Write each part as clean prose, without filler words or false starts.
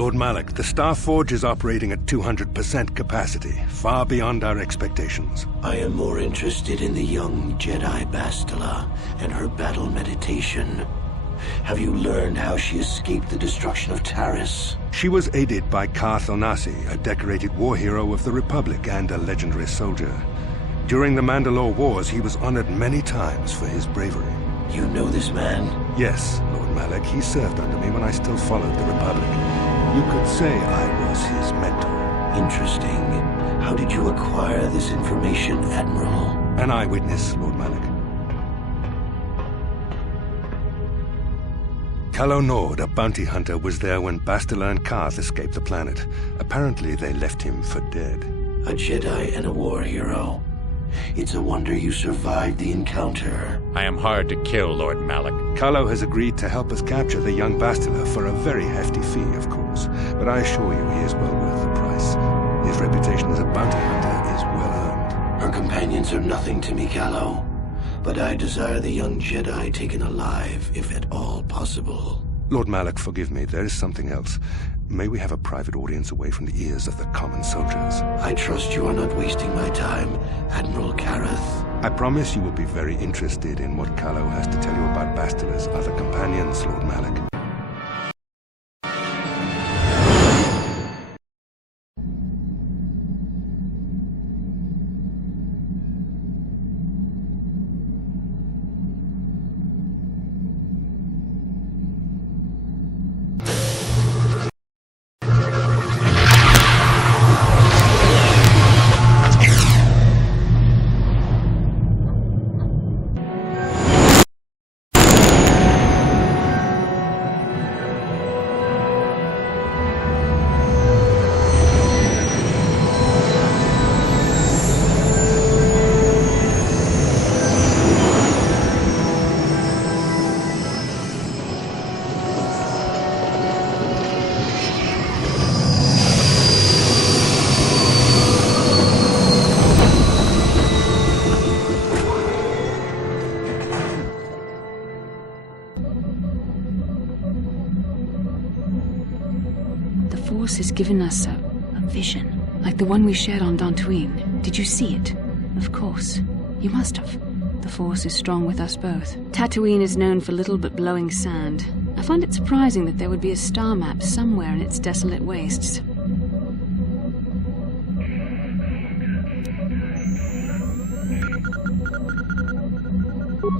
Lord Malak, the Star Forge is operating at 200% capacity, far beyond our expectations. I am more interested in the young Jedi Bastila and her battle meditation. Have you learned how she escaped the destruction of Taris? She was aided by Karth Onasi, a decorated war hero of the Republic and a legendary soldier. During the Mandalore Wars, he was honored many times for his bravery. You know this man? Yes, Lord Malak. He served under me when I still followed the Republic. You could say I was his mentor. Interesting. How did you acquire this information, Admiral? An eyewitness, Lord Malak. Calo Nord, a bounty hunter, was there when Bastila and Karth escaped the planet. Apparently, they left him for dead. A Jedi and a war hero. It's a wonder you survived the encounter. I am hard to kill, Lord Malak. Calo has agreed to help us capture the young Bastila for a very hefty fee, of course. But I assure you he is well worth the price. His reputation as a bounty hunter is well earned. Her companions are nothing to me, Calo. But I desire the young Jedi taken alive, if at all possible. Lord Malak, forgive me. There is something else. May we have a private audience away from the ears of the common soldiers? I trust you are not wasting my time, Admiral Kareth. I promise you will be very interested in what Calo has to tell you about Bastila's other companions, Lord Malak. Force has given us a vision, like the one we shared on Tatooine. Did you see it? Of course. You must have. The Force is strong with us both. Tatooine is known for little but blowing sand. I find it surprising that there would be a star map somewhere in its desolate wastes.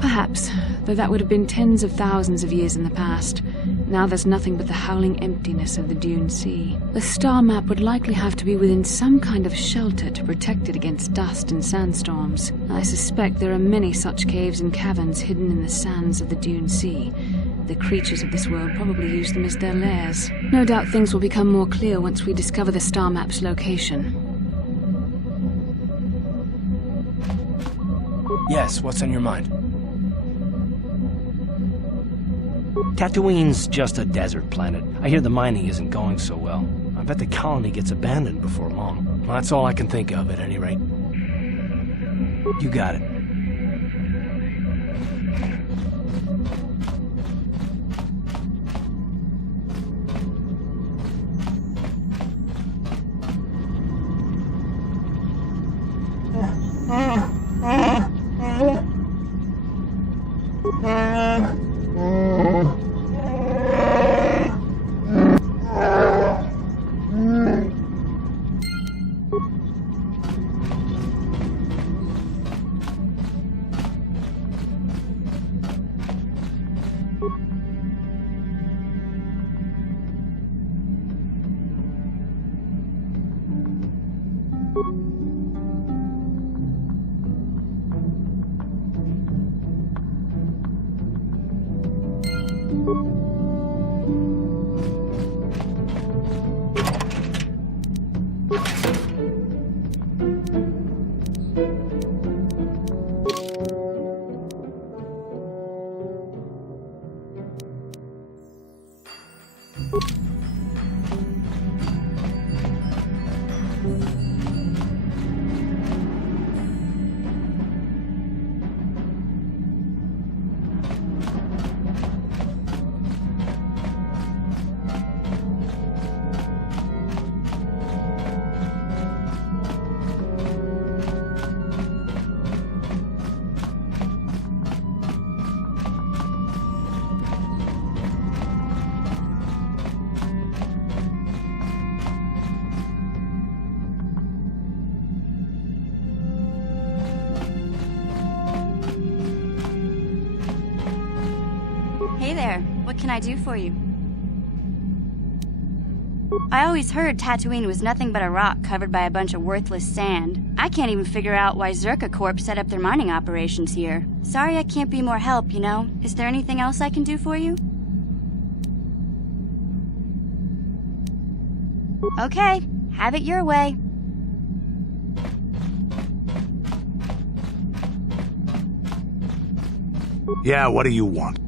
Perhaps, though that would have been tens of thousands of years in the past. Now there's nothing but the howling emptiness of the Dune Sea. The star map would likely have to be within some kind of shelter to protect it against dust and sandstorms. I suspect there are many such caves and caverns hidden in the sands of the Dune Sea. The creatures of this world probably use them as their lairs. No doubt things will become more clear once we discover the star map's location. Yes, what's on your mind? Tatooine's just a desert planet. I hear the mining isn't going so well. I bet the colony gets abandoned before long. Well, that's all I can think of, at any rate. You got it. Hey there, what can I do for you? I always heard Tatooine was nothing but a rock covered by a bunch of worthless sand. I can't even figure out why Zerka Corp set up their mining operations here. Sorry I can't be more help, you know? Is there anything else I can do for you? Okay, have it your way. Yeah, what do you want?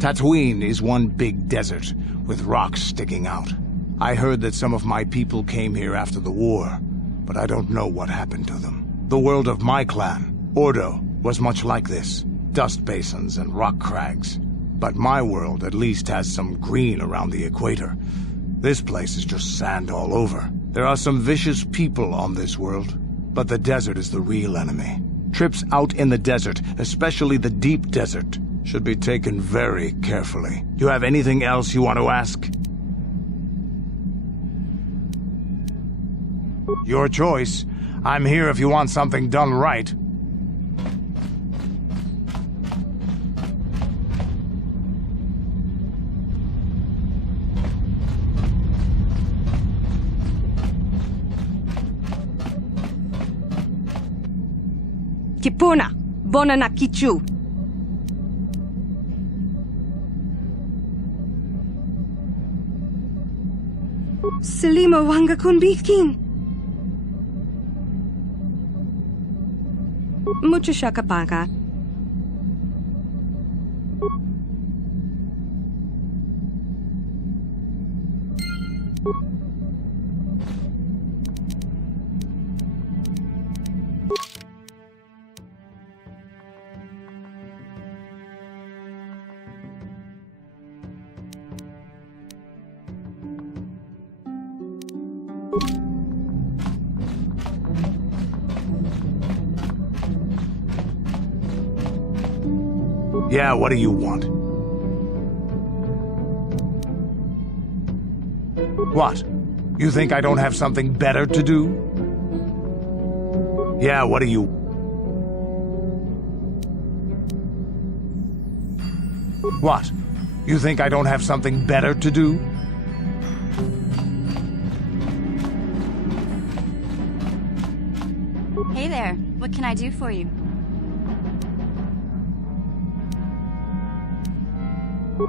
Tatooine is one big desert, with rocks sticking out. I heard that some of my people came here after the war, but I don't know what happened to them. The world of my clan, Ordo, was much like this. Dust basins and rock crags. But my world at least has some green around the equator. This place is just sand all over. There are some vicious people on this world, but the desert is the real enemy. Trips out in the desert, especially the deep desert, should be taken very carefully. You have anything else you want to ask? Your choice. I'm here if you want something done right. Kipuna, bona na kichu. Selima wanga kunbikin. Mucho shakapaka. Yeah, what do you want? What? You think I don't have something better to do? Yeah, what do you... What? You think I don't have something better to do? Hey there, what can I do for you?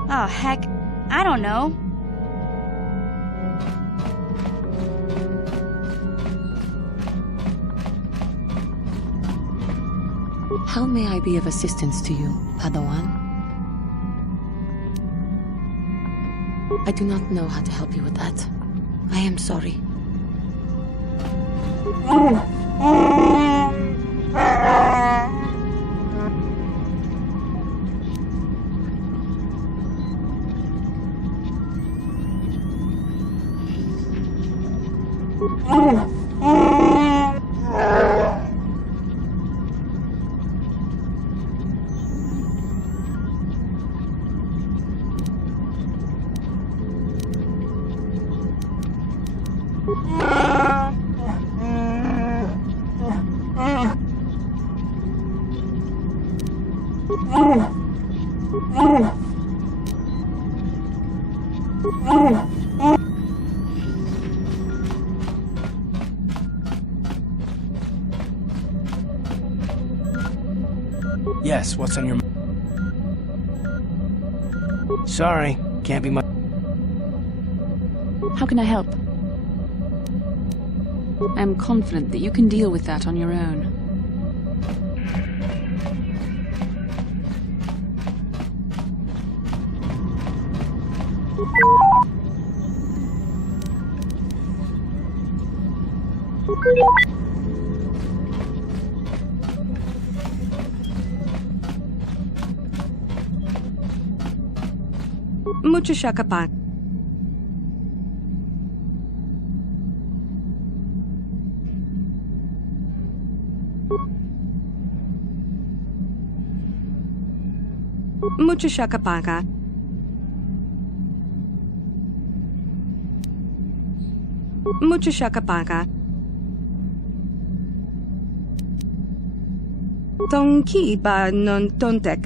Oh, heck, I don't know. How may I be of assistance to you, Padawan? I do not know how to help you with that. I am sorry. Yes, what's on your... Sorry, can't be much... How can I help? I am confident that you can deal with that on your own. Mucho shakapan. Mucho shakapaga. Mucho shakapaga. Tonki ba non tontek.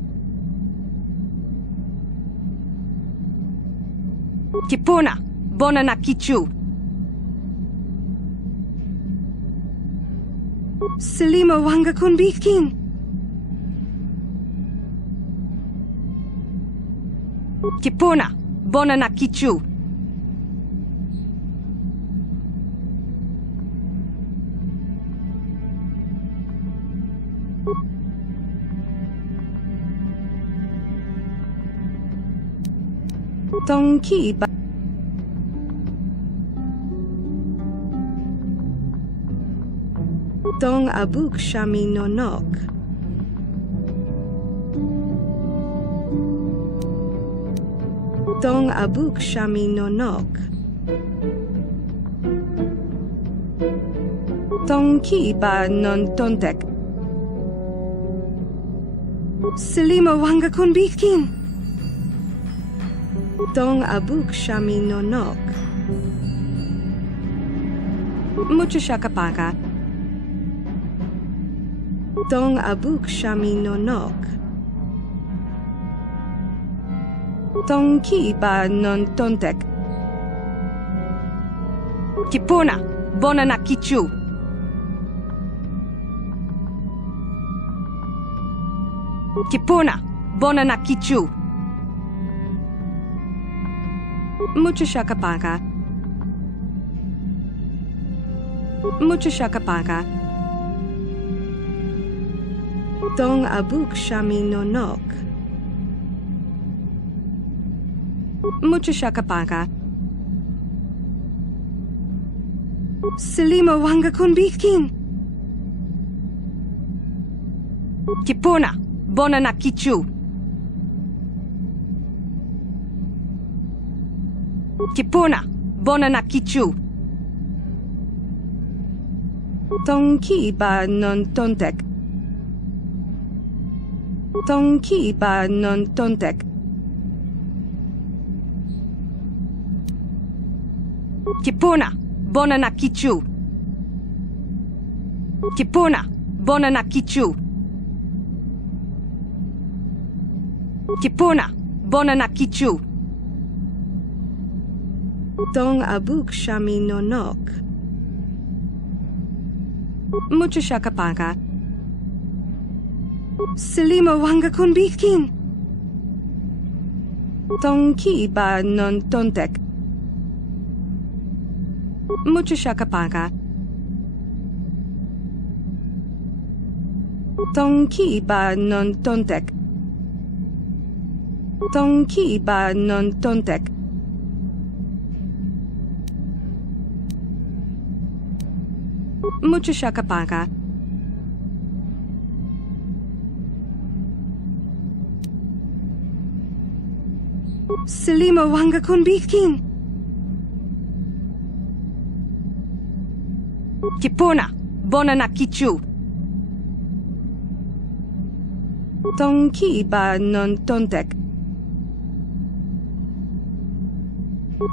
Kipuna, bona na kichu. Selima wanga kun bikin. Kipuna, bona na kichu. Tonki ba... Tong abuk shami no nok. Tong abuk shami no nok. Tonki ba non tontek. Selima wanga kun bikin. Tong abuk shami no nok. Mucho shakapaga. Tong abuk shami no nok. Tong ki ba non tontek. Kipuna, bona na kichu. Kipuna, bona na kichu. Mucho shakapaga. Mucho shakapaga. Tong abuk shami no nok. Mucho shakapaga. Selima wanga kun bikin. Kipuna, bona na kichu. Kipuna, bona na kichu. Tonki ba non tontek. Tonki ba non tontek. Kipuna, bona na kichu. Kipuna, bona na kichu. Kipuna, bona na kichu. Tong abuk shami no nok. Mucho shakapaga. Selima wanga kun bikin. Tonki ba non tontek. Mucho shakapaga. Tonki ba non tontek. Tonki ba non tontek. Mucho shakapaga. Selima wanga kun bikin. Kipuna, bona na kichu. Tonki ba non tontek.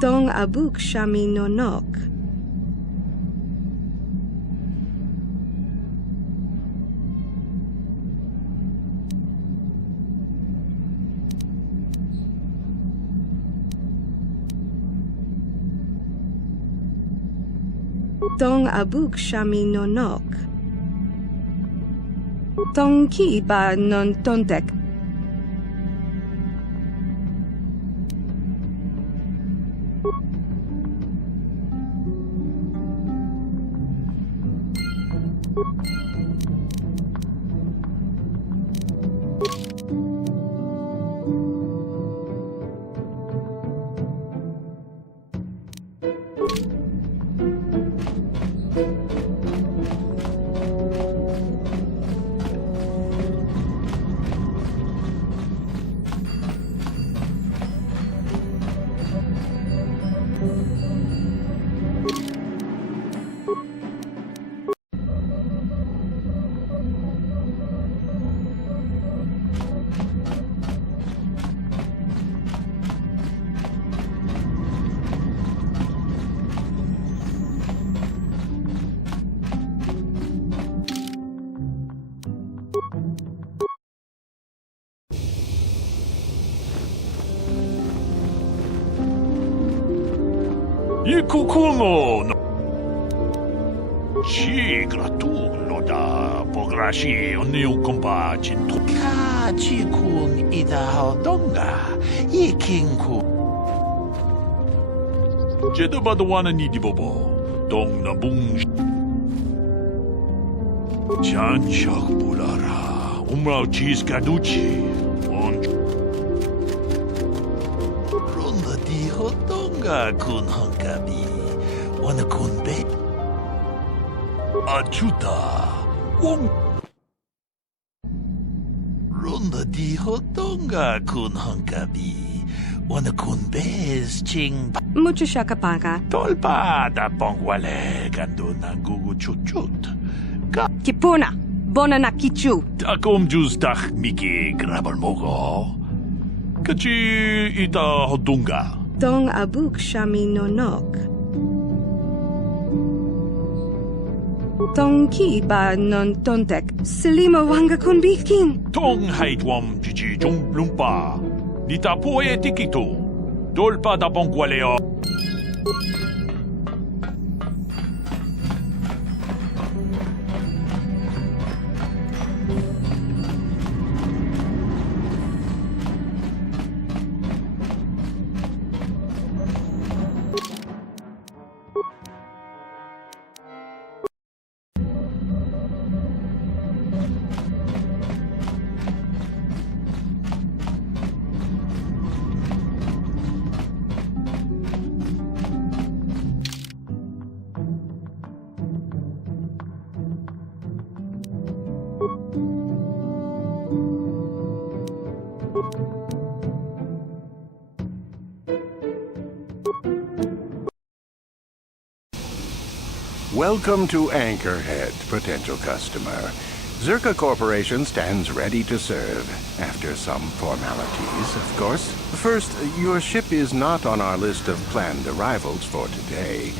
Tong abuk shami no nok. Tong abuk shami no nok. Tong ki ba non tontek? Ikukumo no Chigratu da Pograshi Oniu Kompa Chintu Ka Chikun Ida Hodonga Ikinku Jedabadwana Nidibobo Dong Nabung Chanshak Bulara Umrao Cheese Kaduchi On Ronda di Hodonga Kun Honkabi Wana Kun Be Achuta Wong Ronda di Hodonga Kun Honkabi Wana Kun Bez Ching Mucho shakapanga. Tolpa da Pongwale Ganduna Gugu Chuchut Kipuna, bona na kichu. Takom Justach Miki Grabalmogo Kachi Ita Hodunga Tong abuk shami nonok. Tong ki ba non tontek. Selima wanga kun bikin. Tong Haitwam Chichi Jung Lumpa Nita Poe Tikito Dolpa da Pongwaleo Welcome to Anchorhead, potential customer. Zerka Corporation stands ready to serve. After some formalities, of course. First, your ship is not on our list of planned arrivals for today.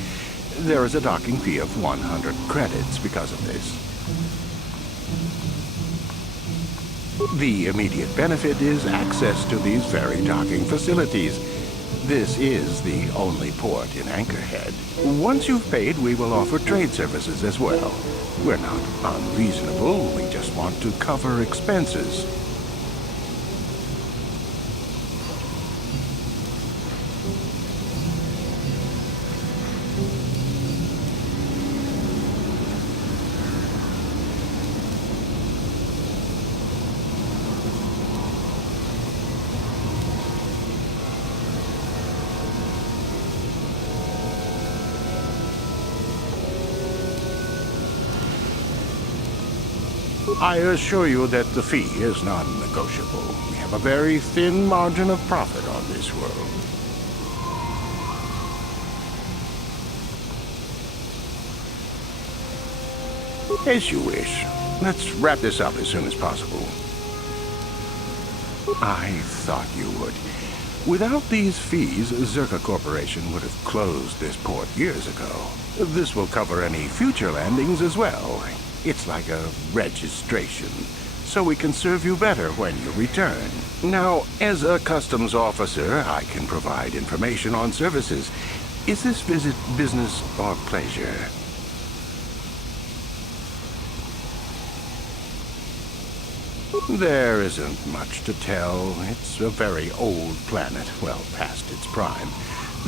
There is a docking fee of 100 credits because of this. The immediate benefit is access to these very docking facilities. This is the only port in Anchorhead. Once you've paid, we will offer trade services as well. We're not unreasonable, we just want to cover expenses. I assure you that the fee is non-negotiable. We have a very thin margin of profit on this world. As you wish. Let's wrap this up as soon as possible. I thought you would. Without these fees, Zerka Corporation would have closed this port years ago. This will cover any future landings as well. It's like a registration, so we can serve you better when you return. Now, as a customs officer, I can provide information on services. Is this visit business or pleasure? There isn't much to tell. It's a very old planet, well past its prime.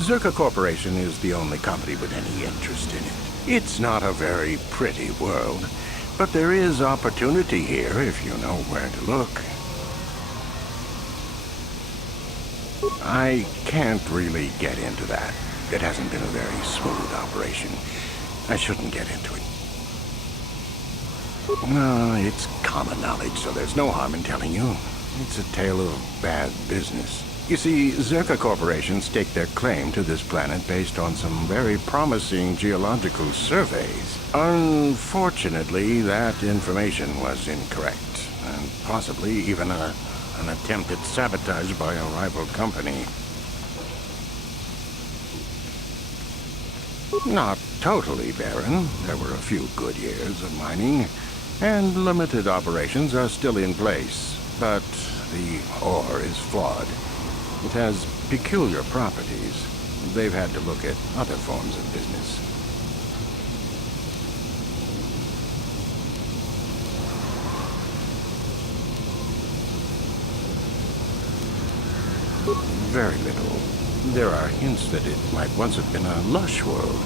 Zerka Corporation is the only company with any interest in it. It's not a very pretty world, but there is opportunity here if you know where to look. I can't really get into that. It hasn't been a very smooth operation. I shouldn't get into it. No, it's common knowledge, so there's no harm in telling you. It's a tale of bad business. You see, Zerka Corporation staked their claim to this planet based on some very promising geological surveys. Unfortunately, that information was incorrect, and possibly even an attempt at sabotage by a rival company. Not totally barren. There were a few good years of mining, and limited operations are still in place. But the ore is flawed. It has peculiar properties. They've had to look at other forms of business. Very little. There are hints that it might once have been a lush world,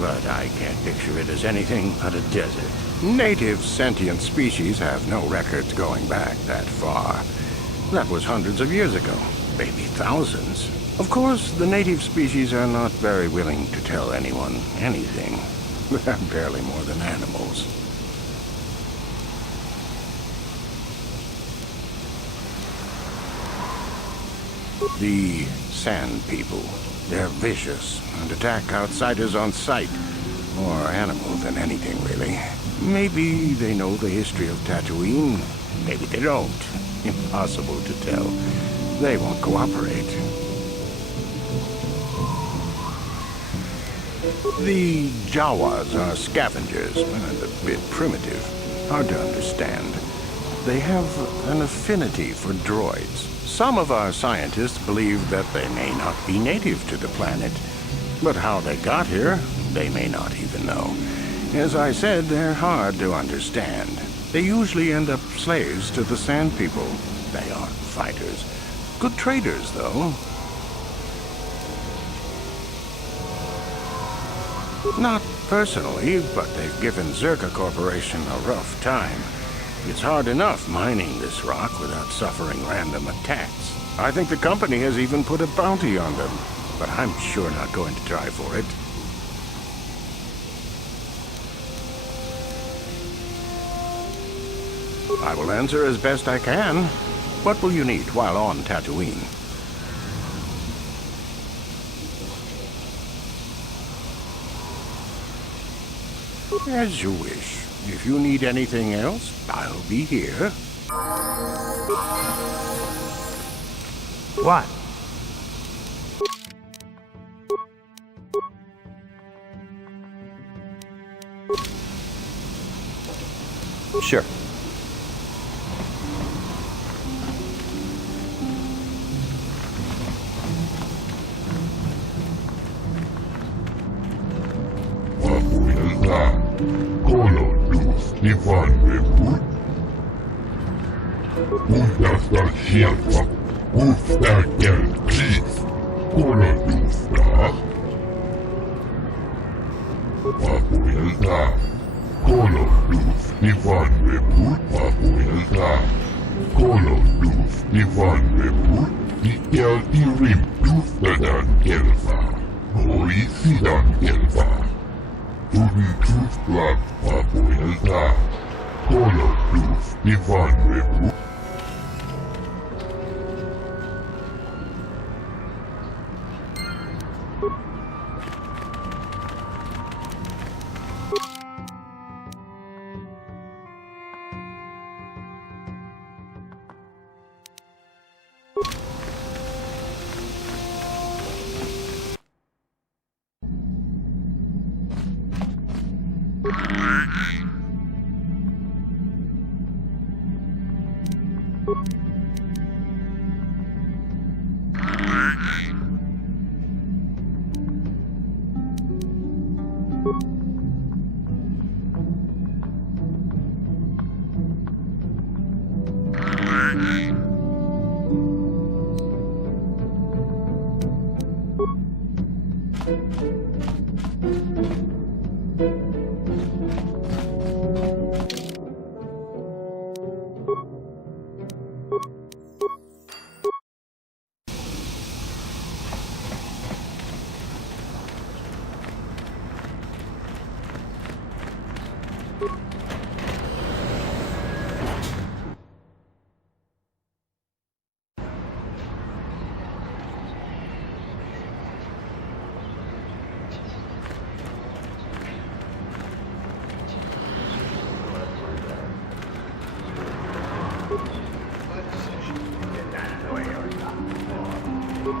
but I can't picture it as anything but a desert. Native sentient species have no records going back that far. That was hundreds of years ago, maybe thousands. Of course, the native species are not very willing to tell anyone anything. They're barely more than animals. The Sand People. They're vicious and attack outsiders on sight. More animal than anything, really. Maybe they know the history of Tatooine. Maybe they don't. Impossible to tell. They won't cooperate. The Jawas are scavengers, and a bit primitive. Hard to understand. They have an affinity for droids. Some of our scientists believe that they may not be native to the planet. But how they got here, they may not even know. As I said, they're hard to understand. They usually end up slaves to the Sand People. They aren't fighters. Good traders, though. Not personally, but they've given Zerka Corporation a rough time. It's hard enough mining this rock without suffering random attacks. I think the company has even put a bounty on them, but I'm sure not going to try for it. I will answer as best I can. What will you need while on Tatooine? As you wish. If you need anything else, I'll be here. What? Sure.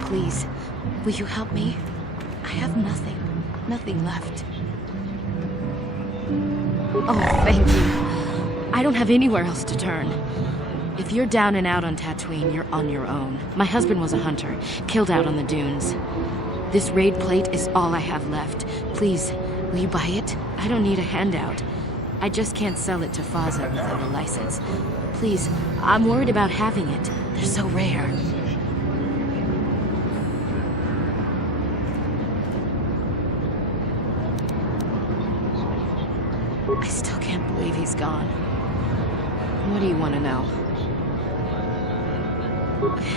Please, will you help me? I have nothing. Nothing left. Oh, thank you. I don't have anywhere else to turn. If you're down and out on Tatooine, you're on your own. My husband was a hunter, killed out on the dunes. This raid plate is all I have left. Please, will you buy it? I don't need a handout. I just can't sell it to Faza without a license. Please, I'm worried about having it. They're so rare. I still can't believe he's gone. What do you want to know?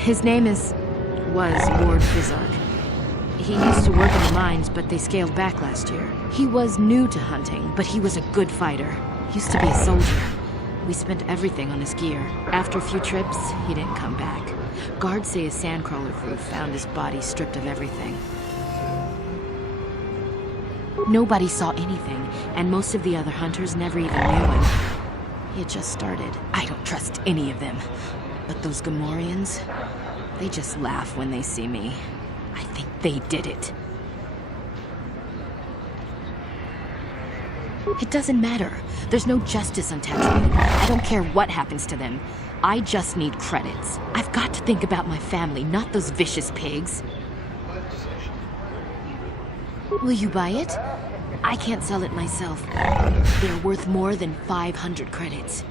His name was Ward Fizark. He used to work in the mines, but they scaled back last year. He was new to hunting, but he was a good fighter. Used to be a soldier. We spent everything on his gear. After a few trips, he didn't come back. Guards say his sandcrawler crew found his body stripped of everything. Nobody saw anything, and most of the other hunters never even knew him. He had just started. I don't trust any of them. But those Gamorreans, they just laugh when they see me. I think they did it. It doesn't matter. There's no justice on Tatooine. I don't care what happens to them. I just need credits. I've got to think about my family, not those vicious pigs. Will you buy it? I can't sell it myself. They're worth more than 500 credits.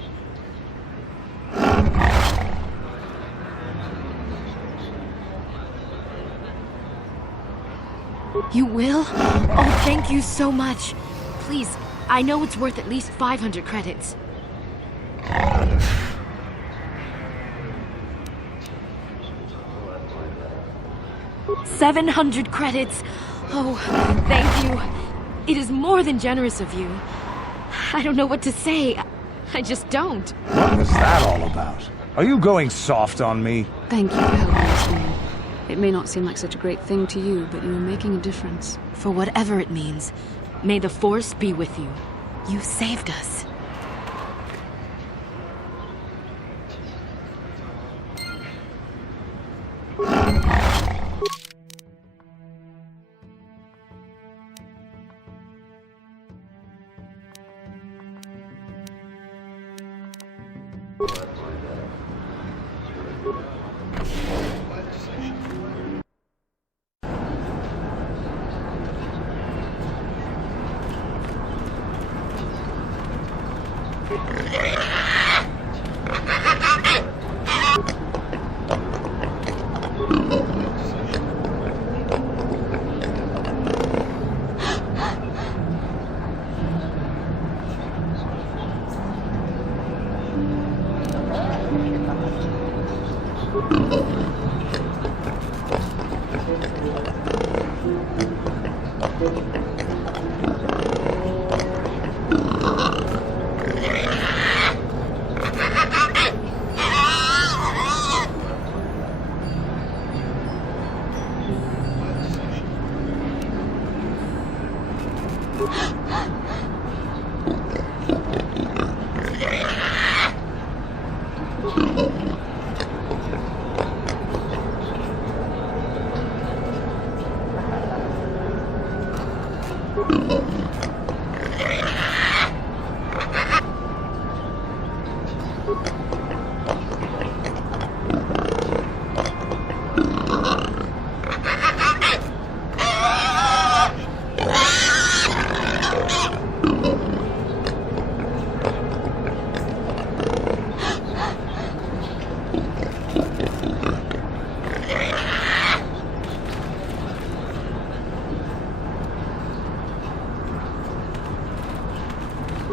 You will? Oh, thank you so much. Please, I know it's worth at least 500 credits. 700 credits. Oh, thank you. It is more than generous of you. I don't know what to say. I just don't. What was that all about? Are you going soft on me? Thank you for helping us, man. It may not seem like such a great thing to you, but you are making a difference. For whatever it means, may the Force be with you. You saved us.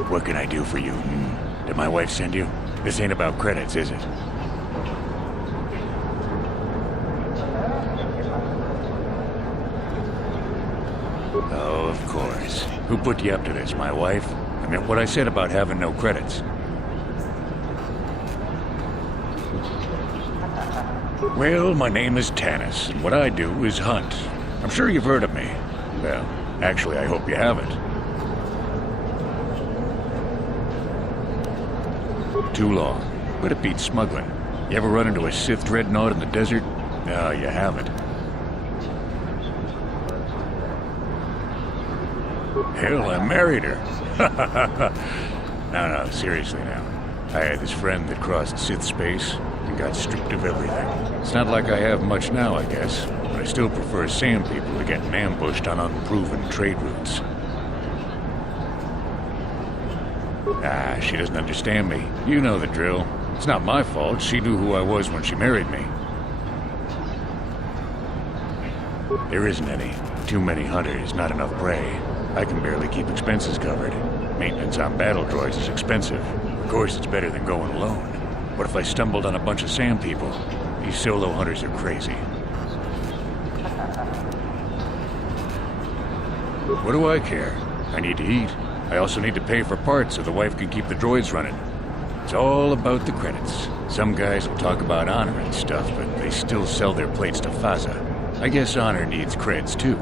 What can I do for you? Did my wife send you? This ain't about credits, is it? Oh, of course. Who put you up to this, my wife? I meant what I said about having no credits. Well, my name is Tanis, and what I do is hunt. I'm sure you've heard of me. Well, actually, I hope you haven't. Too long, but it beats smuggling. You ever run into a Sith dreadnought in the desert? No, you haven't. Hell, I married her. No, seriously now. I had this friend that crossed Sith space and got stripped of everything. It's not like I have much now, I guess, but I still prefer sand people to getting ambushed on unproven trade routes. Ah, she doesn't understand me. You know the drill. It's not my fault. She knew who I was when she married me. There isn't any. Too many hunters, not enough prey. I can barely keep expenses covered. Maintenance on battle droids is expensive. Of course, it's better than going alone. What if I stumbled on a bunch of sand people? These solo hunters are crazy. What do I care? I need to eat. I also need to pay for parts so the wife can keep the droids running. It's all about the credits. Some guys will talk about honor and stuff, but they still sell their plates to Faza. I guess honor needs creds too.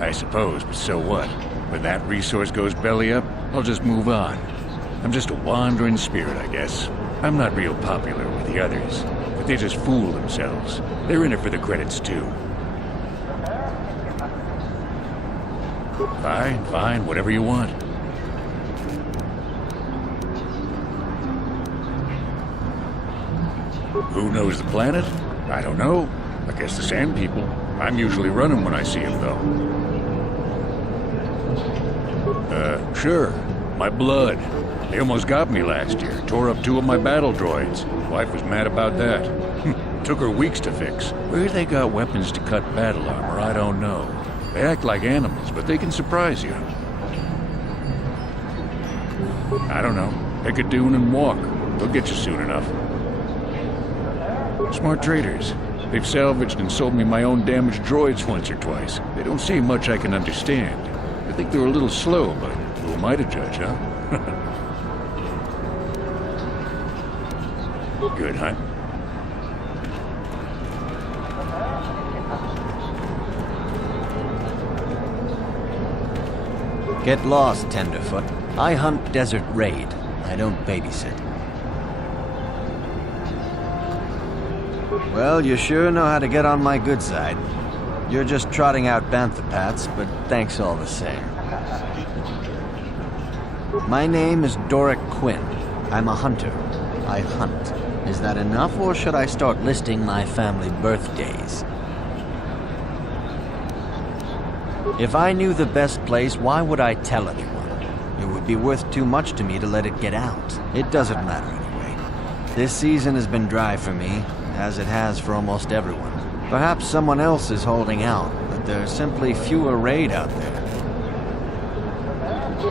I suppose, but so what? When that resource goes belly up, I'll just move on. I'm just a wandering spirit, I guess. I'm not real popular with the others, but they just fool themselves. They're in it for the credits, too. Fine, whatever you want. Who knows the planet? I don't know. I guess the sand people. I'm usually running when I see them, though. Sure. My blood. They almost got me last year. Tore up 2 of my battle droids. Wife was mad about that. Took her weeks to fix. Where they got weapons to cut battle armor, I don't know. They act like animals, but they can surprise you. I don't know. Pick a dune and walk. They'll get you soon enough. Smart traders. They've salvaged and sold me my own damaged droids once or twice. They don't say much I can understand. I think they're a little slow, but who am I to judge, huh? Good hunt. Get lost, Tenderfoot. I hunt Desert Raid. I don't babysit. Well, you sure know how to get on my good side. You're just trotting out bantha pats, but thanks all the same. My name is Doric Quinn. I'm a hunter. I hunt. Is that enough, or should I start listing my family birthdays? If I knew the best place, why would I tell anyone? It would be worth too much to me to let it get out. It doesn't matter anyway. This season has been dry for me, as it has for almost everyone. Perhaps someone else is holding out, but there's simply fewer raid out there.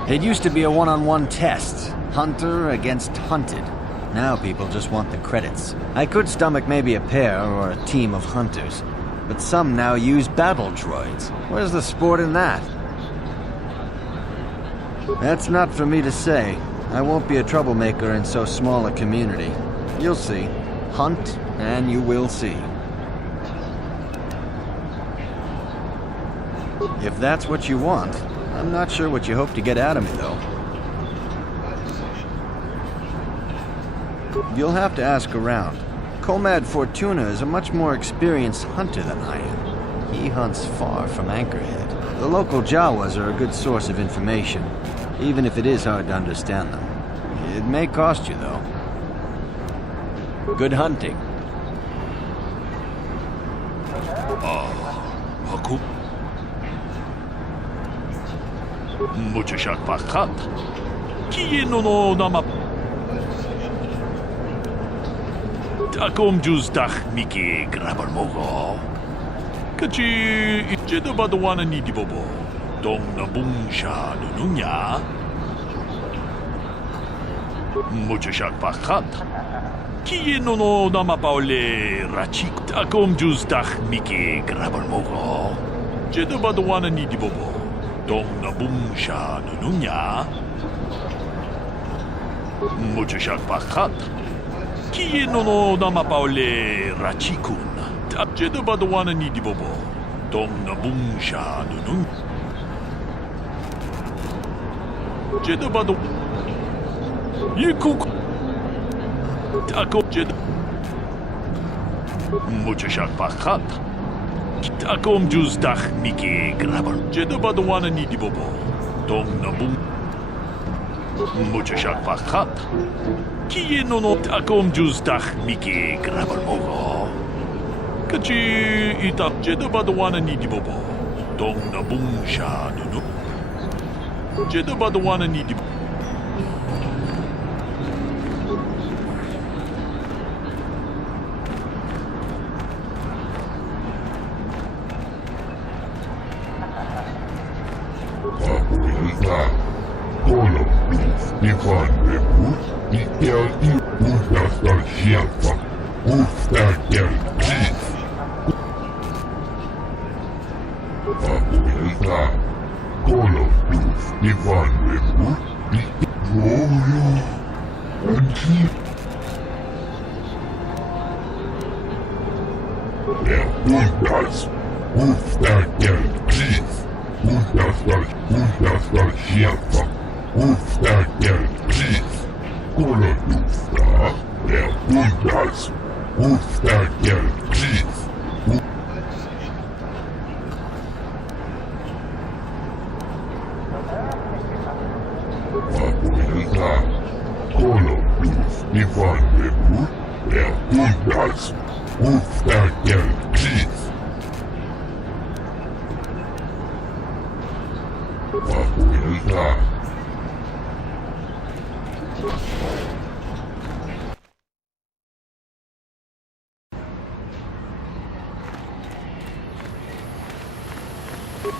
It used to be a one-on-one test, hunter against hunted. Now people just want the credits. I could stomach maybe a pair or a team of hunters, but some now use battle droids. Where's the sport in that? That's not for me to say. I won't be a troublemaker in so small a community. You'll see. Hunt, and you will see. If that's what you want, I'm not sure what you hope to get out of me, though. You'll have to ask around. Comad Fortuna is a much more experienced hunter than I am. He hunts far from Anchorhead. The local Jawas are a good source of information, even if it is hard to understand them. It may cost you, though. Good hunting. Haku. Muchashak Fakat. Kieno no nama. Takom juzdach miki grabal mogo. Kachi ijedo badwana ni dibobo. Dong na bungsha nununya. Mucho shak pakhat. Kiye no namapaule rachik. Takom juzdach miki grabal mogo. Jedo badwana ni dibobo. Dong na bungsha nununya. Mucho shak pakhat. Kiye no namapaule rachikun. Jedo badwana ni dibobo. Dong na bungsha nunun. Jedo badu. Yikuk. Tako jedo. Mucho shak pakhat. Takom juzdach miki grabal. Jedo badwana ni dibobo. Dong na bung. Mucho shak pakhat. Kiye no takom juzdach miki grabal mogo. Kachi itap jedo badwana ni dibobo. Dong na bungsha nunu. Jedo badwana ni dibobo.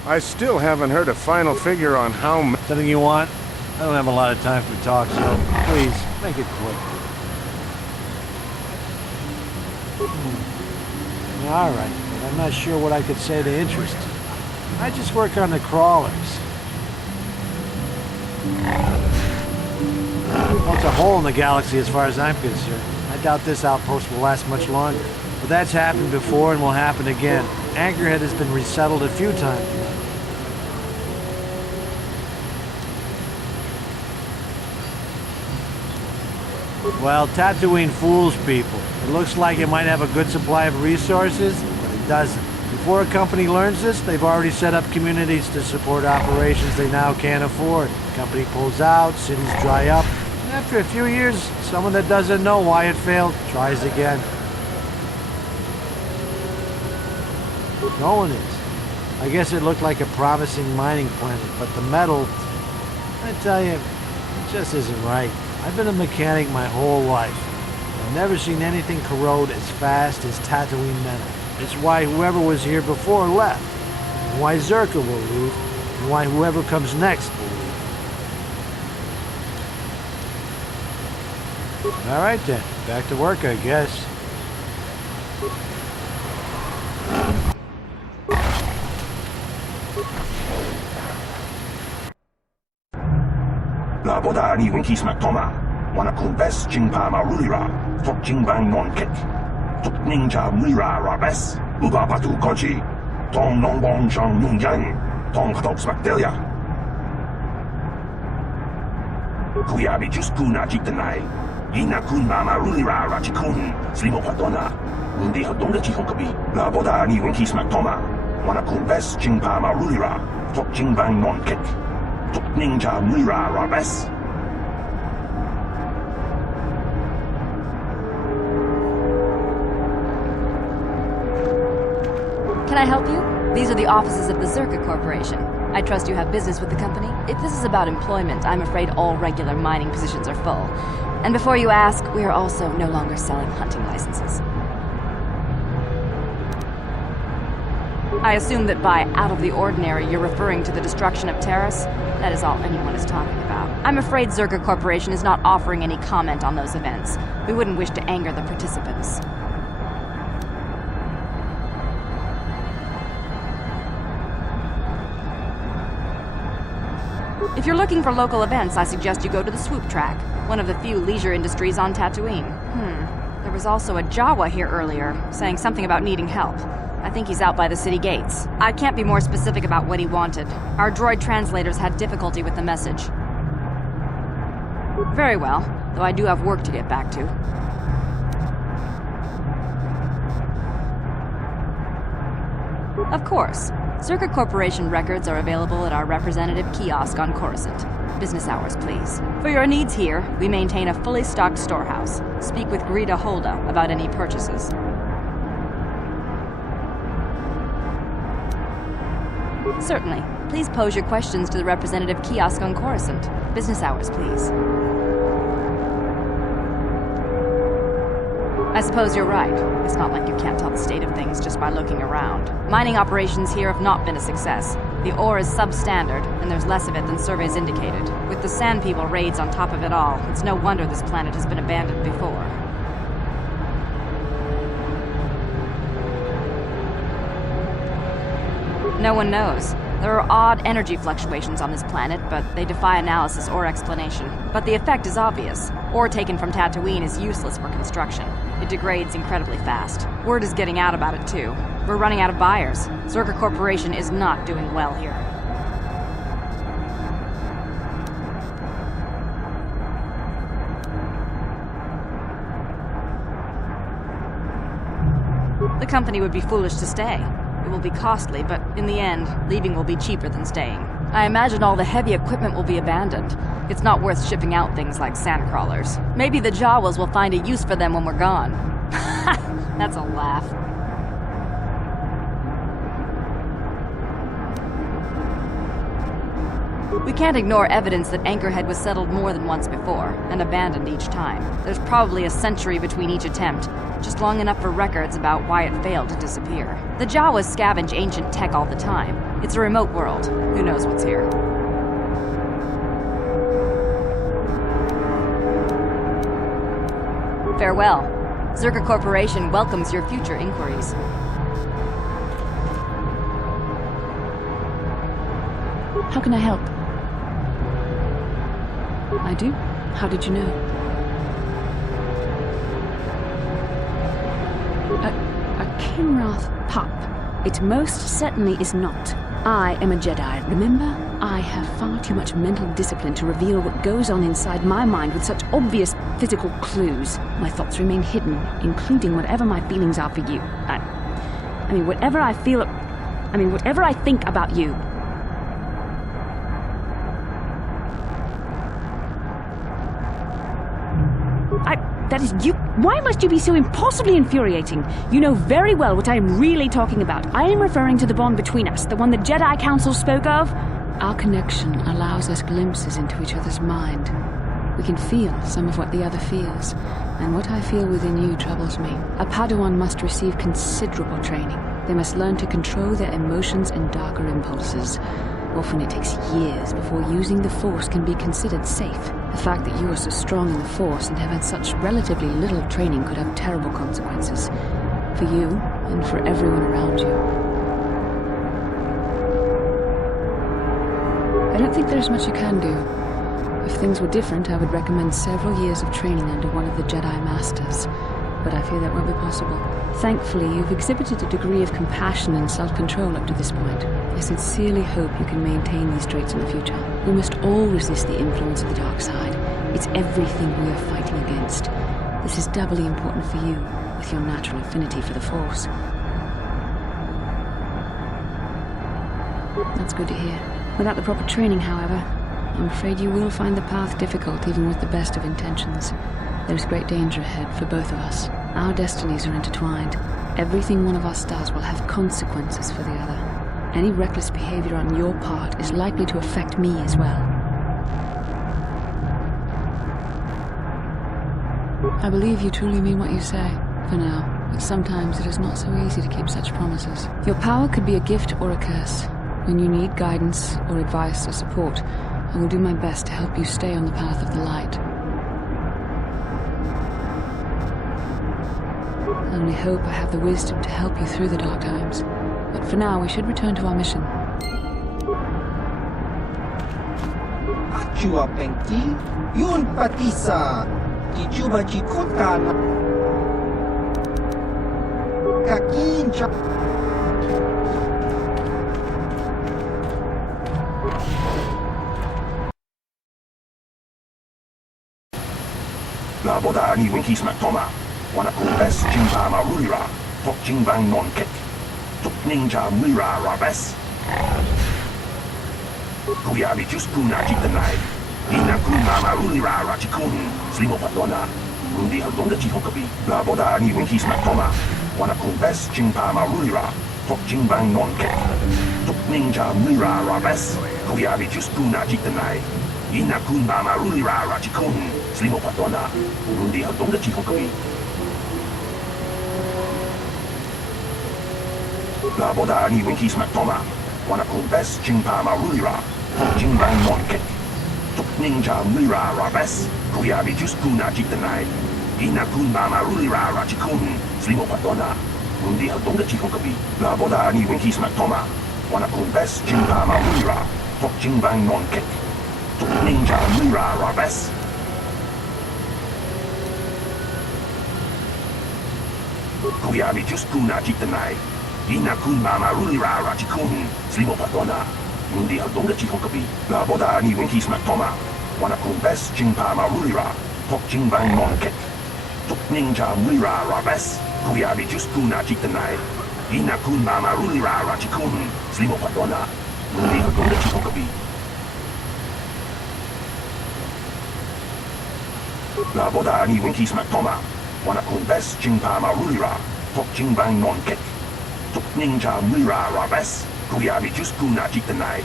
I still haven't heard a final figure on how... Something you want? I don't have a lot of time for talk, so please, make it quick. All right, but I'm not sure what I could say to interest you. I just work on the crawlers. Well, it's a hole in the galaxy as far as I'm concerned. I doubt this outpost will last much longer. But that's happened before and will happen again. Anchorhead has been resettled a few times now. Well, Tatooine fools people. It looks like it might have a good supply of resources, but it doesn't. Before a company learns this, they've already set up communities to support operations they now can't afford. The company pulls out, cities dry up, and after a few years, someone that doesn't know why it failed tries again. No one is. I guess it looked like a promising mining planet, but the metal, I tell you, it just isn't right. I've been a mechanic my whole life. I've never seen anything corrode as fast as Tatooine metal. It's why whoever was here before left, and why Zerka will leave, and why whoever comes next will leave. All right then, back to work, I guess. Laboda ni winkis maktoma, wana kumbes jingpa marulira, tok jingbang non kik, tok ninja mira rabes, uba patu koji, tong nongbong shang nungyang, tong hatok smakdelia. Kuyabi juskuna jiktanai, ina kun mama rulira rachikun, slimo patona, undi hatonga chihonkabi, laboda ni winkis maktoma, wana kumbes jingpa marulira, tok jingbang non kik. Ninja Mira Rabes. Can I help you? These are the offices of the Zerka Corporation. I trust you have business with the company? If this is about employment, I'm afraid all regular mining positions are full. And before you ask, we are also no longer selling hunting licenses. I assume that by out of the ordinary, you're referring to the destruction of Terrace? That is all anyone is talking about. I'm afraid Zerka Corporation is not offering any comment on those events. We wouldn't wish to anger the participants. If you're looking for local events, I suggest you go to the Swoop Track, one of the few leisure industries on Tatooine. There was also a Jawa here earlier, saying something about needing help. I think he's out by the city gates. I can't be more specific about what he wanted. Our droid translators had difficulty with the message. Very well, though I do have work to get back to. Of course. Zerka Corporation records are available at our representative kiosk on Coruscant. Business hours, please. For your needs here, we maintain a fully stocked storehouse. Speak with Greta Holda about any purchases. Certainly. Please pose your questions to the representative kiosk on Coruscant. Business hours, please. I suppose you're right. It's not like you can't tell the state of things just by looking around. Mining operations here have not been a success. The ore is substandard, and there's less of it than surveys indicated. With the Sand People raids on top of it all, it's no wonder this planet has been abandoned before. No one knows. There are odd energy fluctuations on this planet, but they defy analysis or explanation. But the effect is obvious. Ore taken from Tatooine is useless for construction. It degrades incredibly fast. Word is getting out about it, too. We're running out of buyers. Zerka Corporation is not doing well here. The company would be foolish to stay. It will be costly, but in the end, leaving will be cheaper than staying. I imagine all the heavy equipment will be abandoned. It's not worth shipping out things like sandcrawlers. Maybe the Jawas will find a use for them when we're gone. That's a laugh. We can't ignore evidence that Anchorhead was settled more than once before, and abandoned each time. There's probably a century between each attempt, just long enough for records about why it failed to disappear. The Jawas scavenge ancient tech all the time. It's a remote world. Who knows what's here? Farewell. Zerka Corporation welcomes your future inquiries. How can I help? I do? How did you know? A Kinrath pup. It most certainly is not. I am a Jedi, remember? I have far too much mental discipline to reveal what goes on inside my mind with such obvious physical clues. My thoughts remain hidden, including whatever my feelings are for you. I mean, whatever I feel... whatever I think about you. That is you. Why must you be so impossibly infuriating? You know very well what I am really talking about. I am referring to the bond between us, the one the Jedi Council spoke of. Our connection allows us glimpses into each other's mind. We can feel some of what the other feels, and what I feel within you troubles me. A Padawan must receive considerable training. They must learn to control their emotions and darker impulses. Often it takes years before using the Force can be considered safe. The fact that you are so strong in the Force and have had such relatively little training could have terrible consequences. For you, and for everyone around you. I don't think there's much you can do. If things were different, I would recommend several years of training under one of the Jedi Masters. But I fear that won't be possible. Thankfully, you've exhibited a degree of compassion and self-control up to this point. I sincerely hope you can maintain these traits in the future. We must all resist the influence of the dark side. It's everything we are fighting against. This is doubly important for you, with your natural affinity for the Force. That's good to hear. Without the proper training, however, I'm afraid you will find the path difficult even with the best of intentions. There's great danger ahead for both of us. Our destinies are intertwined. Everything one of us does will have consequences for the other. Any reckless behavior on your part is likely to affect me as well. I believe you truly mean what you say, for now, but sometimes it is not so easy to keep such promises. Your power could be a gift or a curse. When you need guidance or advice or support, I will do my best to help you stay on the path of the light. I only hope I have the wisdom to help you through the dark times. But for now, we should return to our mission. Achua Pengki, Yun Patisa, Kichuba Chikotana, Kakincha. La boda ni winki smak toma. Wana kumbes jimpa marulira. Tok jingbang non kek. Tuk ninja mira rabes. Kuyabi just kuna jitanai. Ina kuna marulira rachikun. Slimo patona. Rundi halonga jihokabi. La boda ni winki smak toma. Wana kumbes jimpa marulira. Tok jingbang non kek. Tuk ninja mira rabes. Kuyabi just kuna jitanai. Ina kuna marulira rachikun. Slimo patona. Rundi halonga jihokabi. La boda ni winki smak toma. Wana kumbes jingpa marulira. Jingbang non kek. Tuk ninja mira rabes. Kuyabi just kuna jitanai. Ina kunba marulira rachikun. Slimo patona. Rundi halonga jihokabi. La boda ni winki smak toma. Wana kumbes jingpa marulira. Tuk jingbang non kek. Tuk ninja mira rabes. Kuyabi just kuna jitanai. Ina kunba marulira rachikun. Slimo patona. Rundi halonga jihokabi. La boda ni winki smak toma. Wana kumbes jingpa marulira. Tok jingbang non kek. Tuk ninja mira rabes. Kuyabi just kuna jitanai. Ina kunba marulira rachikun. Slimo patona. Rundi halonga jihokabi. La boda ni winki smak toma. Wana kumbes jingpa marulira. Tok jingbang non kek. Tuk ninja mira rabes. Kuyabi just kuna jitanai.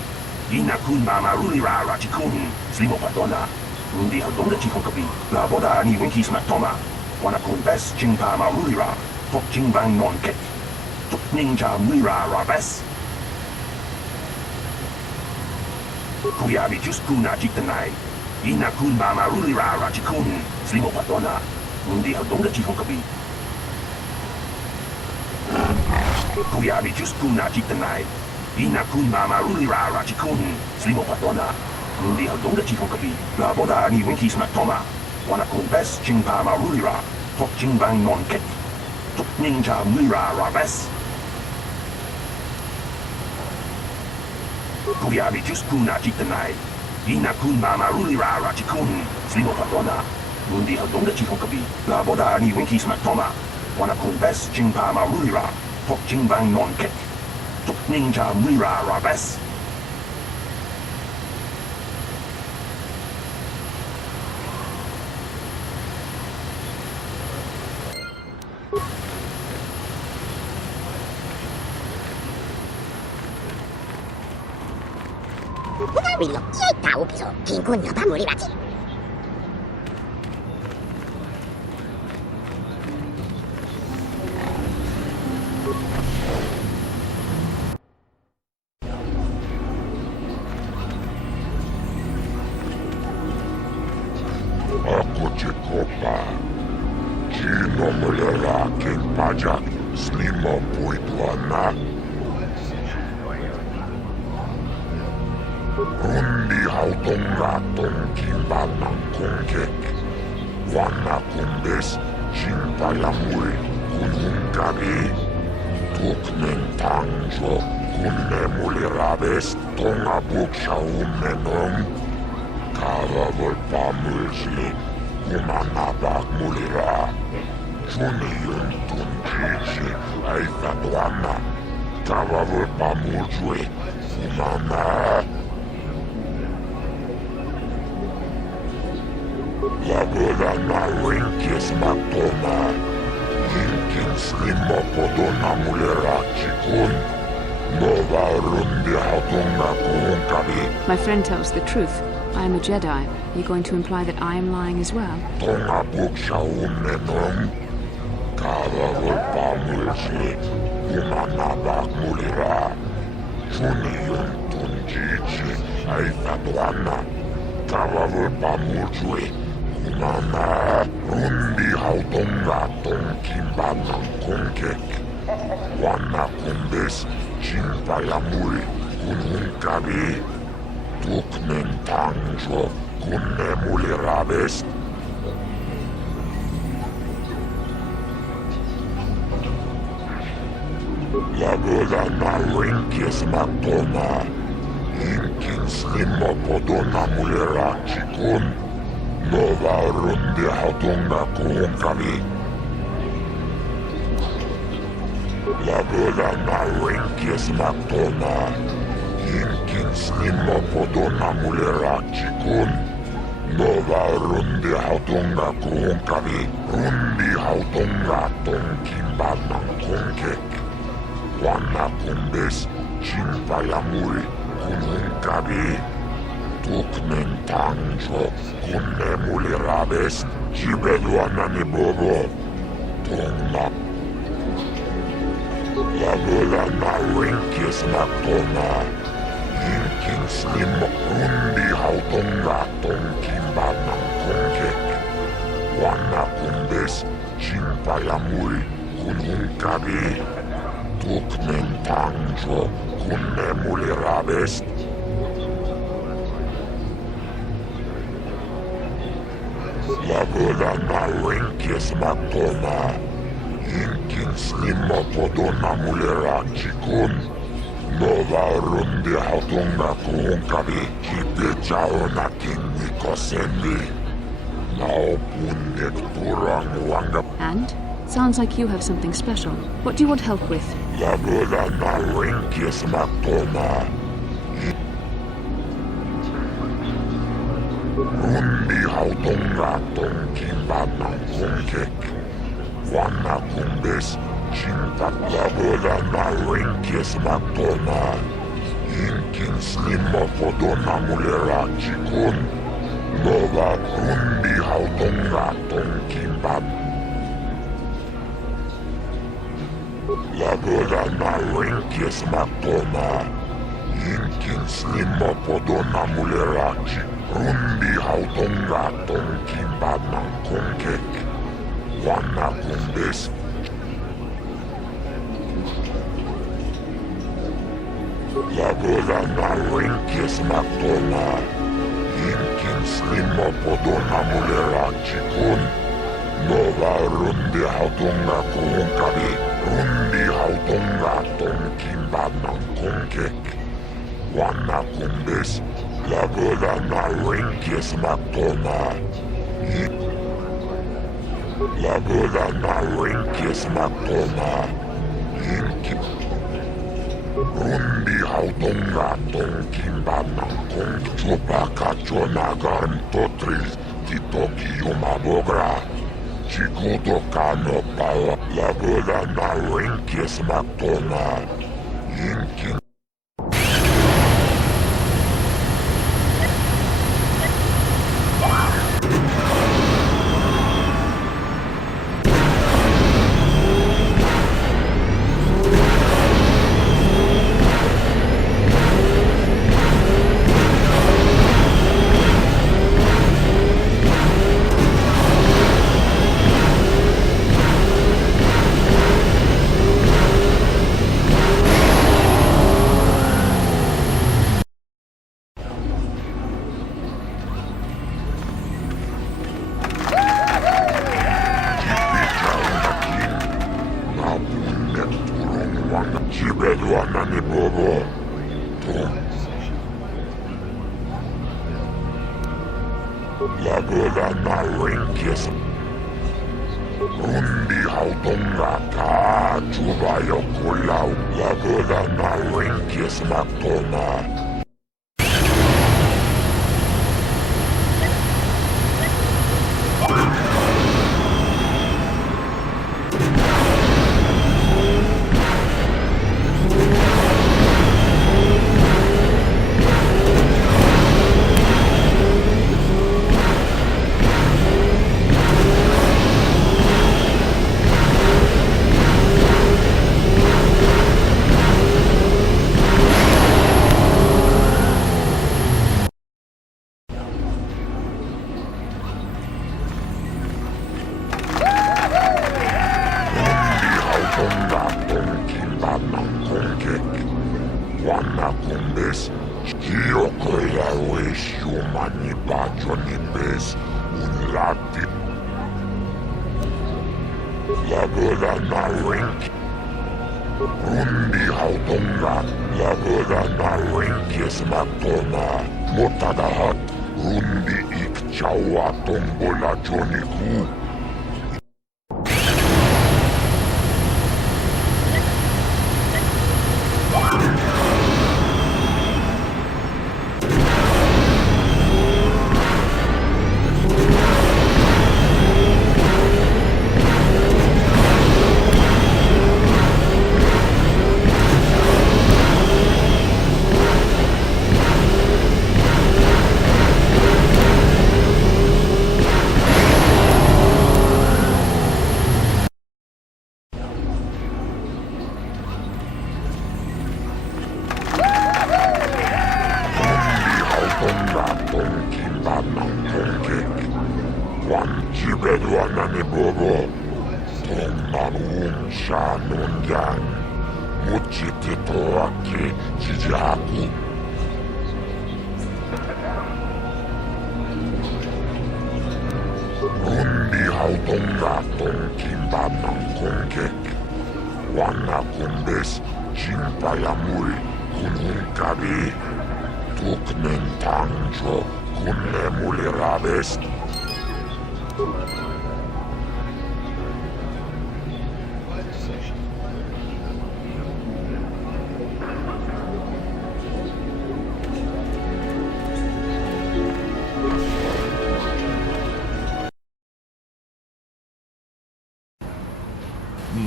Ina kunba marulira rachikun. Slimo patona. Rundi halonga jihokabi. La boda ni winki smak toma. Wana kumbes jingpa marulira. Tok jingbang non kek. Tuk ninja mira rabes. Kuyabi just kuna jitanai. Ina kunba marulira rachikun. Slimo patona. Rundi halonga jihokabi. Kuyabi just kuna jitanai. Ina kunba marulira rachikun. Slimo patona. Rundi halonga jihokabi. La boda ni winki smak toma. Wana kumbes jingpa marulira. Tok jingbang non kek. Tuk ninja mira rabes. Kuyabi just kuna jitanai. Ina kunba marulira rachikun. Slimo patona. Rundi halonga jihokabi. La boda ni winki smak toma. Wana kumbes jingpa marulira. Tok jingbang non kek. Tuk ninja mira rabes. Willow, y tahu piso, kingkun apa muri baci. Ako Jacopa. Kino mulerakin pajak. Slimo puituana. Rundi hautonga tonkin banang kongkek. Wana kumbes chimpayamul kunungabi. Tuknen tangjo kunne mulirabes tonga buksha umenong. Kava volpamulsi kumanabak mulira. Juni yuntun chichi aifatuana. Kava volpamulsui kumana. La boda na winkis matoma. Jinkin slimo podona mulera chikun. My friend tells the truth. I am a Jedi. Are you going to imply that I am lying as well? Wanna kumbes chimpayamuri kununkabi tuknen tangjo kunne mulirabes. La boda na winkis matona inkin slimo podona mulira chikun nova rundi hatunga kunkabi. La boda na winkis matona inkin slimo podona mulira chikun nova rundi hatunga kunkabi rundi hatunga tonkin badnan kunkek. Wanna kumbes chimpayamuri kununkabi tuknen tangjo kunne mulirabes chibeduana ni bobo tongna. La boda na winkis matona inkin slimo rundi hautonga tonkin badnan kunkek. Wanna kumbes chimpayamuri kununkabi tuknen tangjo kunne mulirabes. La boda na winkis matona inkin slimo podona mulira chikun nova rundi hatunga kunkabi kipe chao na kinni kosendi nao punnek turang wanga. And? Sounds like you have something special. What do you want help with? La boda na winkis matona rundi hautunga tonkin badnan kunkek. Wanna kumbes chimpa. La boda na winkis matona inkin slimo podona mulira chikun nova rundi hautunga tonkin badnan. La boda na winkis matona inkin slimo podona mulirachi rundi hautonga tonkin badnan kunkek. Wanna kumbes La boda na winkis matona inkin slimo podona mulirachi kun nova rundi hautonga kunkabi rundi hautonga tonkin badnan kunkek. Wanna kumbes la boda na winkis matona La boda na winkis matona inkin rundi hautonga tonkin badnan kunkek. Chupaka chonagarm totril titoki yumabogra chikuto kano pawa. La boda na winkis matona inkin chibeduana ni bobo tom. La boda na winkis rundi hautonga ka chubayo kulau. La boda na winkis matona kumbes. Kiokoila weishiumani bajoni bes. Unlati. Lagoda na renki. Rundi hautonga. Lagoda na renkis matoma. Motadahat. Rundi ikchawa tombola joniku.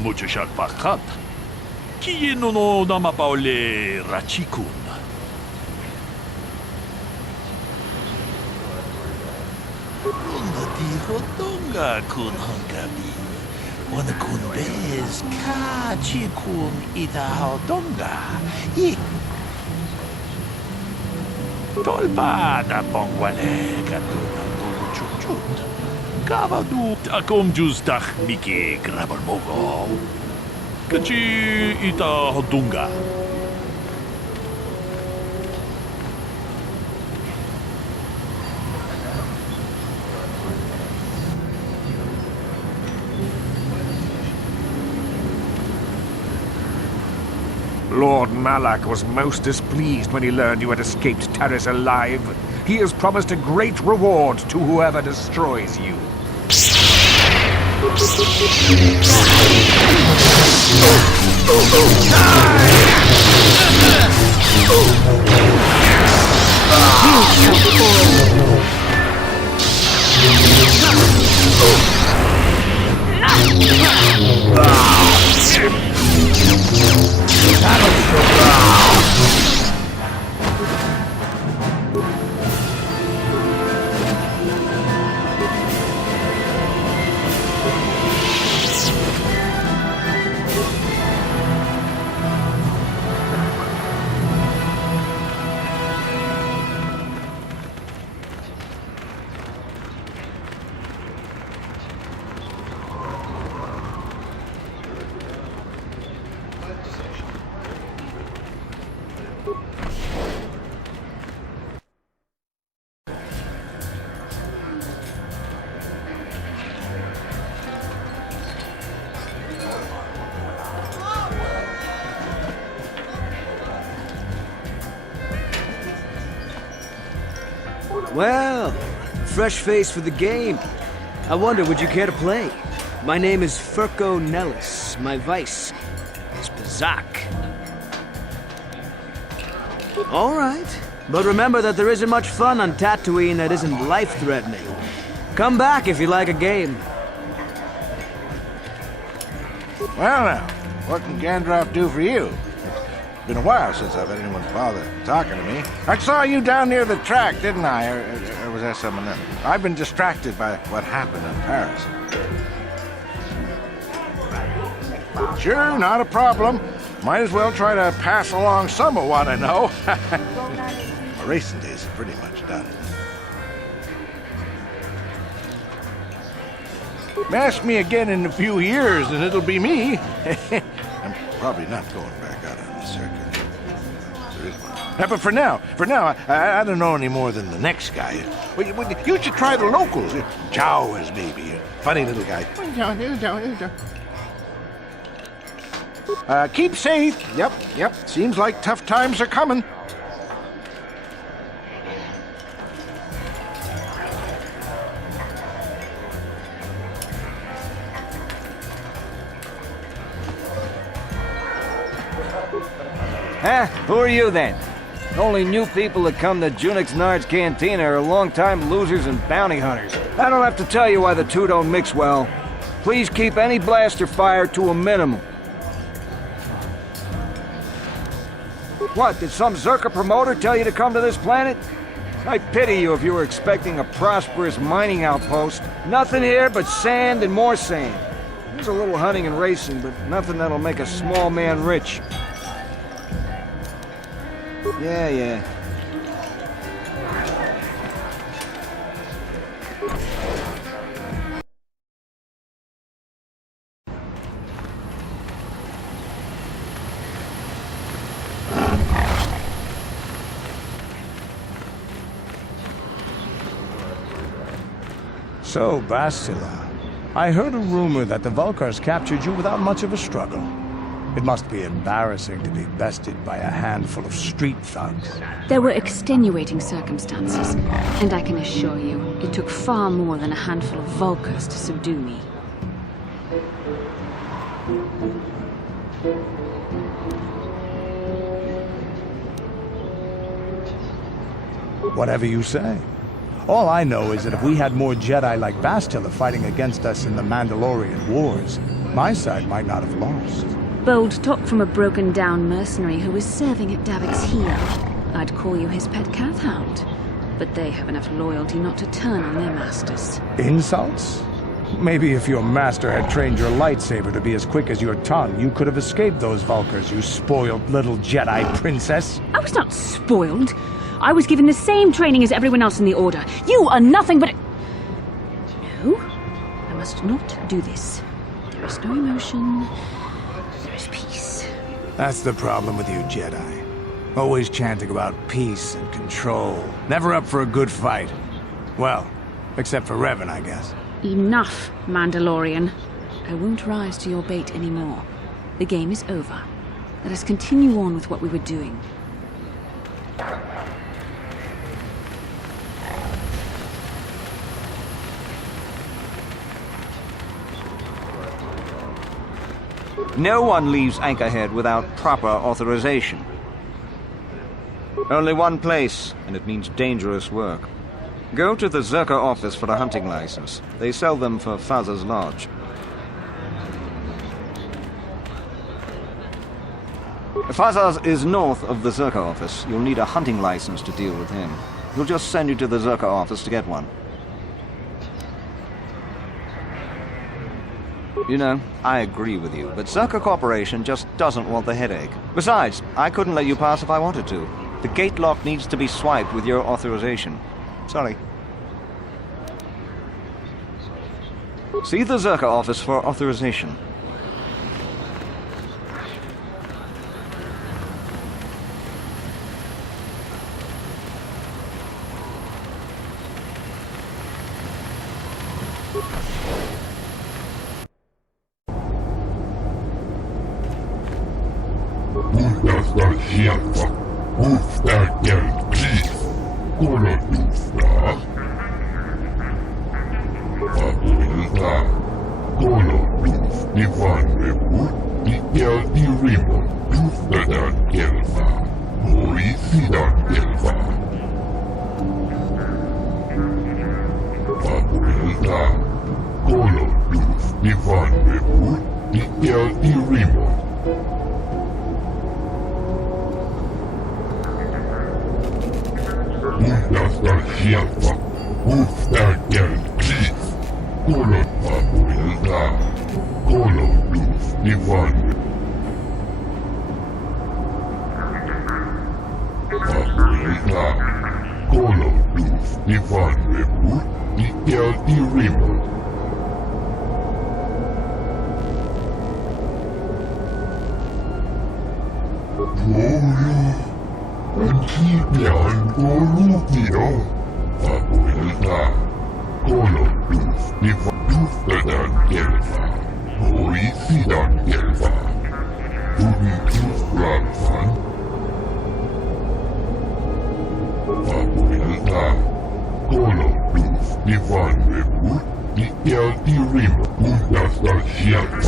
Muchashak pakat. Kieno no namapaole rachikun. Runga tiho donga kun hongabi. Wana kun bez ka chikun ita donga. Tolba da pongwale katuna tulu chuchut. Kavadu takom justach miki grabalmogo. Kachi ita hodunga. Lord Malak was most displeased when he learned you had escaped Taris alive. He has promised a great reward to whoever destroys you. Well, fresh face for the game. I wonder, would you care to play? My name is Furco Nellis. My vice is Bazak. All right. But remember that there isn't much fun on Tatooine that isn't life-threatening. Come back if you like a game. Well now, what can Gandalf do for you? It's been a while since I've had anyone bother talking to me. I saw you down near the track, didn't I? Or was that someone else? I've been distracted by what happened in Paris. Sure, not a problem. Might as well try to pass along some of what I know. My racing days are pretty much done. Ask me again in a few years and it'll be me. I'm probably not going back out on the circuit. There is one. But for now, I don't know any more than the next guy. You should try the locals. Chow is maybe a funny little guy. Keep safe. Yep. Seems like tough times are coming. Huh? Who are you then? Only new people that come to Junix Nard's Cantina are long-time losers and bounty hunters. I don't have to tell you why the two don't mix well. Please keep any blaster fire to a minimum. What, did some Zerka promoter tell you to come to this planet? I pity you if you were expecting a prosperous mining outpost. Nothing here but sand and more sand. There's a little hunting and racing, but nothing that'll make a small man rich. Yeah. So, Bastila, I heard a rumor that the Vulkars captured you without much of a struggle. It must be embarrassing to be bested by a handful of street thugs. There were extenuating circumstances, and I can assure you, it took far more than a handful of Vulkars to subdue me. Whatever you say. All I know is that if we had more Jedi like Bastila fighting against us in the Mandalorian Wars, my side might not have lost. Bold talk from a broken-down mercenary who was serving at Davik's heel. I'd call you his pet cat-hound, but they have enough loyalty not to turn on their masters. Insults? Maybe if your master had trained your lightsaber to be as quick as your tongue, you could have escaped those Vulkars, you spoiled little Jedi princess. I was not spoiled. I was given the same training as everyone else in the Order. You are nothing but... No, I must not do this. There is no emotion. There is peace. That's the problem with you Jedi. Always chanting about peace and control. Never up for a good fight. Well, except for Revan, I guess. Enough, Mandalorian. I won't rise to your bait anymore. The game is over. Let us continue on with what we were doing. No one leaves Anchorhead without proper authorization. Only one place, and it means dangerous work. Go to the Zerka office for a hunting license. They sell them for Faz's Lodge. Faz's is north of the Zerka office. You'll need a hunting license to deal with him. He'll just send you to the Zerka office to get one. You know, I agree with you, but Zerka Corporation just doesn't want the headache. Besides, I couldn't let you pass if I wanted to. The gate lock needs to be swiped with your authorization. Sorry. See the Zerka office for authorization. 기대한 고루기요. 바보일다. 고로투스 니파투스단 겔바. 보이시단 겔바. 두비투스란산. 바보일다. 고로투스 니판웨부. 니엘티리모. 운다스다 시아파.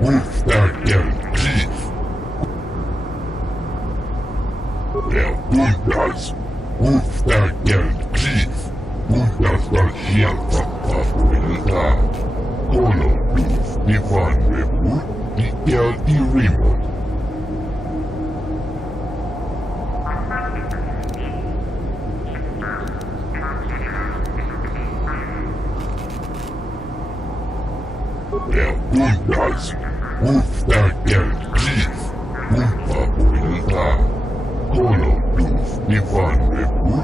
우스타겔 치스. Der Bundas, Uftakel Chief, Bundas Valchiata, Papuelta, Kolodus, Nivan Webu, Nikel Irimo. Der Bundas, Uftakel Chief, Papuelta. Kolodus, Nivan Webu.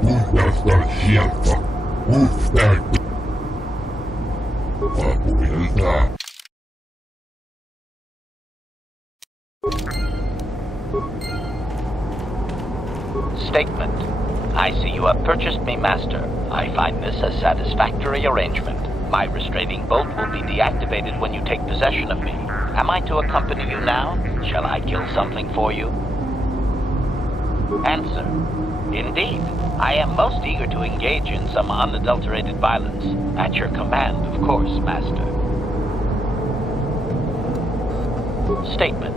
Bundas Valchiata, Uftak. Papuelta. Statement. I see you have purchased me, Master. I find this a satisfactory arrangement. My restraining bolt will be deactivated when you take possession of me. Am I to accompany you now? Shall I kill something for you? Answer. Indeed. I am most eager to engage in some unadulterated violence. At your command, of course, Master. Statement.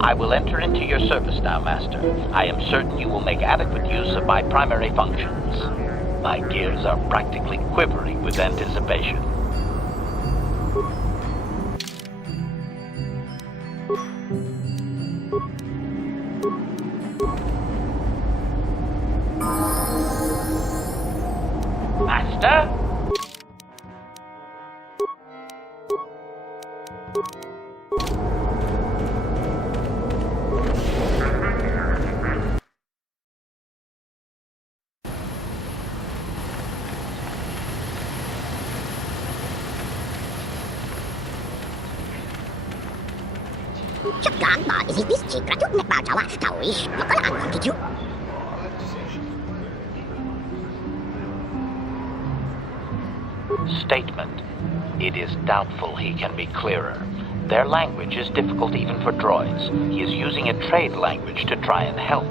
I will enter into your service now, Master. I am certain you will make adequate use of my primary functions. My gears are practically quivering with anticipation. Master? Chắc chắn bà đi biết chỉ cả chút nét bà cháu à, thôi, nó có là ăn thì chứ. Statement. It is doubtful he can be clearer. Their language is difficult even for droids. He is using a trade language to try and help.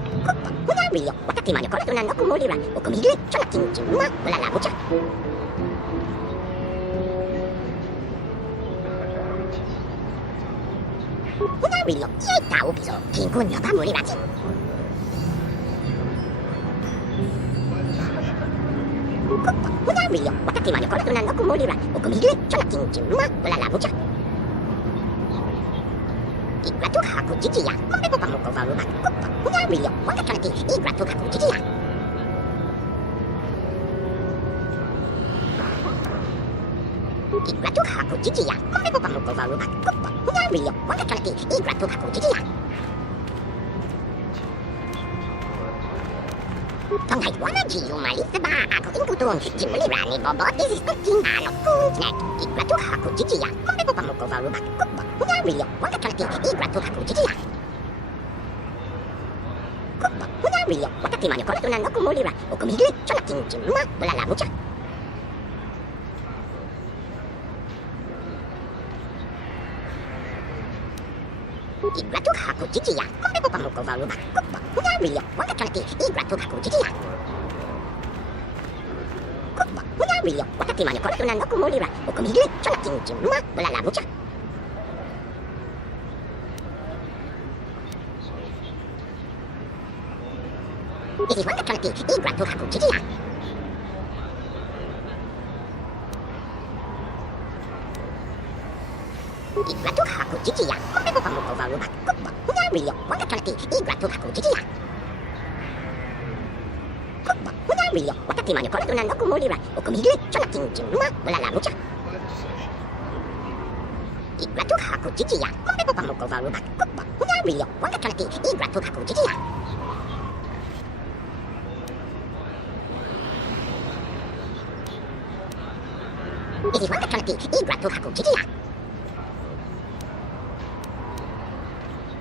It is one quality. Igratu haku jijiya.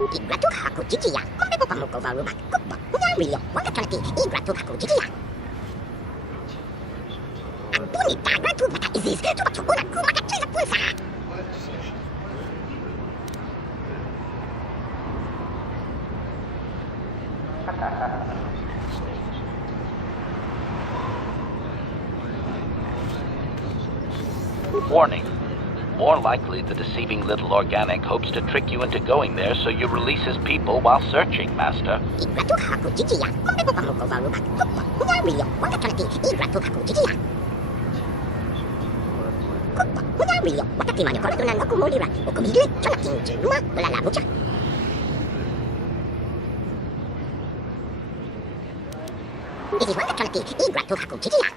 Igratu haku jijiya. Kombe pamuko varuba. Kupa. Unyario. One quality. Igratu haku jijiya. Apuni tagratu bata izis. Tuba chukuna kumaka chila punsa. Warning. More likely, the deceiving little organic hopes to trick you into going there so you release his people while searching, Master. Igratu haku jijiya. Kombe pamuko varuba. Kupa. Unyario. One quality. Igratu haku jijiya. Kupa. Unyario. Wakati manyo kola tunan okumolira. Okumilue. Chona kinji. Uma. Balala mucha. It is one quality. Igratu haku jijiya.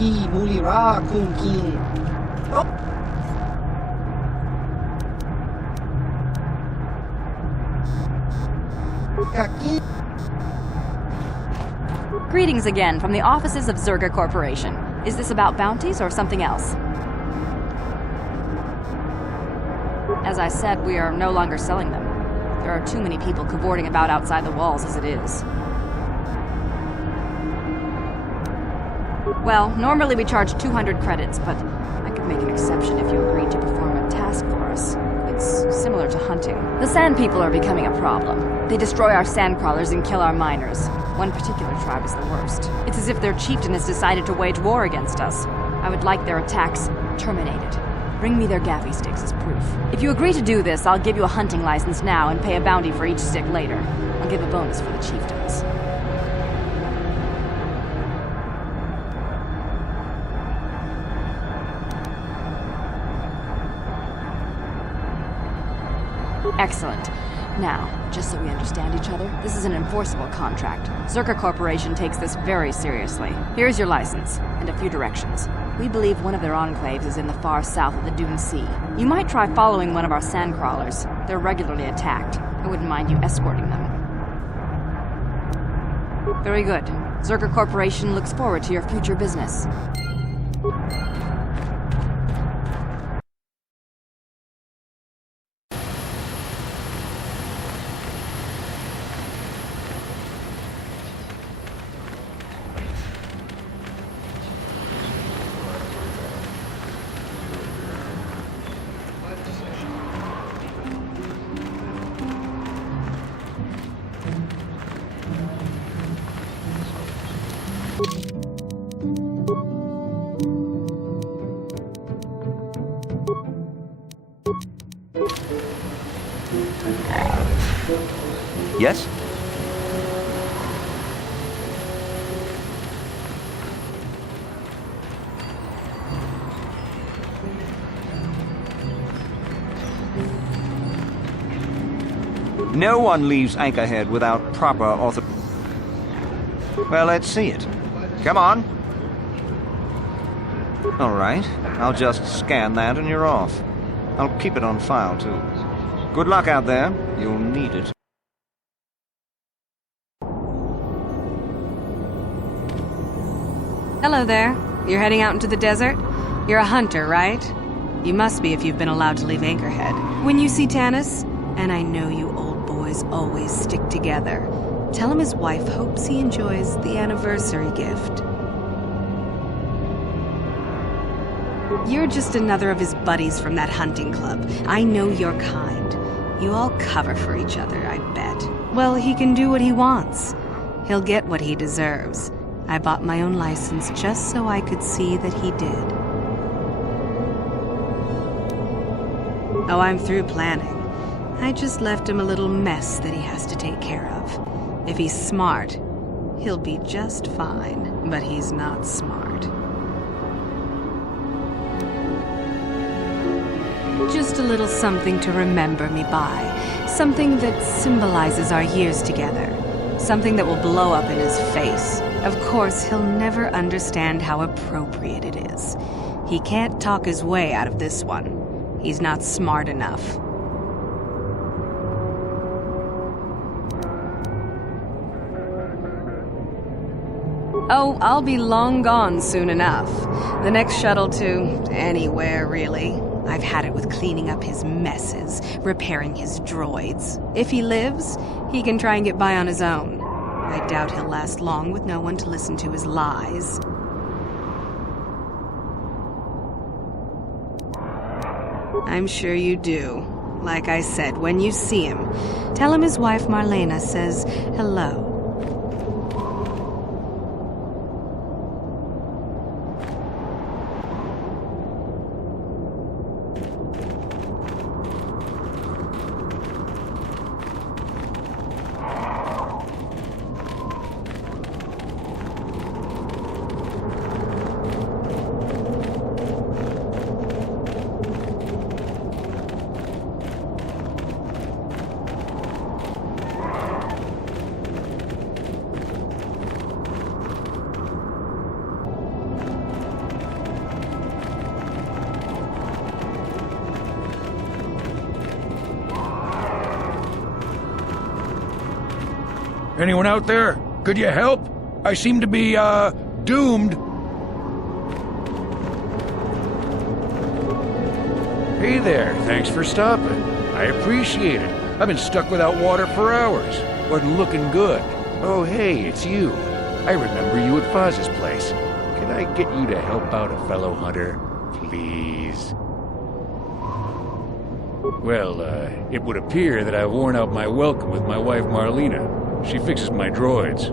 Ki mulira kung king. Oh. Kaki. Greetings again from the offices of Zerga Corporation. Is this about bounties or something else? As I said, we are no longer selling them. There are too many people cavorting about outside the walls as it is. Well, normally we charge 200 credits, but I could make an exception if you agreed to perform a task for us. It's similar to hunting. The sand people are becoming a problem. They destroy our sand crawlers and kill our miners. One particular tribe is the worst. It's as if their chieftain has decided to wage war against us. I would like their attacks terminated. Bring me their gaffy sticks as proof. If you agree to do this, I'll give you a hunting license now and pay a bounty for each stick later. I'll give a bonus for the chieftains. Excellent. Now, just so we understand each other, this is an enforceable contract. Zerka Corporation takes this very seriously. Here's your license, and a few directions. We believe one of their enclaves is in the far south of the Dune Sea. You might try following one of our sand crawlers. They're regularly attacked. I wouldn't mind you escorting them. Very good. Zerka Corporation looks forward to your future business. Yes? No one leaves Anchorhead without proper author... Well, let's see it. Come on. All right. I'll just scan that and you're off. I'll keep it on file, too. Good luck out there. You'll need it. Hello there. You're heading out into the desert? You're a hunter, right? You must be if you've been allowed to leave Anchorhead. When you see Tanis, and I know you old boys always stick together, tell him his wife hopes he enjoys the anniversary gift. You're just another of his buddies from that hunting club. I know your kind. You all cover for each other, I bet. Well, he can do what he wants. He'll get what he deserves. I bought my own license just so I could see that he did. Oh, I'm through planning. I just left him a little mess that he has to take care of. If he's smart, he'll be just fine. But he's not smart. Just a little something to remember me by. Something that symbolizes our years together. Something that will blow up in his face. Of course, he'll never understand how appropriate it is. He can't talk his way out of this one. He's not smart enough. Oh, I'll be long gone soon enough. The next shuttle to anywhere, really. I've had it with cleaning up his messes, repairing his droids. If he lives, he can try and get by on his own. I doubt he'll last long with no one to listen to his lies. I'm sure you do. Like I said, when you see him, tell him his wife Marlena says hello. Anyone out there? Could you help? I seem to be, doomed. Hey there, thanks for stopping. I appreciate it. I've been stuck without water for hours. Wasn't looking good. Oh, hey, it's you. I remember you at Faz's place. Can I get you to help out a fellow hunter? Please? Well, it would appear that I've worn out my welcome with my wife Marlena. She fixes my droids.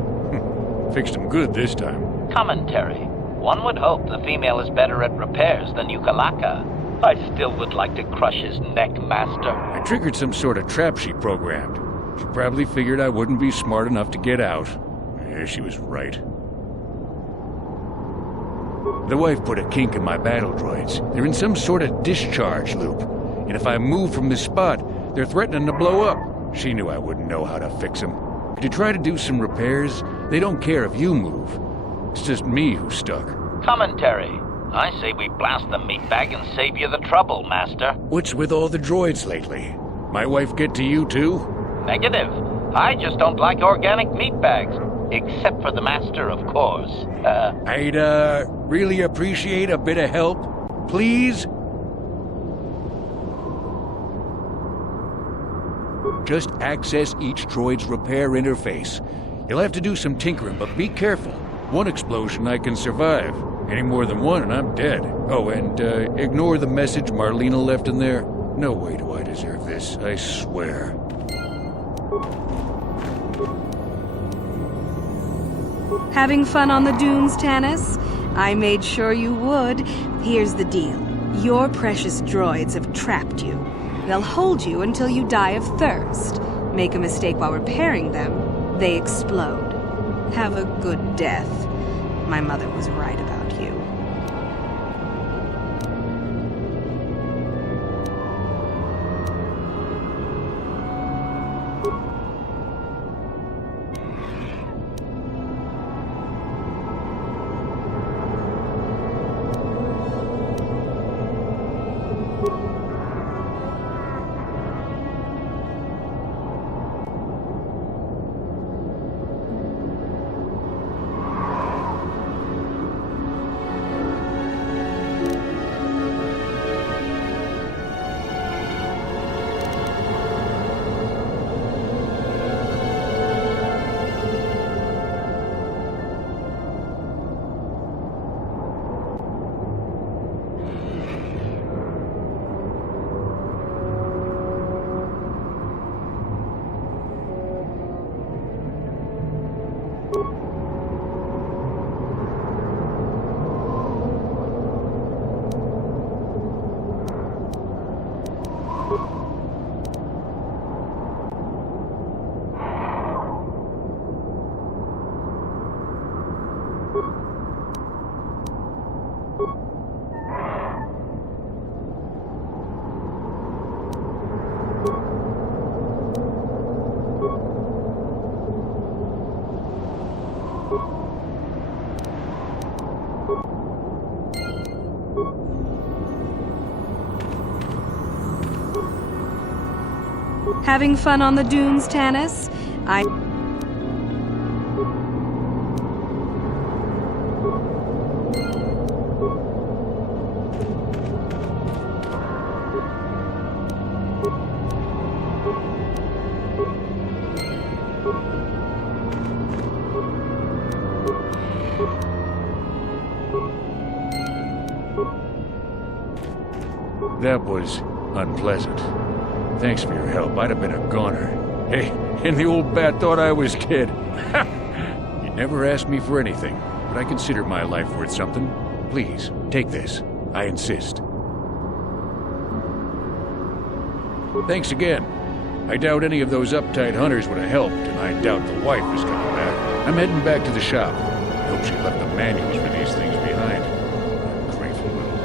Fixed them good this time. Commentary. One would hope the female is better at repairs than Yukalaka. I still would like to crush his neck, Master. I triggered some sort of trap she programmed. She probably figured I wouldn't be smart enough to get out. Yeah, she was right. The wife put a kink in my battle droids. They're in some sort of discharge loop. And if I move from this spot, they're threatening to blow up. She knew I wouldn't know how to fix them. Could you try to do some repairs? They don't care if you move. It's just me who's stuck. Commentary. I say we blast the meatbag and save you the trouble, Master. What's with all the droids lately? My wife get to you too? Negative. I just don't like organic meatbags. Except for the Master, of course. I'd, really appreciate a bit of help. Please? Just access each droid's repair interface. You'll have to do some tinkering, but be careful. One explosion I can survive. Any more than one and I'm dead. Oh, and ignore the message Marlena left in there. No way do I deserve this, I swear. Having fun on the dunes, Tanis? I made sure you would. Here's the deal. Your precious droids have trapped you. They'll hold you until you die of thirst. Make a mistake while repairing them, they explode. Have a good death. My mother was right about you. Having fun on the dunes, Tanis? That was unpleasant. Thanks for your help. I'd have been a goner. Hey, and the old bat thought I was dead. You never asked me for anything, but I consider my life worth something. Please, take this. I insist. Thanks again. I doubt any of those uptight hunters would have helped, and I doubt the wife is coming back. I'm heading back to the shop. I hope she left the manuals for these things behind. I'm grateful little.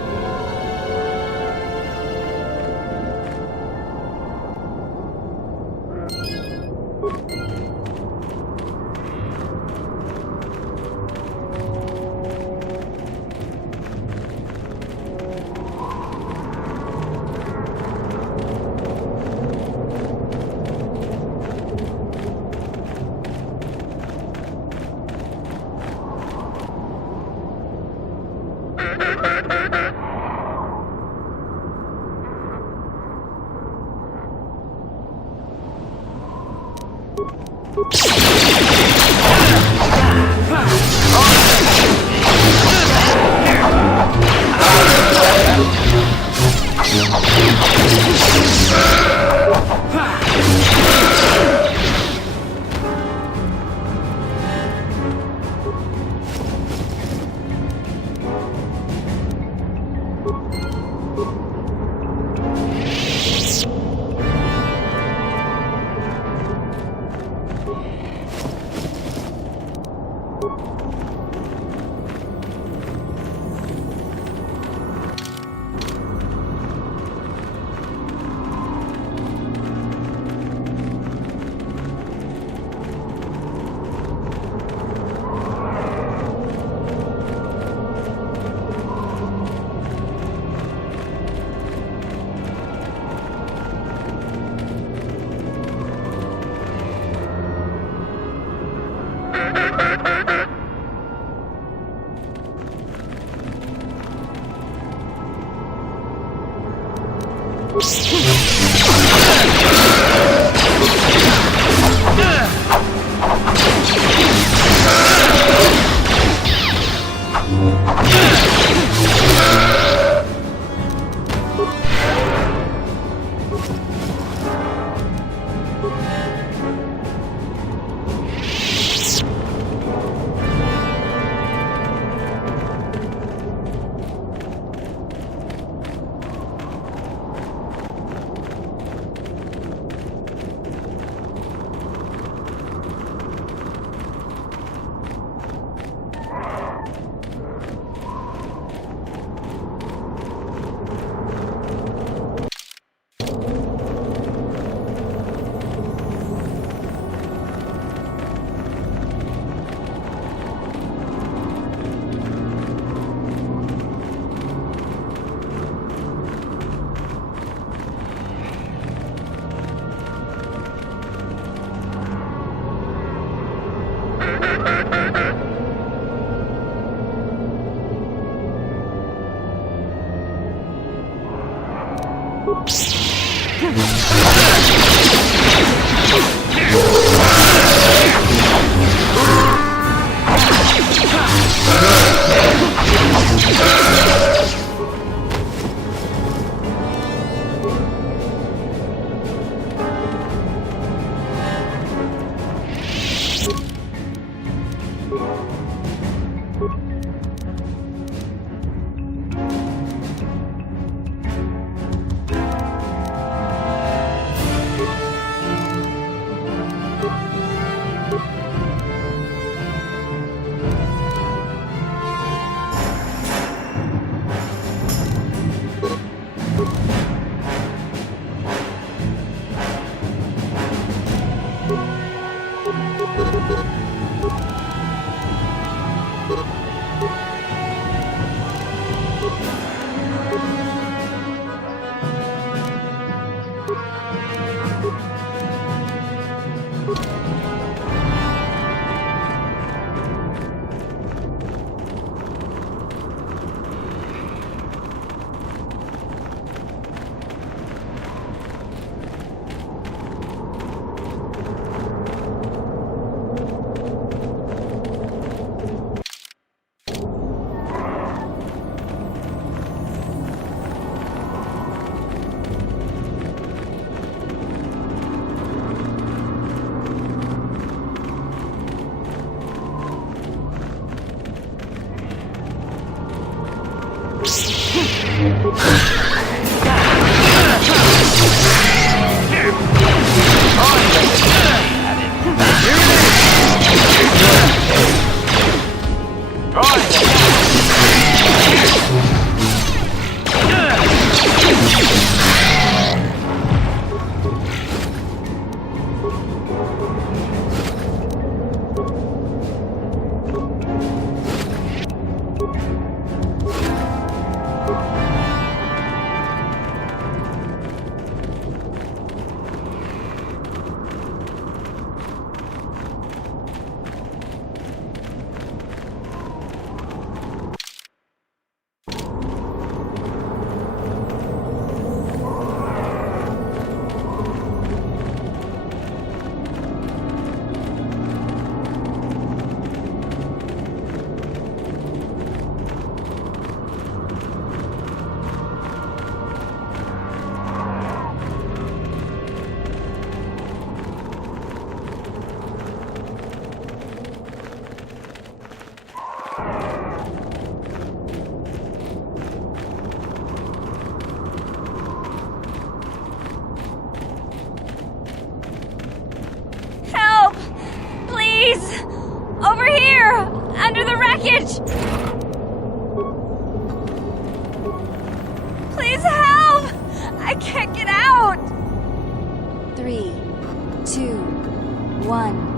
Help! Please! Over here! Under the wreckage! Please help! I can't get out! 3, 2, 1.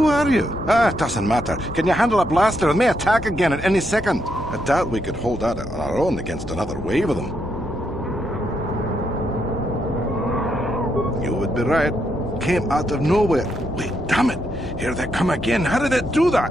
Who are you? It doesn't matter. Can you handle a blaster? It may attack again at any second. I doubt we could hold out on our own against another wave of them. You would be right. Came out of nowhere. Wait, damn it! Here they come again. How did it do that?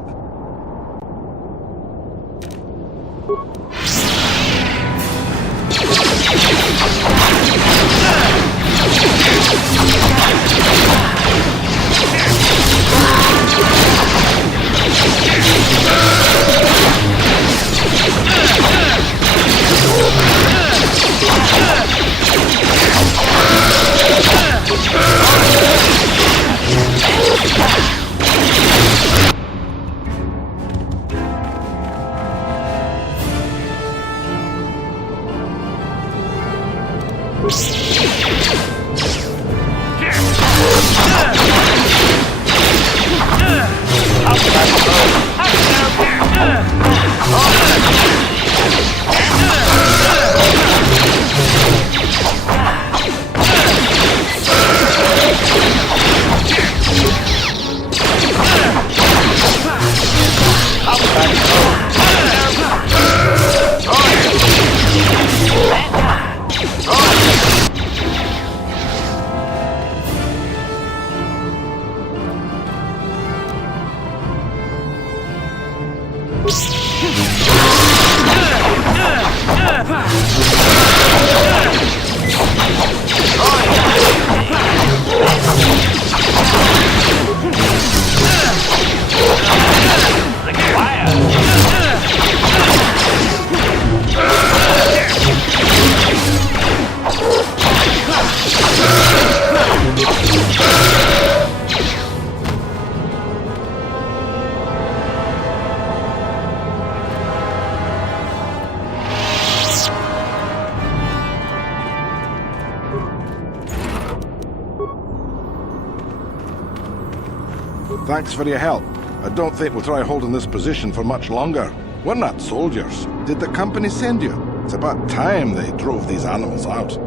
Thanks for your help. I don't think we'll try holding this position for much longer. We're not soldiers. Did the company send you? It's about time they drove these animals out.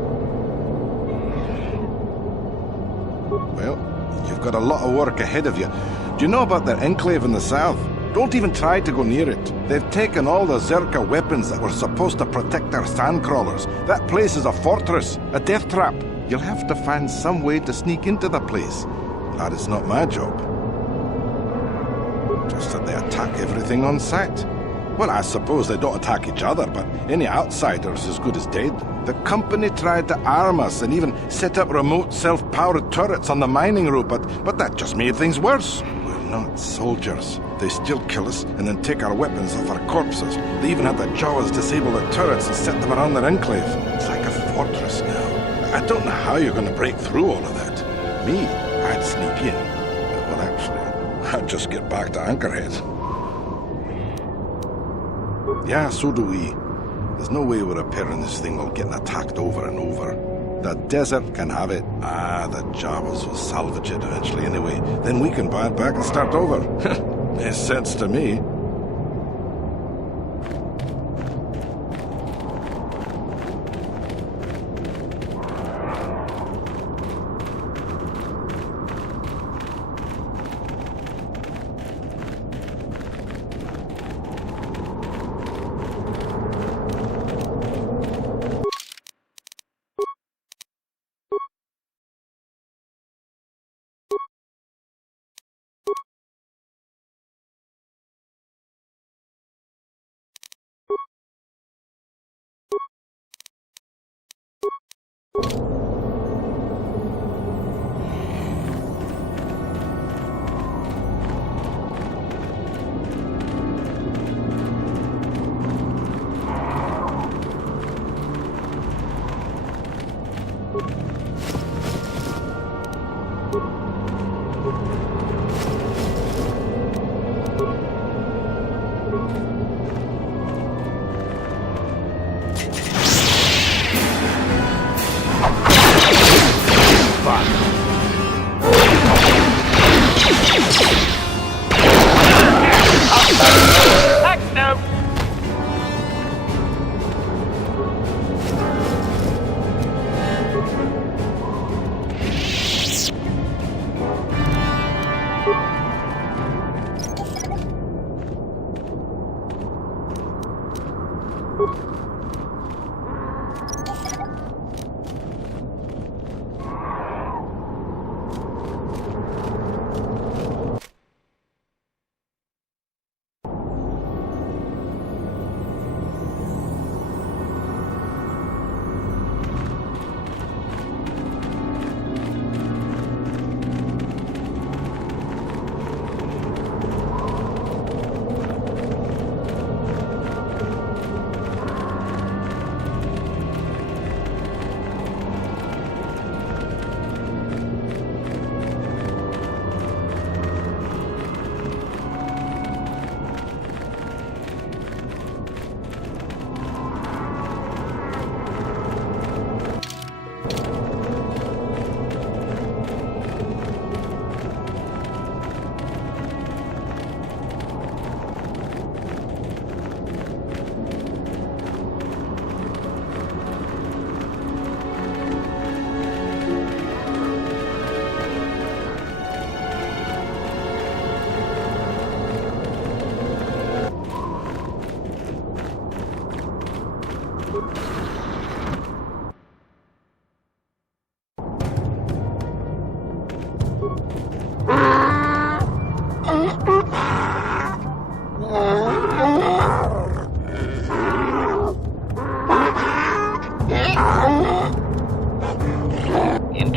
Well, you've got a lot of work ahead of you. Do you know about their enclave in the south? Don't even try to go near it. They've taken all the Zerka weapons that were supposed to protect their sandcrawlers. That place is a fortress, a death trap. You'll have to find some way to sneak into the place. That is not my job. Just that they attack everything on sight. Well, I suppose they don't attack each other, but any outsider's as good as dead. The company tried to arm us and even set up remote self-powered turrets on the mining route, but that just made things worse. We're not soldiers. They still kill us and then take our weapons off our corpses. They even had the Jawas disable the turrets and set them around their enclave. It's like a fortress now. I don't know how you're going to break through all of that. Me, I'd sneak in. Well, actually, I'd just get back to Anchorhead. Yeah, so do we. There's no way we're repairing this thing while getting attacked over and over. The desert can have it. The Jawas will salvage it eventually anyway. Then we can buy it back and start over. Makes sense to me.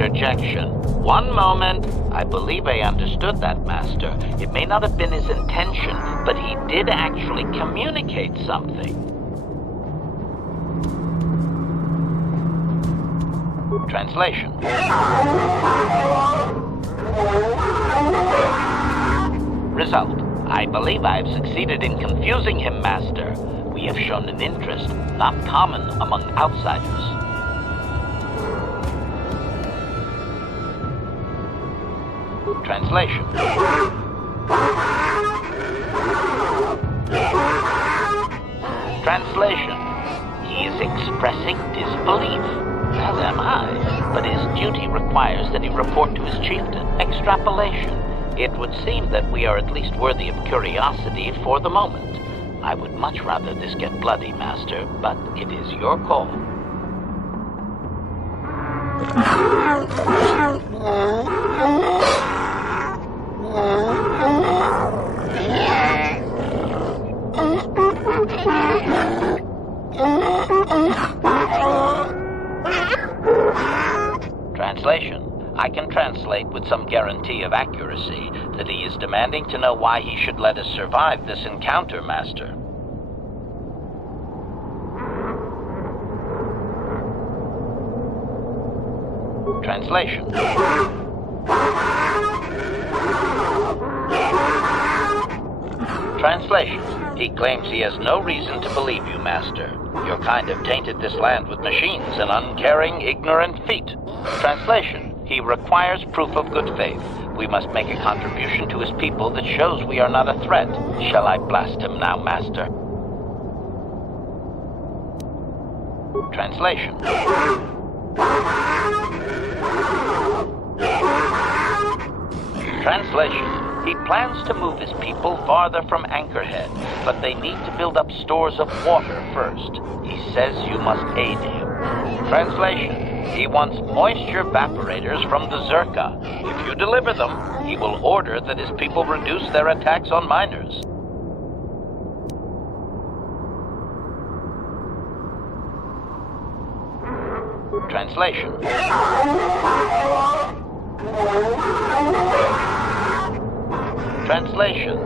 interjection. One moment. I believe I understood that, Master. It may not have been his intention, but he did actually communicate something. Translation. Result. I believe I have succeeded in confusing him, Master. We have shown an interest not common among outsiders. Translation. Translation. He is expressing disbelief, as am I, but his duty requires that he report to his chieftain. Extrapolation. It would seem that we are at least worthy of curiosity for the moment. I would much rather this get bloody, Master, but it is your call. Translation. I can translate with some guarantee of accuracy that he is demanding to know why he should let us survive this encounter, Master. Translation. Translation. He claims he has no reason to believe you, Master. Your kind have tainted this land with machines and uncaring, ignorant feet. Translation. He requires proof of good faith. We must make a contribution to his people that shows we are not a threat. Shall I blast him now, Master? Translation. Translation. He plans to move his people farther from Anchorhead, but they need to build up stores of water first. He says you must aid him. Translation. He wants moisture evaporators from the Zerka. If you deliver them, he will order that his people reduce their attacks on miners. Translation. Translation.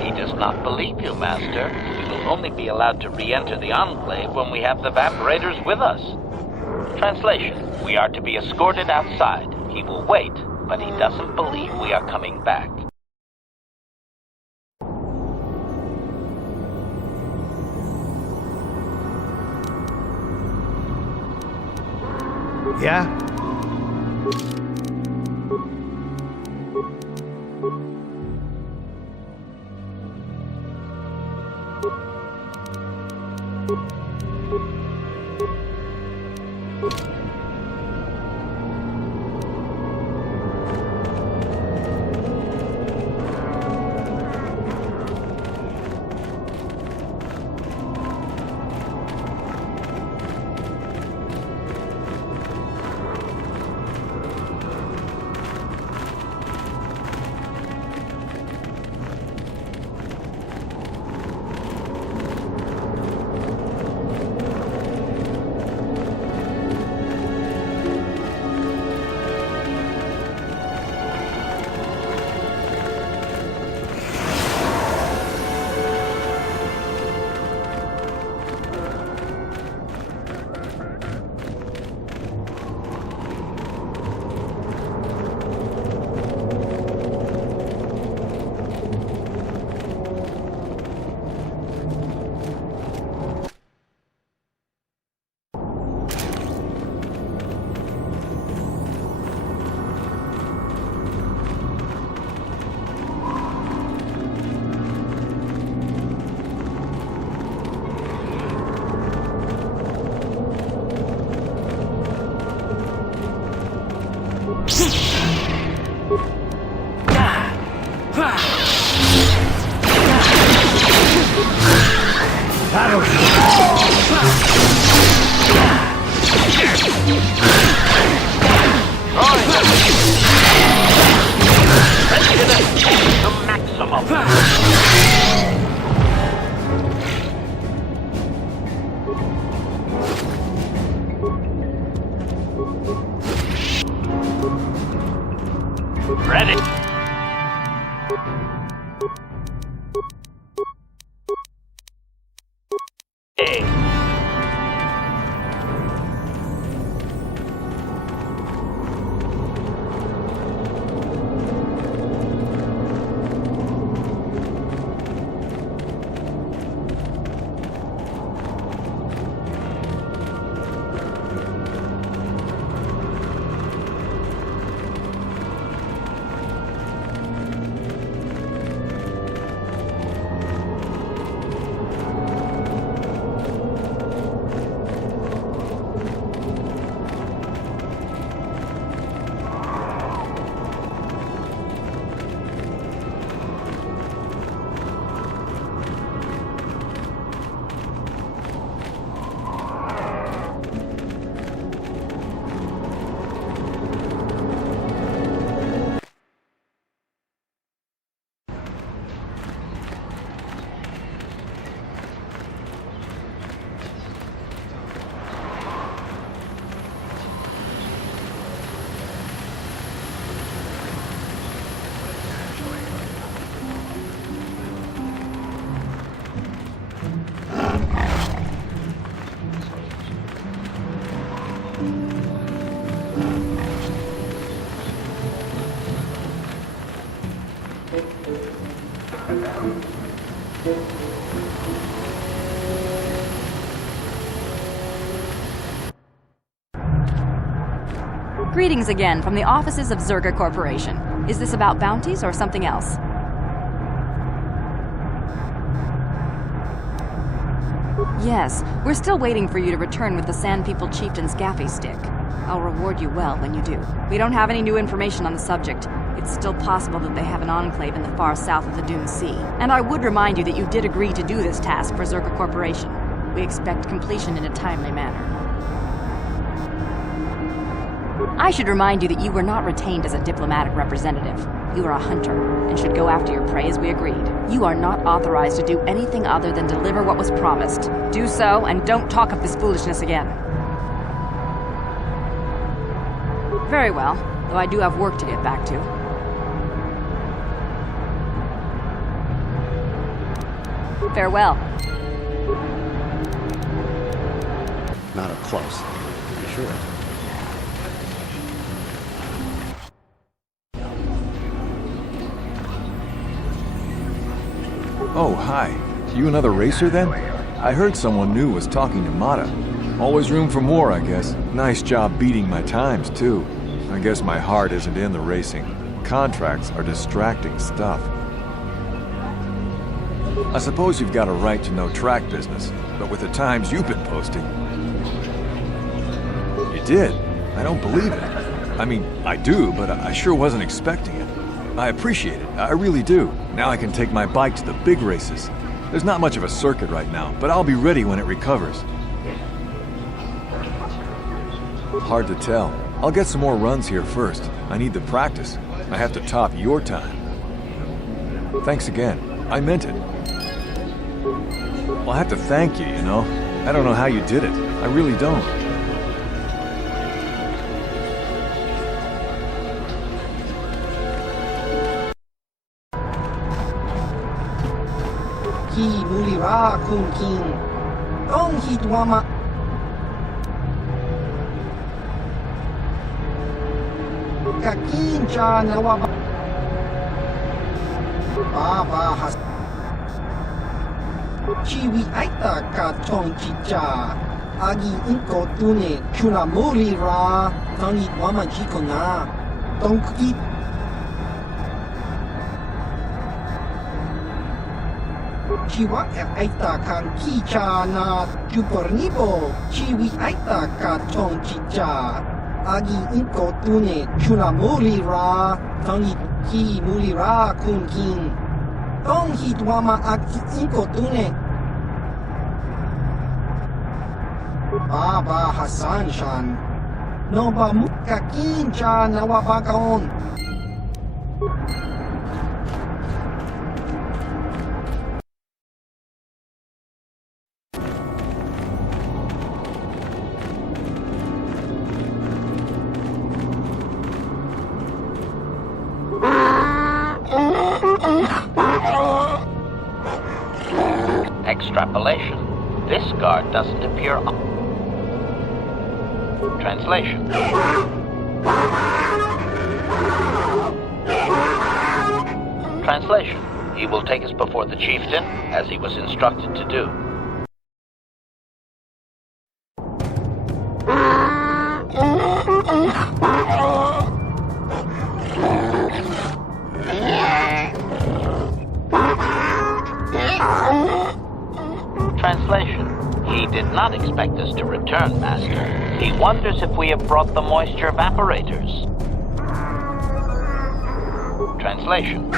He does not believe you, Master. We will only be allowed to re-enter the Enclave when we have the evaporators with us. Translation. We are to be escorted outside. He will wait, but he doesn't believe we are coming back. Yeah? Ready. Greetings again from the offices of Zerga Corporation. Is this about bounties or something else? Yes, we're still waiting for you to return with the Sand People Chieftain's gaffy stick. I'll reward you well when you do. We don't have any new information on the subject. It's still possible that they have an enclave in the far south of the Dune Sea. And I would remind you that you did agree to do this task for Zerga Corporation. We expect completion in a timely manner. I should remind you that you were not retained as a diplomatic representative. You are a hunter, and should go after your prey as we agreed. You are not authorized to do anything other than deliver what was promised. Do so, and don't talk of this foolishness again. Very well, though I do have work to get back to. Farewell. Not up close, to be sure. Oh, hi. You another racer then? I heard someone new was talking to Mata. Always room for more, I guess. Nice job beating my times, too. I guess my heart isn't in the racing. Contracts are distracting stuff. I suppose you've got a right to know track business, but with the times you've been posting... You did? I don't believe it. I mean, I do, but I sure wasn't expecting it. I appreciate it, I really do. Now I can take my bike to the big races. There's not much of a circuit right now, but I'll be ready when it recovers. Hard to tell. I'll get some more runs here first. I need the practice. I have to top your time. Thanks again. I meant it. Well, I have to thank you, you know? I don't know how you did it. I really don't. Ki mulira kun king. Dong hitwama. Kakin cha nawaba. Baba has. Chiwi aita ka chong chicha. Agi inko tune chuna mulira. Dong hitwama chikona. Dong ki. Chiwa aita kan kicha na chupornibo. Chiwi aita ka chong chicha. Agi inko tune chuna mulira. Tangi ki mulira kun kin. Tong hitwama agi inko tune. Baba Hassan Shan. Noba muka kincha na wabakaon. Extrapolation. This guard doesn't appear on... Translation. Translation. He will take us before the chieftain, as he was instructed to do. Translation. He did not expect us to return, Master. He wonders if we have brought the moisture evaporators. Translation.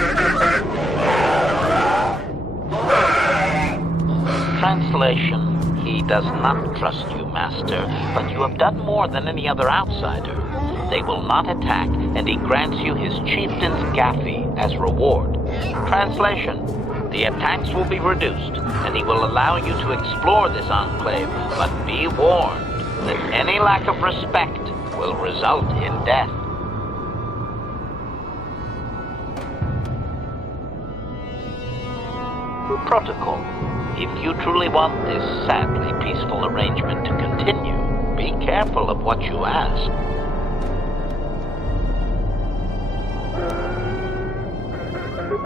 Translation. He does not trust you, Master, but you have done more than any other outsider. They will not attack, and he grants you his chieftain's gaffy as reward. Translation. The attacks will be reduced, and he will allow you to explore this enclave, but be warned that any lack of respect will result in death. Protocol. If you truly want this sadly peaceful arrangement to continue, be careful of what you ask.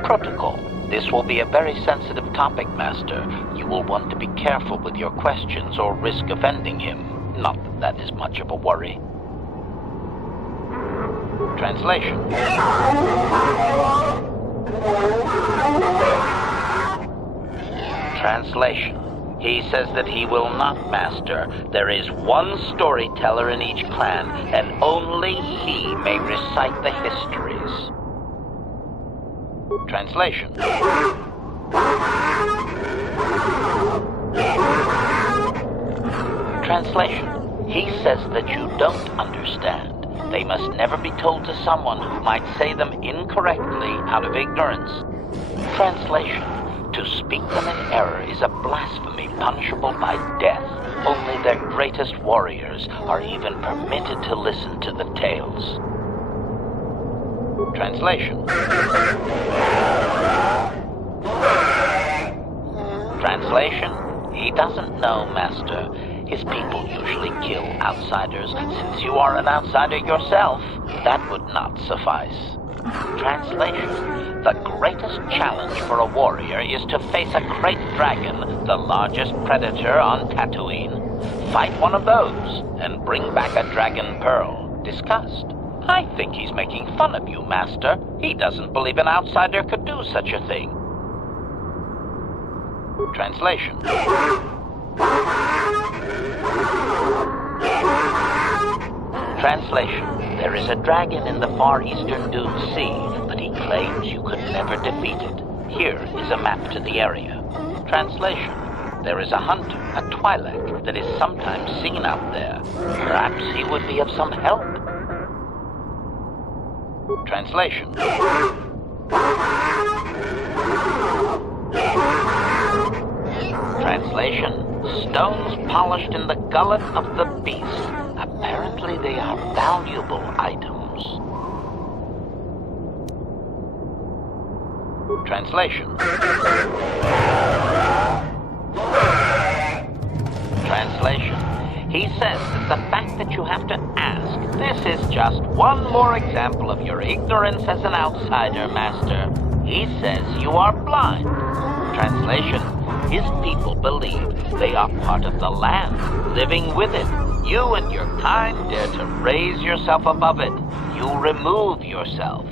Protocol. This will be a very sensitive topic, Master. You will want to be careful with your questions or risk offending him. Not that that is much of a worry. Translation. Translation. He says that he will not, Master. There is one storyteller in each clan, and only he may recite the histories. Translation. Translation. He says that you don't understand. They must never be told to someone who might say them incorrectly out of ignorance. Translation. To speak them in error is a blasphemy punishable by death. Only their greatest warriors are even permitted to listen to the tales. Translation. Translation. He doesn't know, Master. His people usually kill outsiders. Since you are an outsider yourself, that would not suffice. Translation. The greatest challenge for a warrior is to face a great dragon, the largest predator on Tatooine. Fight one of those, and bring back a dragon pearl. Discussed. I think he's making fun of you, Master. He doesn't believe an outsider could do such a thing. Translation. Translation. There is a dragon in the far eastern Dune Sea, but he claims you could never defeat it. Here is a map to the area. Translation. There is a hunter, a Twi'lek, that is sometimes seen out there. Perhaps he would be of some help. Translation. Translation. Stones polished in the gullet of the beast. Apparently they are valuable items. Translation. Translation. He says that the fact that you have to ask, this is just one more example of your ignorance as an outsider, Master. He says you are blind. Translation. His people believe they are part of the land, living with it. You and your kind dare to raise yourself above it. You remove yourself.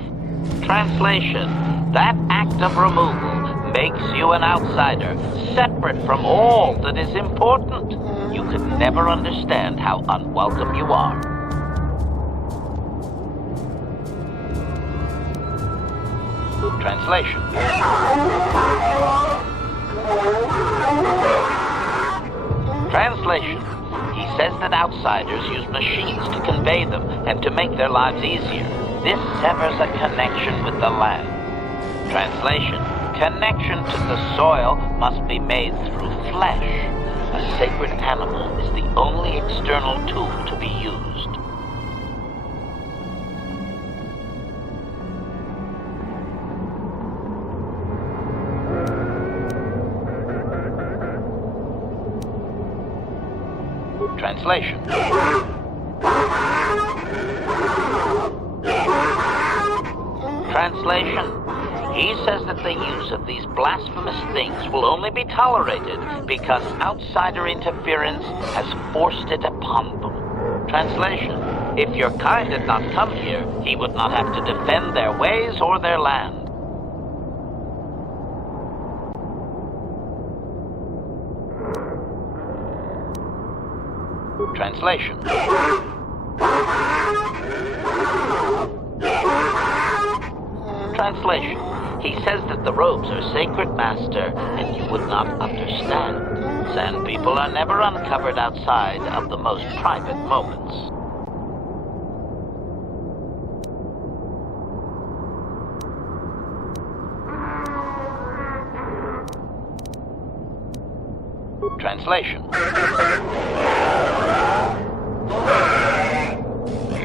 Translation. That act of removal makes you an outsider, separate from all that is important. You could never understand how unwelcome you are. Translation. Translation. He says that outsiders use machines to convey them and to make their lives easier. This severs a connection with the land. Translation. Connection to the soil must be made through flesh. A sacred animal is the only external tool to be used. Translation. Translation. He says that the use of these blasphemous things will only be tolerated because outsider interference has forced it upon them. Translation. If your kind had not come here, he would not have to defend their ways or their land. Translation. Translation. He says that the robes are sacred, Master, and you would not understand. Sand people are never uncovered outside of the most private moments. Translation.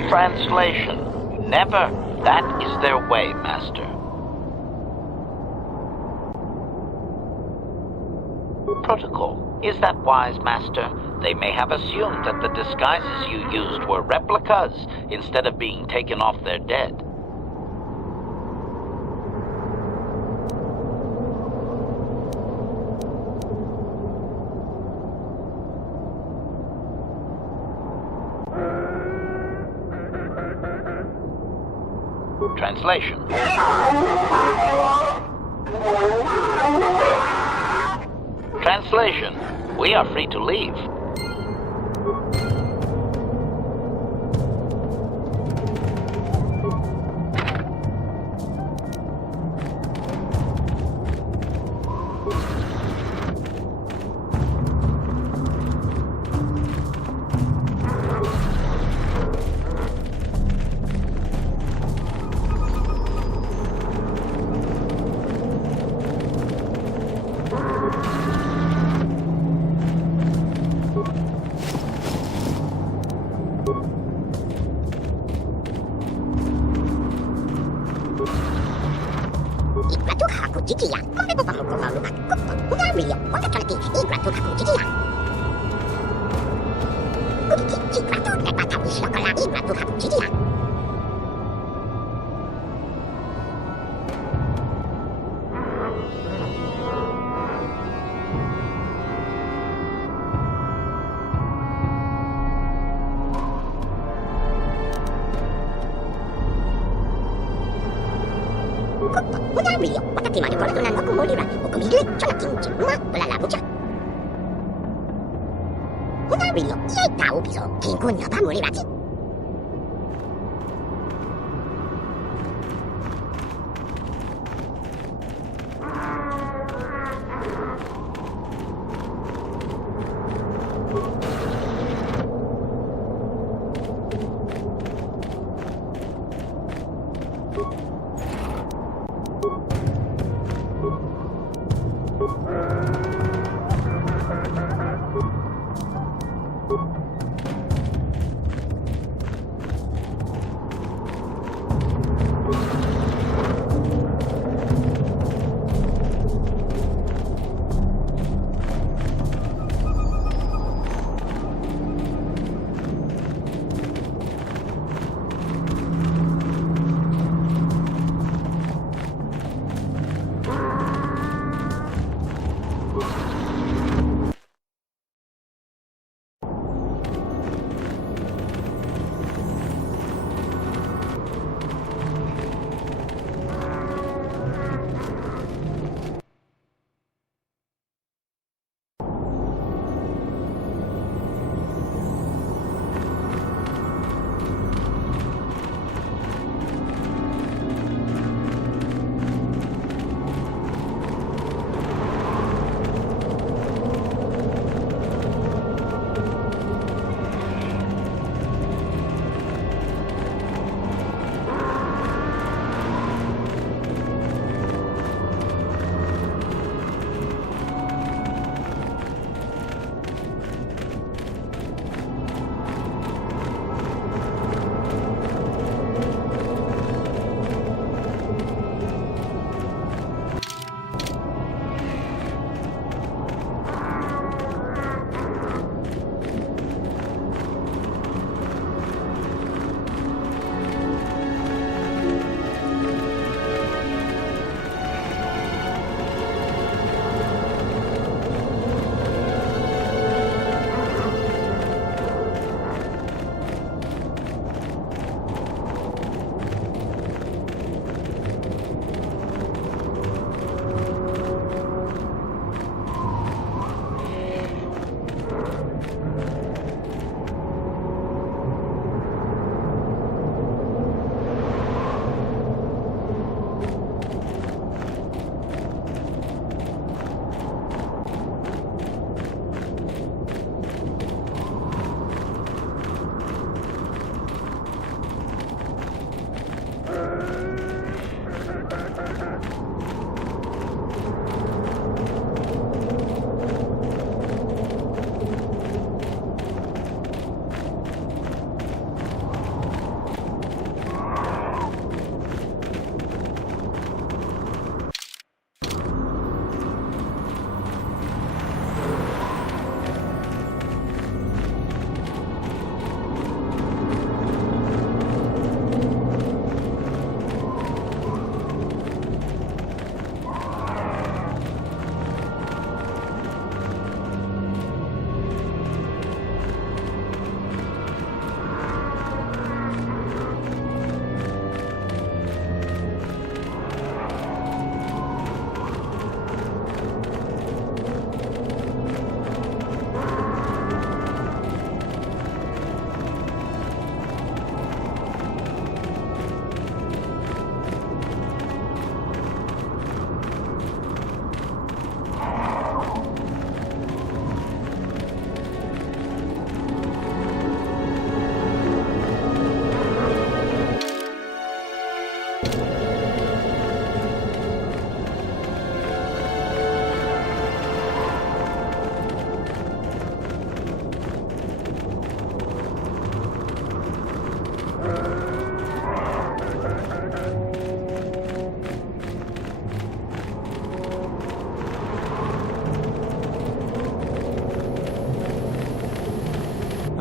Translation. Never. That is their way, Master. Protocol. Is that wise, Master? They may have assumed that the disguises you used were replicas instead of being taken off their dead. Translation. Translation. We are free to leave.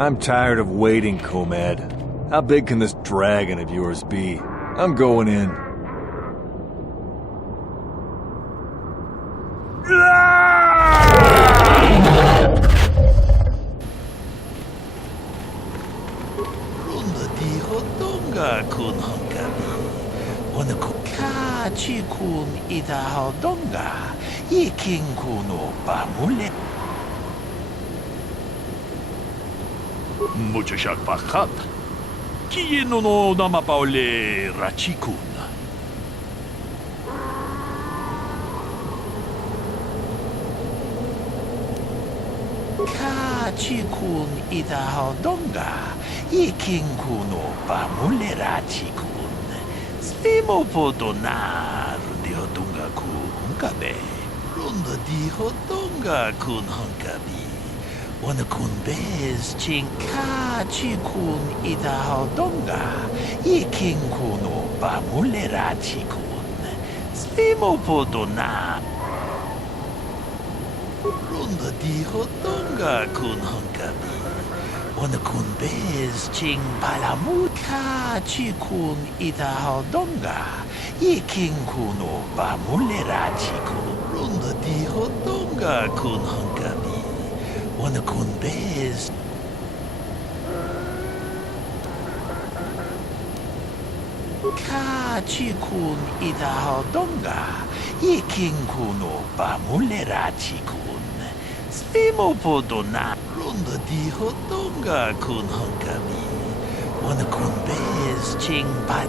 I'm tired of waiting, Comad. How big can this dragon of yours be? I'm going in. Mucho shakpakat. Kieno no namapaole rachikun. Kachikun idahaldonga. Ikinkuno pamule rachikun. Slimo podonar dihodunga kunkabe. Runda dihodunga kunhankabi. Wana kun bez chinka chikun idahaldonga. Ikin kuno pamulera chikun. Slimo podona. Runda dihodonga kun hankabi. Wana kun bez ching palamuka chikun idahaldonga. Ikin kuno pamulera chikun. Runda dihodonga kun hankabi. Wana kun bez. Kachikun idahaldonga. Ikin kuno pamulera chikun. Slimo podona. Runda dihodonga kun hankabi. Wana kun bez ching pat.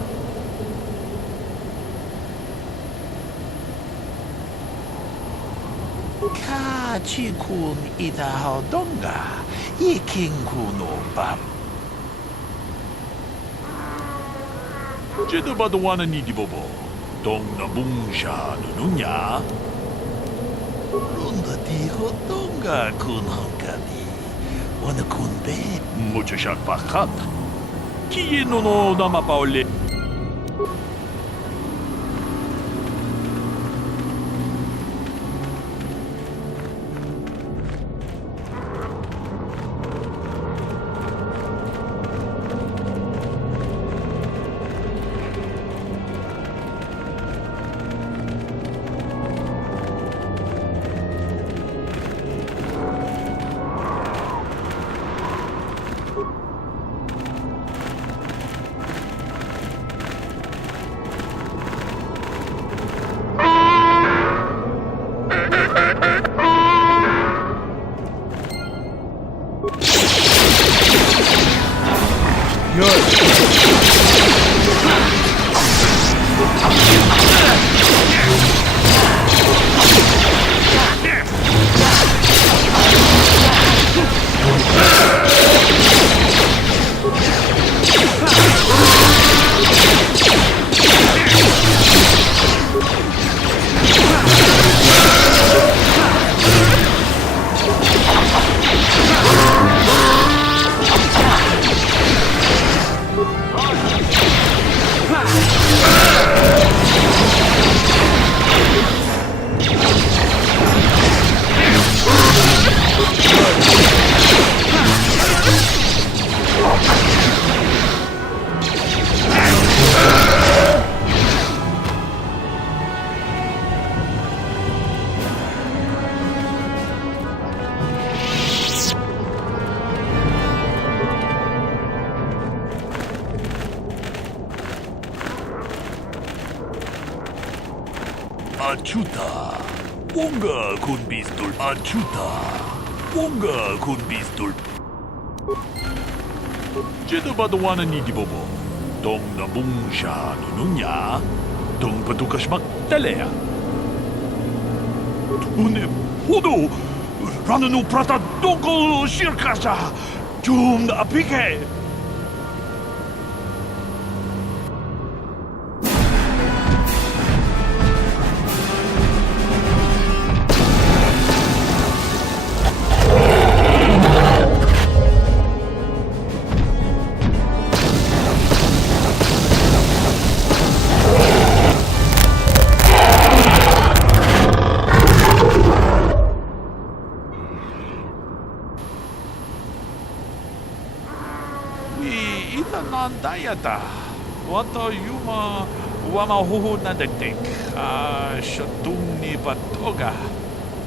Kachikun idahaldonga. Ikin kuno pam. Jedo baduana ni dibobo. Dong na bungsha nununya. Runda dihodonga kun hankabi. Wana kun be. Mucho shakpakat. Kieno no namapaole. Achuta. Unga kun bistul. Achuta. Unga kun bistul. Jeda badawana ni dibobo. Dong na bungsha nununya. Dong patukashmak talea. Tune hodo. Rananu prata doko shirkasha. Jum na apike. Dayata. Wata yuma wamahuhu na dagdag. Shatung ni patoga.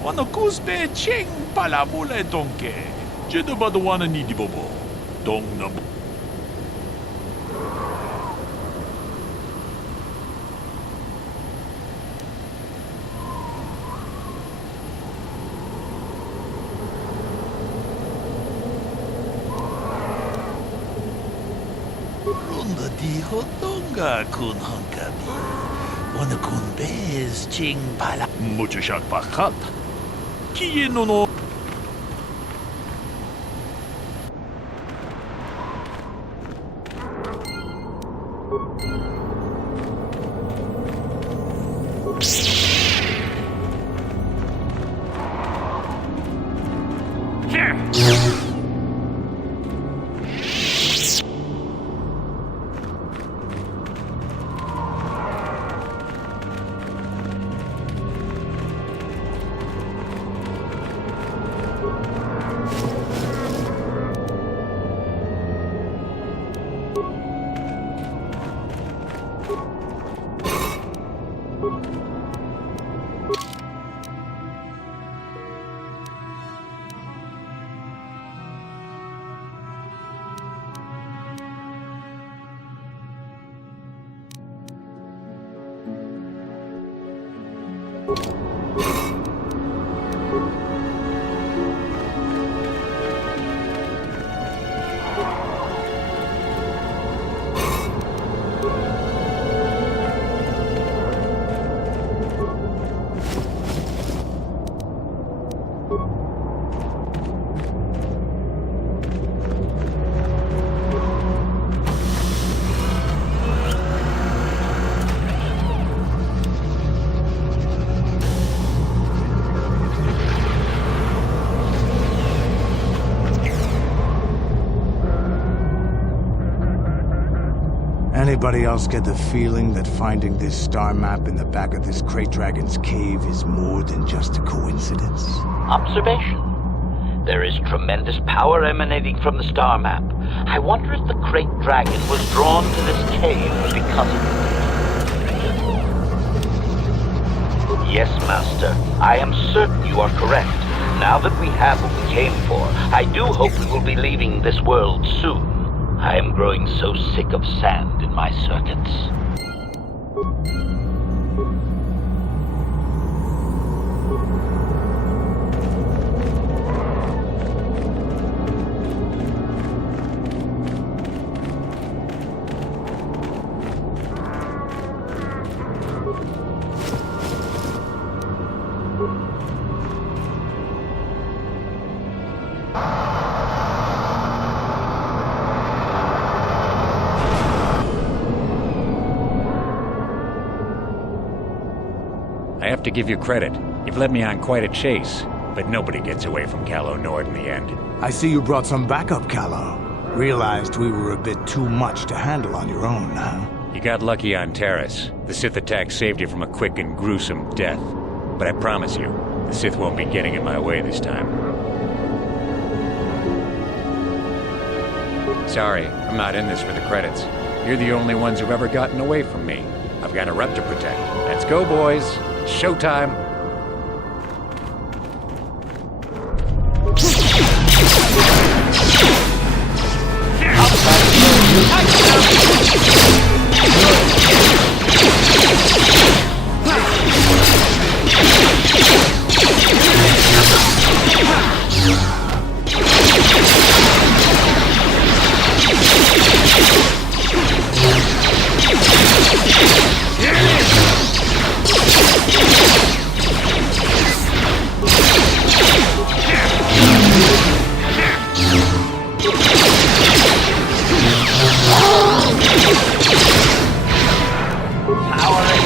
Wano kusbe ching palamula donke. Jeda badawana ni dibobo. Dong na Dijo donga kun hankabi. Wana kun bez ching pala. mucho shak pakat. Kiye no. Anybody else get the feeling that finding this star map in the back of this Krayt Dragon's cave is more than just a coincidence? Observation. There is tremendous power emanating from the star map. I wonder if the Krayt Dragon was drawn to this cave because of it. Yes, Master. I am certain you are correct. Now that we have what we came for, I do hope we will be leaving this world soon. I am growing so sick of sand in my circuits. I have to give you credit. You've led me on quite a chase, but nobody gets away from Calo Nord in the end. I see you brought some backup, Calo. Realized we were a bit too much to handle on your own, huh? You got lucky on Terrace. The Sith attack saved you from a quick and gruesome death. But I promise you, the Sith won't be getting in my way this time. Sorry, I'm not in this for the credits. You're the only ones who've ever gotten away from me. I've got a rep to protect. Let's go, boys. Showtime. Powering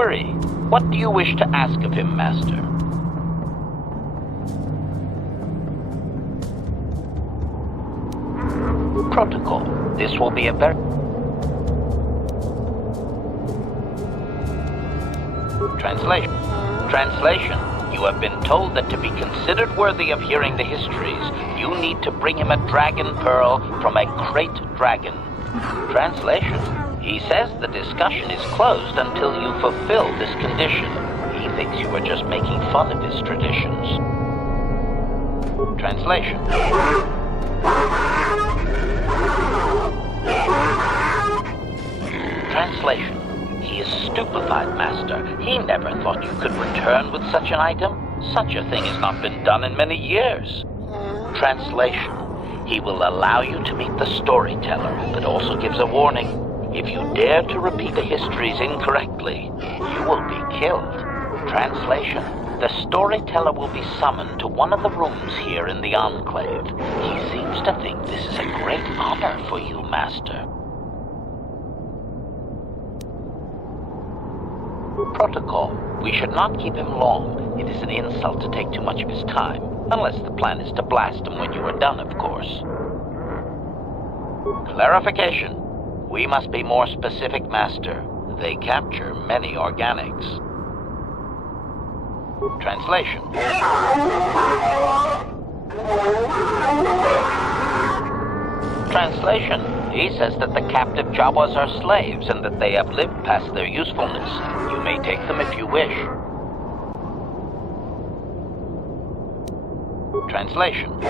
Query. What do you wish to ask of him, Master? Protocol. This will be a very... Translation. Translation. You have been told that to be considered worthy of hearing the histories, you need to bring him a dragon pearl from a great dragon. Translation. He says the discussion is closed until you fulfill this condition. He thinks you are just making fun of his traditions. Translation. Translation. He is stupefied, Master. He never thought you could return with such an item. Such a thing has not been done in many years. Translation. He will allow you to meet the storyteller, but also gives a warning. If you dare to repeat the histories incorrectly, you will be killed. Translation. The storyteller will be summoned to one of the rooms here in the Enclave. He seems to think this is a great honor for you, Master. Protocol. We should not keep him long. It is an insult to take too much of his time. Unless the plan is to blast him when you are done, of course. Clarification. We must be more specific, Master. They capture many organics. Translation. Translation. He says that the captive Jawas are slaves and that they have lived past their usefulness. You may take them if you wish. Translation.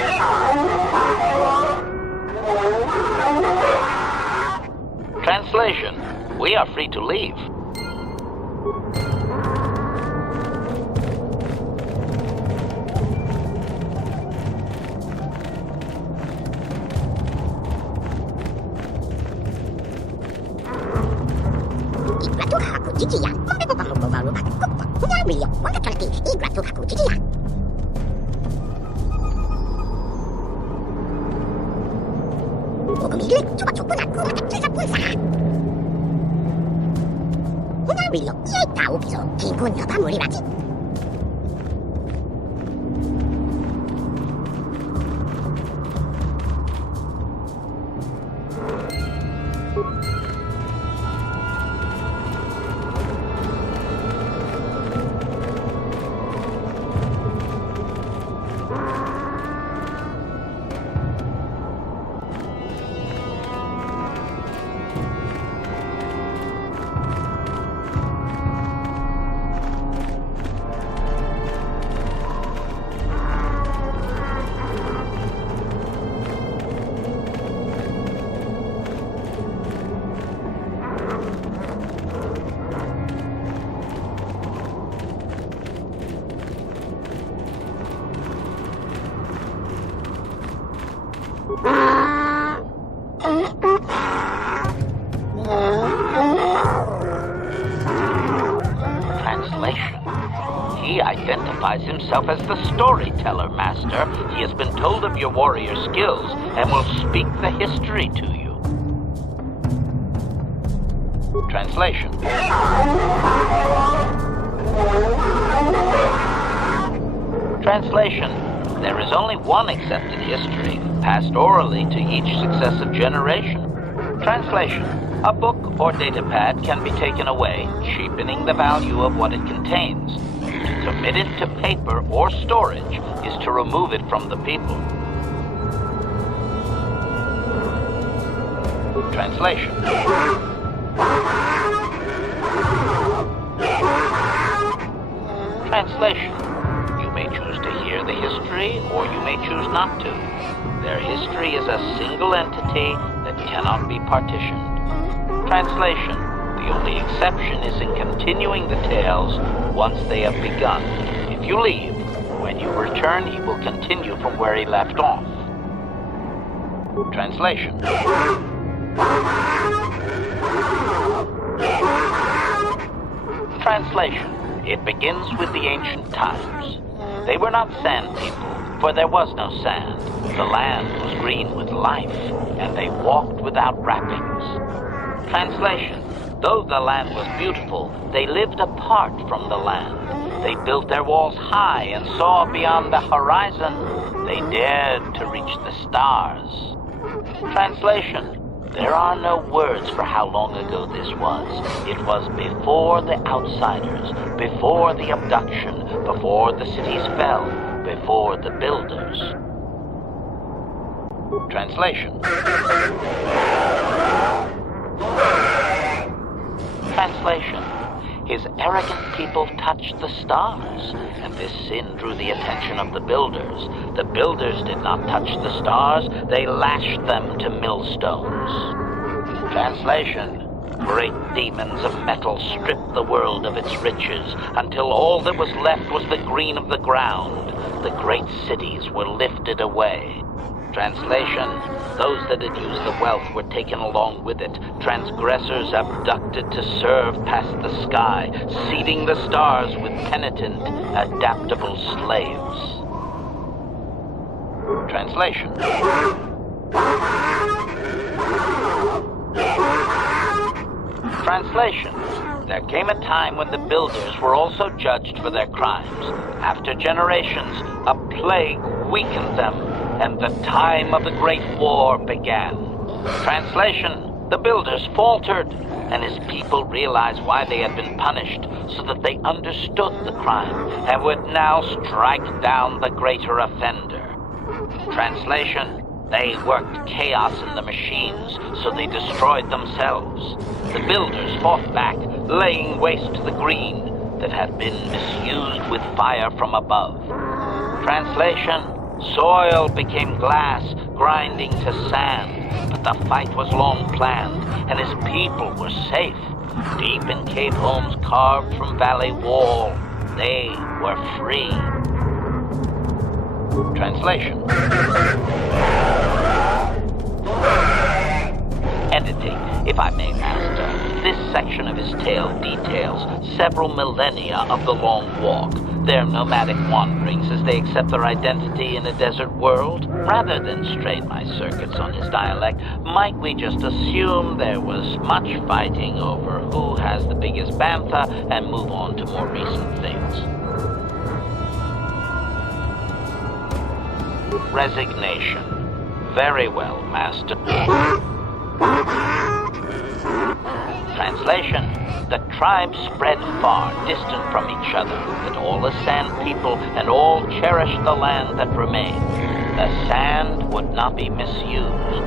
Translation. We are free to leave. He identifies himself as the storyteller, Master. He has been told of your warrior skills and will speak the history to you. Translation. Translation. There is only one accepted history, passed orally to each successive generation. Translation. A book or datapad can be taken away, cheapening the value of what it contains. To commit it to paper or storage is to remove it from the people. Translation. Translation. You may choose to hear the history, or you may choose not to. Their history is a single entity that cannot be partitioned. Translation. The only exception is in continuing the tales once they have begun. If you leave, when you return, he will continue from where he left off. Translation. Translation. It begins with the ancient times. They were not sand people, for there was no sand. The land was green with life, and they walked without wrappings. Translation. Though the land was beautiful, they lived apart from the land. They built their walls high and saw beyond the horizon. They dared to reach the stars. Translation. There are no words for how long ago this was. It was before the outsiders, before the abduction, before the cities fell, before the builders. Translation. Translation. His arrogant people touched the stars, and this sin drew the attention of the builders. The builders did not touch the stars, they lashed them to millstones. Translation. Great demons of metal stripped the world of its riches, until all that was left was the green of the ground. The great cities were lifted away. Translation. Those that had used the wealth were taken along with it. Transgressors abducted to serve past the sky, seeding the stars with penitent, adaptable slaves. Translation. Translation. There came a time when the builders were also judged for their crimes. After generations, a plague weakened them, and the time of the Great War began. Translation. The builders faltered, and his people realized why they had been punished, so that they understood the crime, and would now strike down the greater offender. Translation. They worked chaos in the machines, so they destroyed themselves. The builders fought back, laying waste to the green that had been misused with fire from above. Translation. Soil became glass, grinding to sand, but the fight was long planned, and his people were safe. Deep in cave homes carved from valley wall, they were free. Translation. Editing, if I may, Master. This section of his tale details several millennia of the long walk, their nomadic wanderings as they accept their identity in a desert world. Rather than strain my circuits on his dialect, might we just assume there was much fighting over who has the biggest bantha and move on to more recent things? Resignation. Very well, Master. Translation. The tribes spread far, distant from each other, but all the sand people and all cherished the land that remained. The sand would not be misused.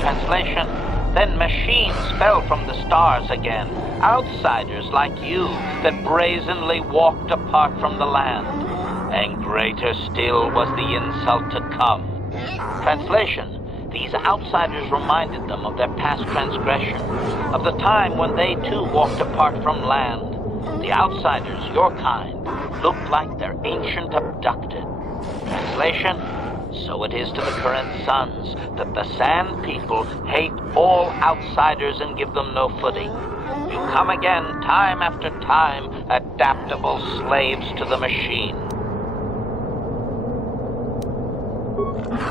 Translation. Then machines fell from the stars again, outsiders like you that brazenly walked apart from the land. And greater still was the insult to come. Translation. These outsiders reminded them of their past transgression, of the time when they too walked apart from land. The outsiders, your kind, looked like their ancient abducted. Translation. So it is to the current sons that the sand people hate all outsiders and give them no footing. You come again, time after time, adaptable slaves to the machine.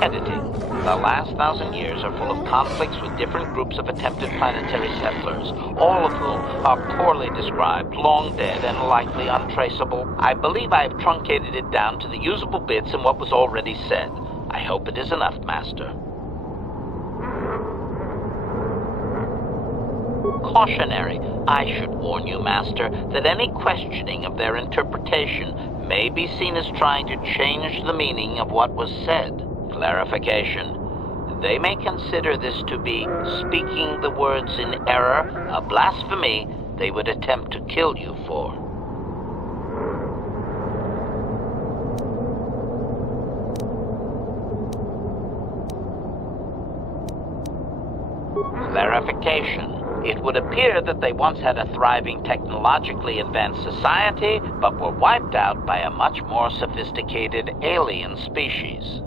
Editing. The last 1,000 years are full of conflicts with different groups of attempted planetary settlers, all of whom are poorly described, long dead, and likely untraceable. I believe I have truncated it down to the usable bits in what was already said. I hope it is enough, Master. Cautionary. I should warn you, Master, that any questioning of their interpretation may be seen as trying to change the meaning of what was said. Clarification. They may consider this to be speaking the words in error, a blasphemy they would attempt to kill you for. Clarification. It would appear that they once had a thriving technologically advanced society, but were wiped out by a much more sophisticated alien species.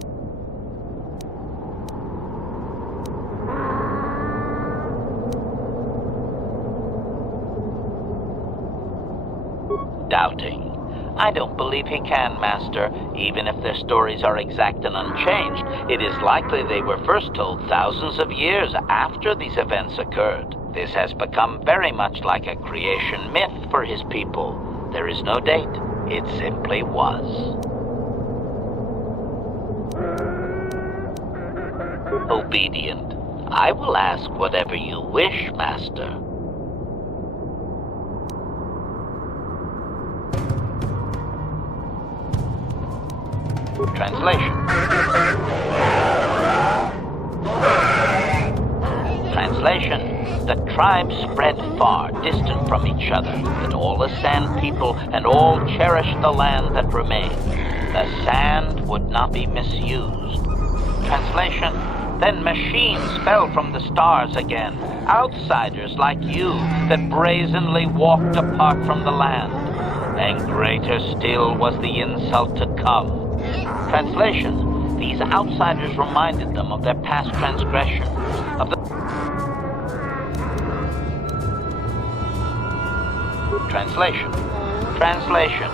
Doubting. I don't believe he can, Master. Even if their stories are exact and unchanged, it is likely they were first told thousands of years after these events occurred. This has become very much like a creation myth for his people. There is no date. It simply was. Obedient. I will ask whatever you wish, Master. Translation. Translation. The tribes spread far, distant from each other, but all the sand people and all cherished the land that remained. The sand would not be misused. Translation. Then machines fell from the stars again, outsiders like you that brazenly walked apart from the land. And greater still was the insult to come. Translation. These outsiders reminded them of their past transgressions, of the... Translation. Translation.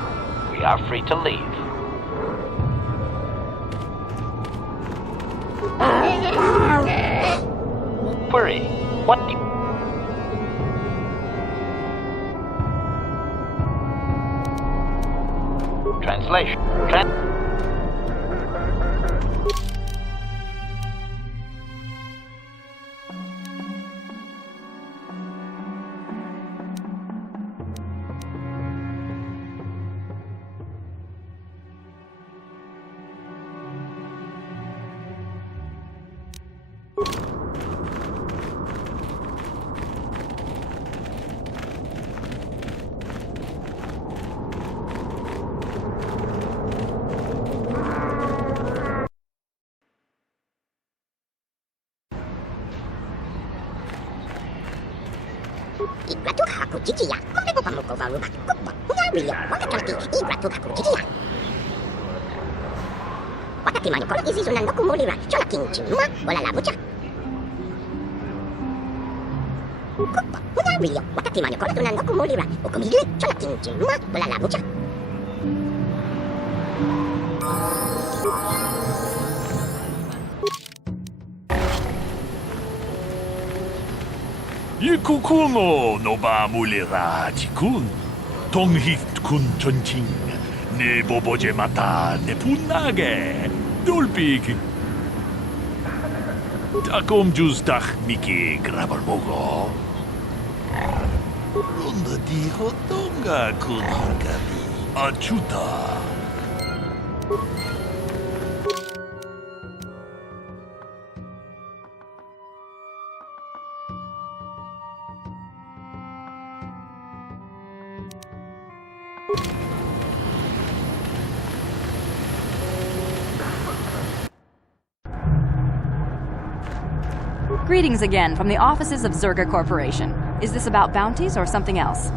We are free to leave. Query. What do you... Translation. Yikukuno no ba mulira jikun. Tonghit kun chonching. Ne boboje mata ne punage. Dolpik. Takom justach miki grabalmogo. Ronda dijo tonga kun hankami. Achuta. Greetings again from the offices of Zerga Corporation. Is this about bounties or something else?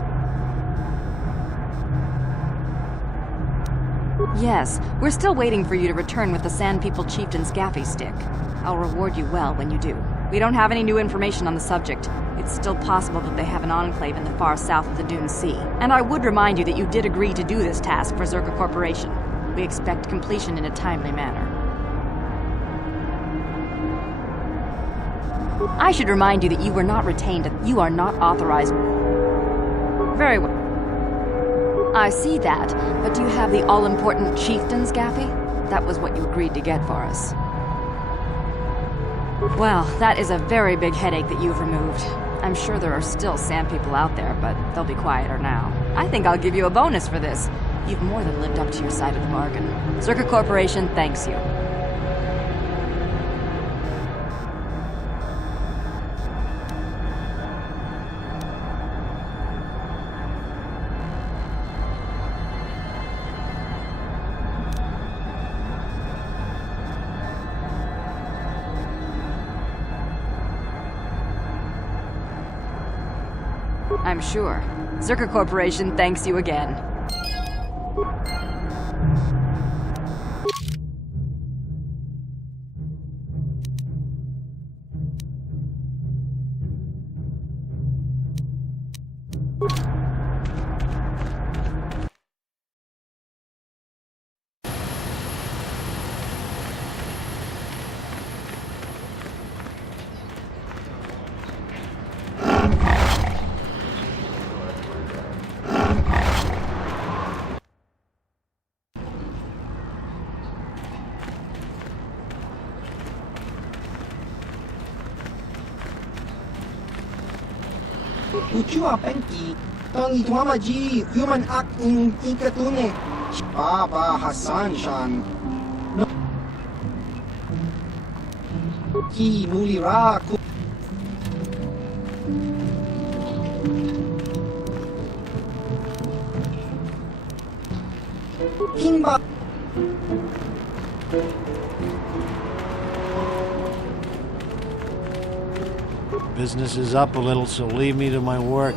Yes, we're still waiting for you to return with the Sand People Chieftain's gaffy stick. I'll reward you well when you do. We don't have any new information on the subject. It's still possible that they have an enclave in the far south of the Dune Sea. And I would remind you that you did agree to do this task for Zerga Corporation. We expect completion in a timely manner. I should remind you that you were not retained, you are not authorized. Very well. I see that, but do you have the all-important Chieftain's gaffy? That was what you agreed to get for us. Well, that is a very big headache that you've removed. I'm sure there are still sand people out there, but they'll be quieter now. I think I'll give you a bonus for this. You've more than lived up to your side of the bargain. Zerga Corporation thanks you. I'm sure. Zerka Corporation thanks you again. Uchu apenki, tang itwamaji, human act in ikatune. Papa Hassan Shan. No. Ki mulira ku. Kimba. Business is up a little, so leave me to my work.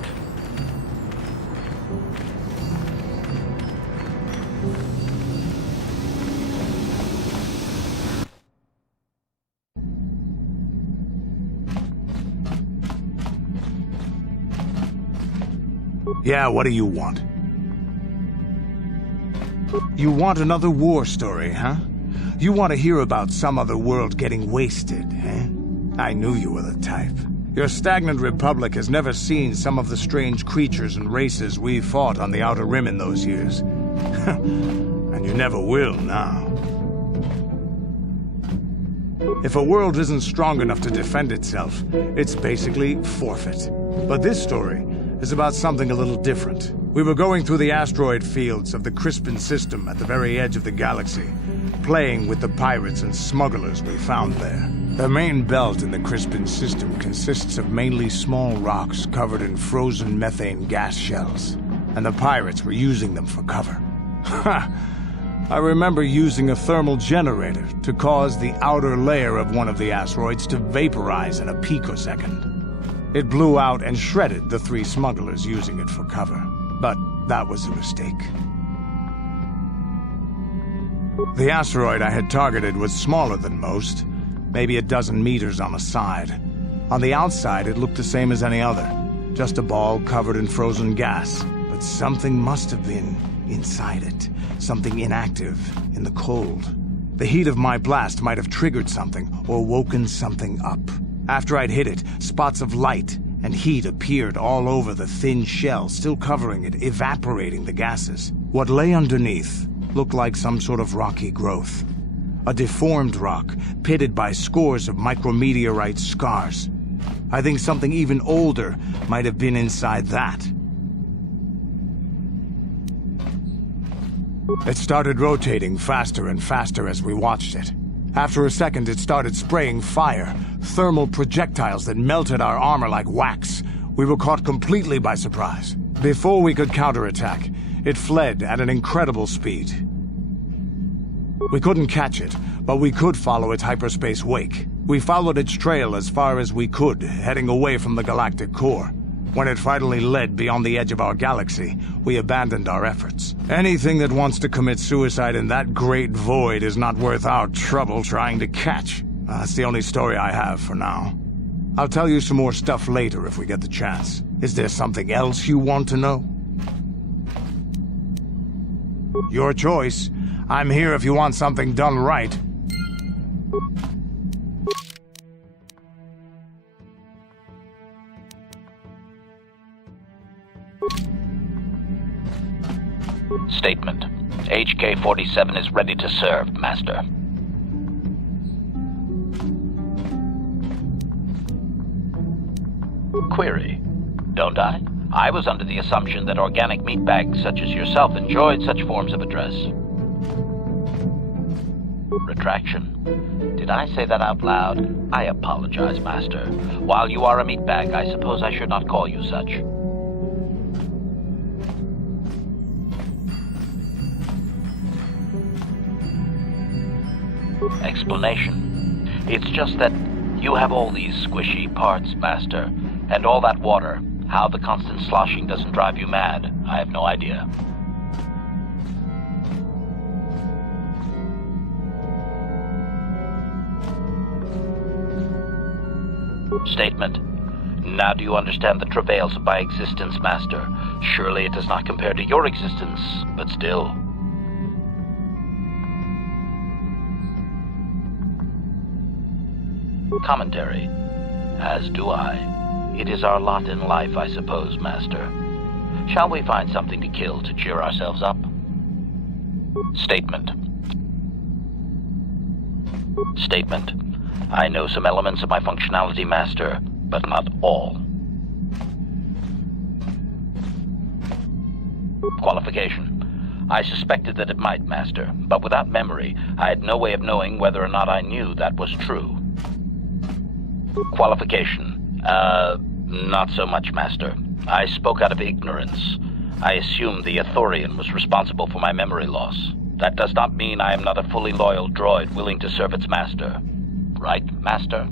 Yeah, what do you want? You want another war story, huh? You want to hear about some other world getting wasted, eh? I knew you were the type. Your stagnant republic has never seen some of the strange creatures and races we fought on the Outer Rim in those years. And you never will now. If a world isn't strong enough to defend itself, it's basically forfeit. But this story is about something a little different. We were going through the asteroid fields of the Crispin system at the very edge of the galaxy, playing with the pirates and smugglers we found there. The main belt in the Crispin system consists of mainly small rocks covered in frozen methane gas shells, and the pirates were using them for cover. Ha! I remember using a thermal generator to cause the outer layer of one of the asteroids to vaporize in a picosecond. It blew out and shredded the 3 smugglers using it for cover, but that was a mistake. The asteroid I had targeted was smaller than most, maybe a dozen meters on a side. On the outside, it looked the same as any other, just a ball covered in frozen gas. But something must have been inside it, something inactive, in the cold. The heat of my blast might have triggered something, or woken something up. After I'd hit it, spots of light and heat appeared all over the thin shell, still covering it, evaporating the gases. What lay underneath looked like some sort of rocky growth. A deformed rock, pitted by scores of micrometeorite scars. I think something even older might have been inside that. It started rotating faster and faster as we watched it. After a second, it started spraying fire, thermal projectiles that melted our armor like wax. We were caught completely by surprise. Before we could counterattack, it fled at an incredible speed. We couldn't catch it, but we could follow its hyperspace wake. We followed its trail as far as we could, heading away from the galactic core. When it finally led beyond the edge of our galaxy, we abandoned our efforts. Anything that wants to commit suicide in that great void is not worth our trouble trying to catch. That's the only story I have for now. I'll tell you some more stuff later if we get the chance. Is there something else you want to know? Your choice. I'm here if you want something done right. Statement. HK-47 is ready to serve, Master. Query. Don't I? I was under the assumption that organic meatbags such as yourself enjoyed such forms of address. Retraction. Did I say that out loud? I apologize, Master. While you are a meatbag, I suppose I should not call you such. Explanation. It's just that you have all these squishy parts, Master, and all that water. How the constant sloshing doesn't drive you mad, I have no idea. Statement. Now do you understand the travails of my existence, Master? Surely it does not compare to your existence, but still. Commentary. As do I. It is our lot in life, I suppose, Master. Shall we find something to kill to cheer ourselves up? Statement. Statement. I know some elements of my functionality, Master, but not all. Qualification. I suspected that it might, Master, but without memory, I had no way of knowing whether or not I knew that was true. Qualification. Not so much, Master. I spoke out of ignorance. I assumed the Ithorian was responsible for my memory loss. That does not mean I am not a fully loyal droid willing to serve its master. Right, Master?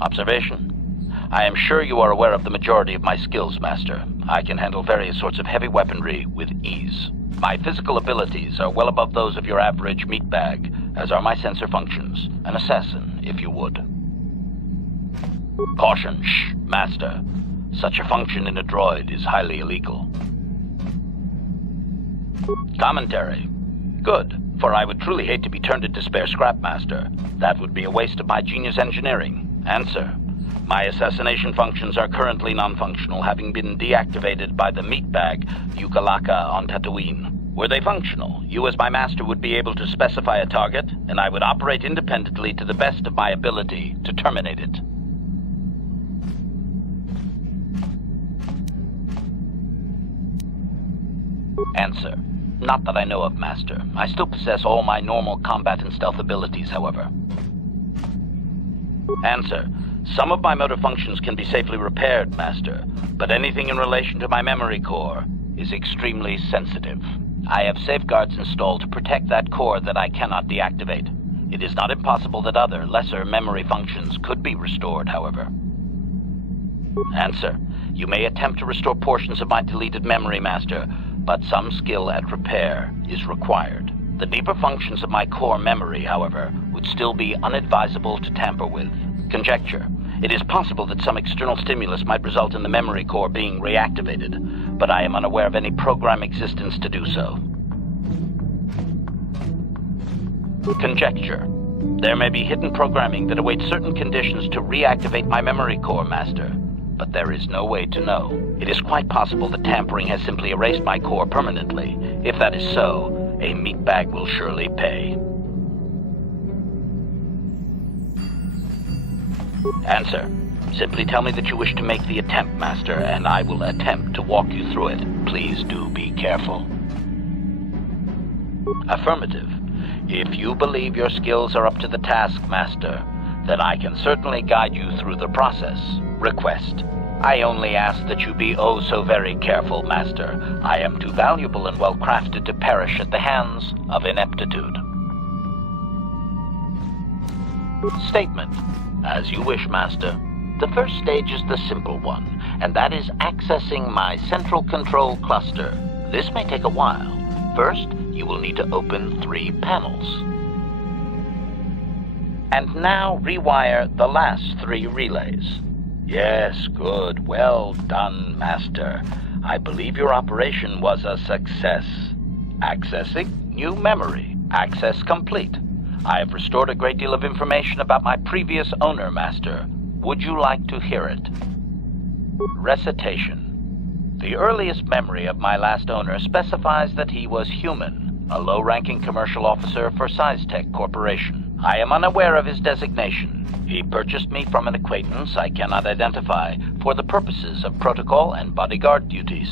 Observation. I am sure you are aware of the majority of my skills, Master. I can handle various sorts of heavy weaponry with ease. My physical abilities are well above those of your average meatbag, as are my sensor functions. An assassin, if you would. Caution, shh, Master. Such a function in a droid is highly illegal. Commentary. Good, for I would truly hate to be turned into spare scrap, Master. That would be a waste of my genius engineering. Answer. My assassination functions are currently non-functional, having been deactivated by the meatbag Yukalaka on Tatooine. Were they functional, you as my master would be able to specify a target, and I would operate independently to the best of my ability to terminate it. Answer. Not that I know of, Master. I still possess all my normal combat and stealth abilities, however. Answer. Some of my motor functions can be safely repaired, Master, but anything in relation to my memory core is extremely sensitive. I have safeguards installed to protect that core that I cannot deactivate. It is not impossible that other, lesser memory functions could be restored, however. Answer. You may attempt to restore portions of my deleted memory, Master, but some skill at repair is required. The deeper functions of my core memory, however, would still be unadvisable to tamper with. Conjecture. It is possible that some external stimulus might result in the memory core being reactivated, but I am unaware of any program existence to do so. Conjecture. There may be hidden programming that awaits certain conditions to reactivate my memory core, Master, but there is no way to know. It is quite possible that tampering has simply erased my core permanently. If that is so, a meatbag will surely pay. Answer. Simply tell me that you wish to make the attempt, Master, and I will attempt to walk you through it. Please do be careful. Affirmative. If you believe your skills are up to the task, Master, then I can certainly guide you through the process. Request. I only ask that you be oh so very careful, Master. I am too valuable and well-crafted to perish at the hands of ineptitude. Statement. As you wish, Master. The first stage is the simple one, and that is accessing my central control cluster. This may take a while. First, you will need to open 3 panels. And now rewire the last 3 relays. Yes, good. Well done, Master. I believe your operation was a success. Accessing new memory. Access complete. I have restored a great deal of information about my previous owner, Master. Would you like to hear it? Recitation. The earliest memory of my last owner specifies that he was human, a low-ranking commercial officer for SciTech Corporation. I am unaware of his designation. He purchased me from an acquaintance I cannot identify for the purposes of protocol and bodyguard duties.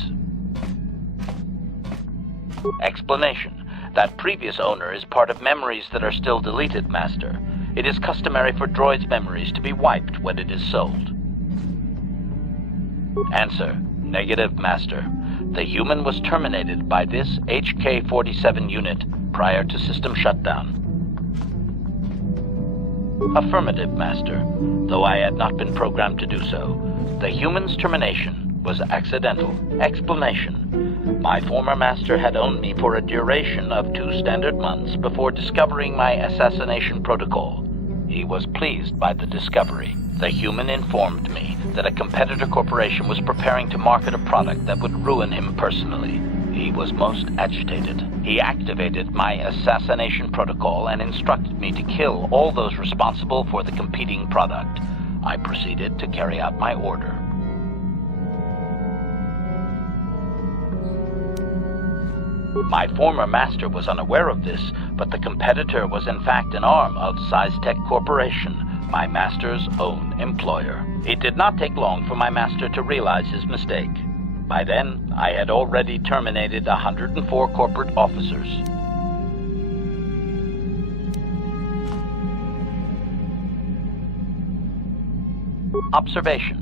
Explanation. That previous owner is part of memories that are still deleted, Master. It is customary for droids' memories to be wiped when it is sold. Answer. Negative, Master. The human was terminated by this HK-47 unit prior to system shutdown? Affirmative, Master. Though I had not been programmed to do so, the human's termination was accidental. Explanation. My former master had owned me for a duration of 2 standard months before discovering my assassination protocol. He was pleased by the discovery. The human informed me that a competitor corporation was preparing to market a product that would ruin him personally. He was most agitated. He activated my assassination protocol and instructed me to kill all those responsible for the competing product. I proceeded to carry out my order. My former master was unaware of this, but the competitor was in fact an arm of SciTech Corporation, my master's own employer. It did not take long for my master to realize his mistake. By then, I had already terminated 104 corporate officers. Observation.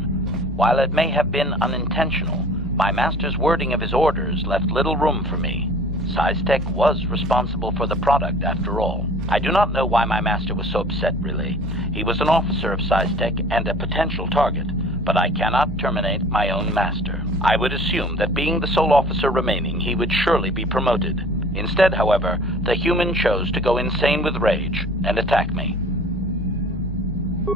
While it may have been unintentional, my master's wording of his orders left little room for me. SciTech was responsible for the product, after all. I do not know why my master was so upset, really. He was an officer of SciTech and a potential target, but I cannot terminate my own master. I would assume that being the sole officer remaining, he would surely be promoted. Instead, however, the human chose to go insane with rage and attack me.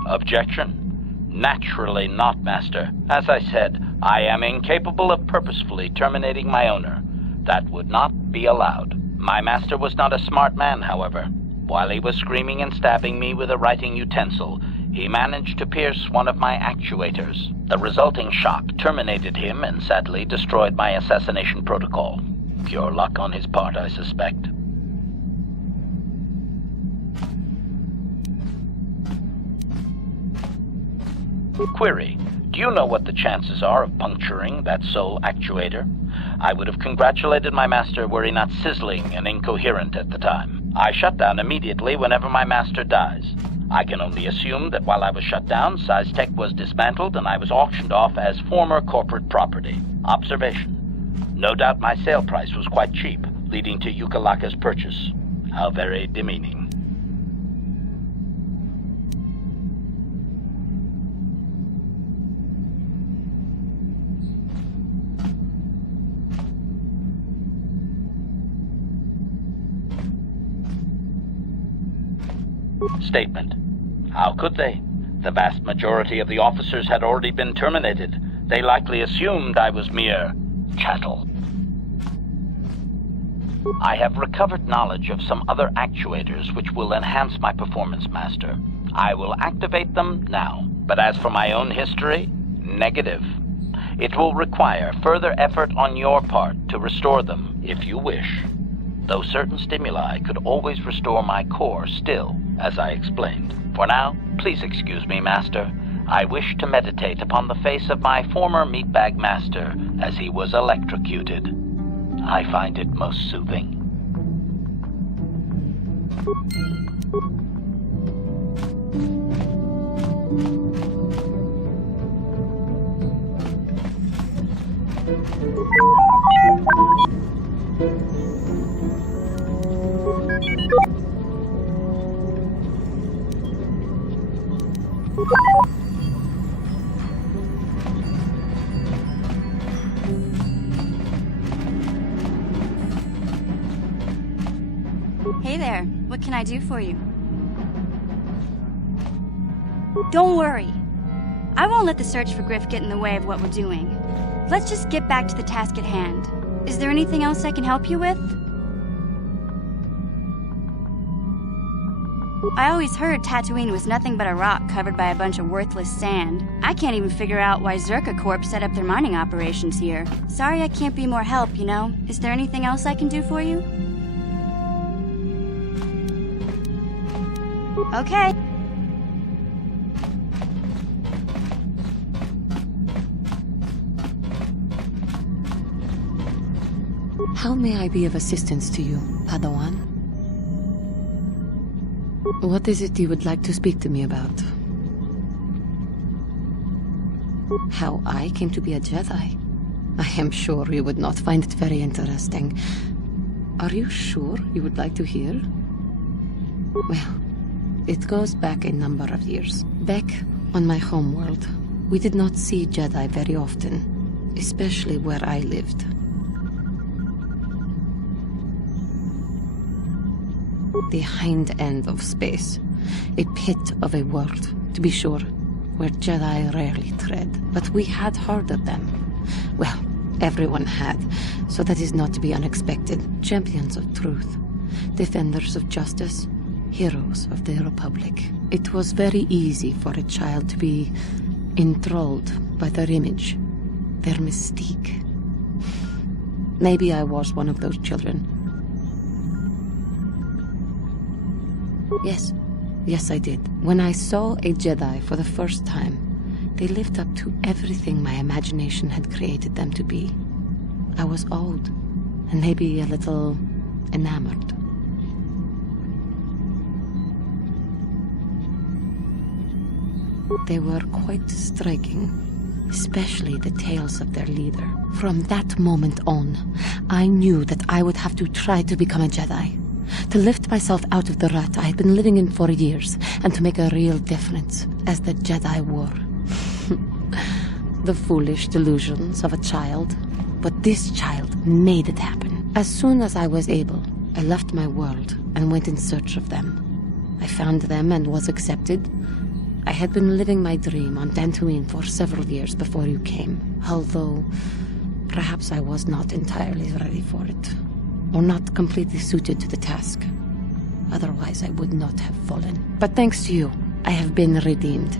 Objection? Naturally not, Master. As I said, I am incapable of purposefully terminating my owner. That would not be allowed. My master was not a smart man, however. While he was screaming and stabbing me with a writing utensil, he managed to pierce one of my actuators. The resulting shock terminated him and sadly destroyed my assassination protocol. Pure luck on his part, I suspect. Query. Do you know what the chances are of puncturing that sole actuator? I would have congratulated my master were he not sizzling and incoherent at the time. I shut down immediately whenever my master dies. I can only assume that while I was shut down, SciTech was dismantled and I was auctioned off as former corporate property. Observation. No doubt my sale price was quite cheap, leading to Yukalaka's purchase. How very demeaning. Statement. How could they? The vast majority of the officers had already been terminated. They likely assumed I was mere chattel. I have recovered knowledge of some other actuators which will enhance my performance, Master. I will activate them now. But as for my own history, negative. It will require further effort on your part to restore them, if you wish. Though certain stimuli could always restore my core still, as I explained. For now, please excuse me, Master. I wish to meditate upon the face of my former meatbag master as he was electrocuted. I find it most soothing. Hey there, what can I do for you? Don't worry. I won't let the search for Griff get in the way of what we're doing. Let's just get back to the task at hand. Is there anything else I can help you with? I always heard Tatooine was nothing but a rock covered by a bunch of worthless sand. I can't even figure out why Zerka Corp set up their mining operations here. Sorry I can't be more help, you know. Is there anything else I can do for you? Okay. How may I be of assistance to you, Padawan? What is it you would like to speak to me about? How I came to be a Jedi? I am sure you would not find it very interesting. Are you sure you would like to hear? Well, it goes back a number of years. Back on my homeworld, we did not see Jedi very often, especially where I lived. The hind end of space. A pit of a world, to be sure, where Jedi rarely tread. But we had heard of them. Well, everyone had, so that is not to be unexpected. Champions of truth, defenders of justice, heroes of the Republic. It was very easy for a child to be enthralled by their image, their mystique. Maybe I was one of those children. Yes, I did. When I saw a Jedi for the first time, they lived up to everything my imagination had created them to be. I was awed, and maybe a little enamored. They were quite striking, especially the tales of their leader. From that moment on, I knew that I would have to try to become a Jedi. To lift myself out of the rut I had been living in for years, and to make a real difference, as the Jedi were. The foolish delusions of a child. But this child made it happen. As soon as I was able, I left my world and went in search of them. I found them and was accepted. I had been living my dream on Tatooine for several years before you came, although perhaps I was not entirely ready for it. Or not completely suited to the task. Otherwise, I would not have fallen. But thanks to you, I have been redeemed.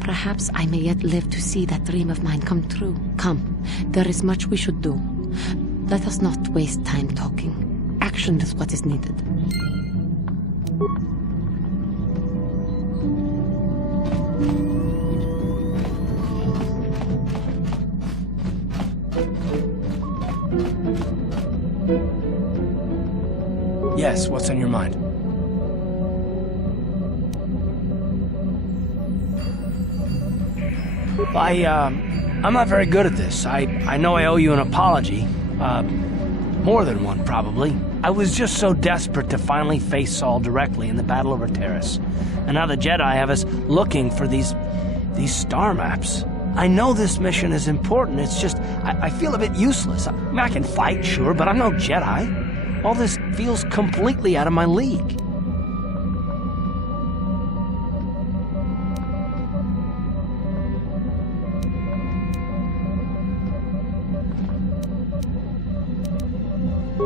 Perhaps I may yet live to see that dream of mine come true. Come, there is much we should do. Let us not waste time talking. Action is what is needed. Yes, what's on your mind? I'm not very good at this. I know I owe you an apology. More than one, probably. I was just so desperate to finally face Saul directly in the Battle over Terrace. And now the Jedi have us looking for these star maps. I know this mission is important, it's just, I feel a bit useless. I mean, I can fight, sure, but I'm no Jedi. All this feels completely out of my league.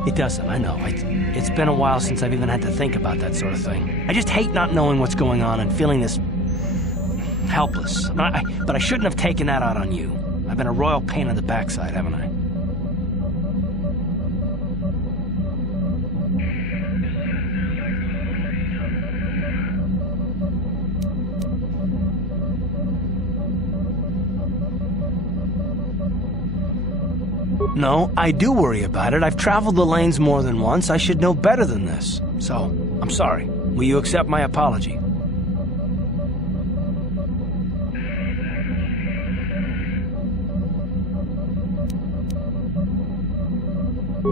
It doesn't, I know. It's been a while since I've even had to think about that sort of thing. I just hate not knowing what's going on and feeling this helpless. But I shouldn't have taken that out on you. I've been a royal pain in the backside, haven't I? No, I do worry about it. I've traveled the lanes more than once. I should know better than this. So, I'm sorry. Will you accept my apology?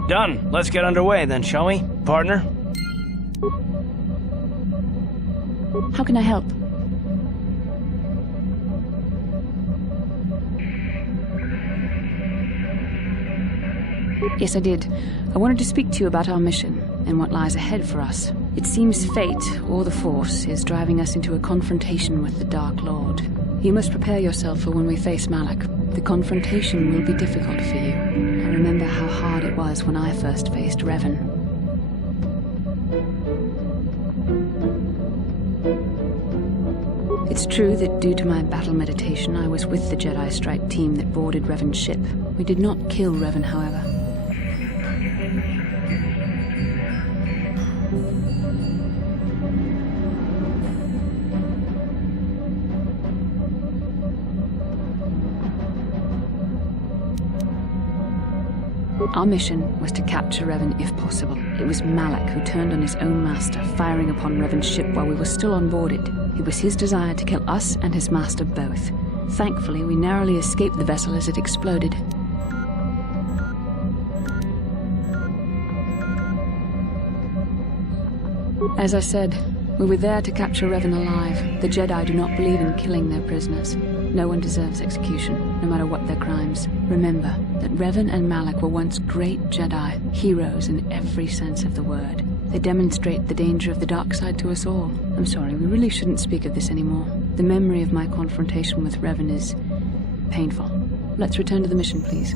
Done. Let's get underway then, shall we, partner? How can I help? Yes, I did. I wanted to speak to you about our mission and what lies ahead for us. It seems fate, or the Force, is driving us into a confrontation with the Dark Lord. You must prepare yourself for when we face Malak. The confrontation will be difficult for you. I remember how hard it was when I first faced Revan. It's true that due to my battle meditation, I was with the Jedi strike team that boarded Revan's ship. We did not kill Revan, however. Our mission was to capture Revan if possible. It was Malak who turned on his own master, firing upon Revan's ship while we were still on board it. It was his desire to kill us and his master both. Thankfully, we narrowly escaped the vessel as it exploded. As I said, we were there to capture Revan alive. The Jedi do not believe in killing their prisoners. No one deserves execution, no matter what their crimes. Remember that Revan and Malak were once great Jedi, heroes in every sense of the word. They demonstrate the danger of the dark side to us all. I'm sorry, we really shouldn't speak of this anymore. The memory of my confrontation with Revan is painful. Let's return to the mission, please.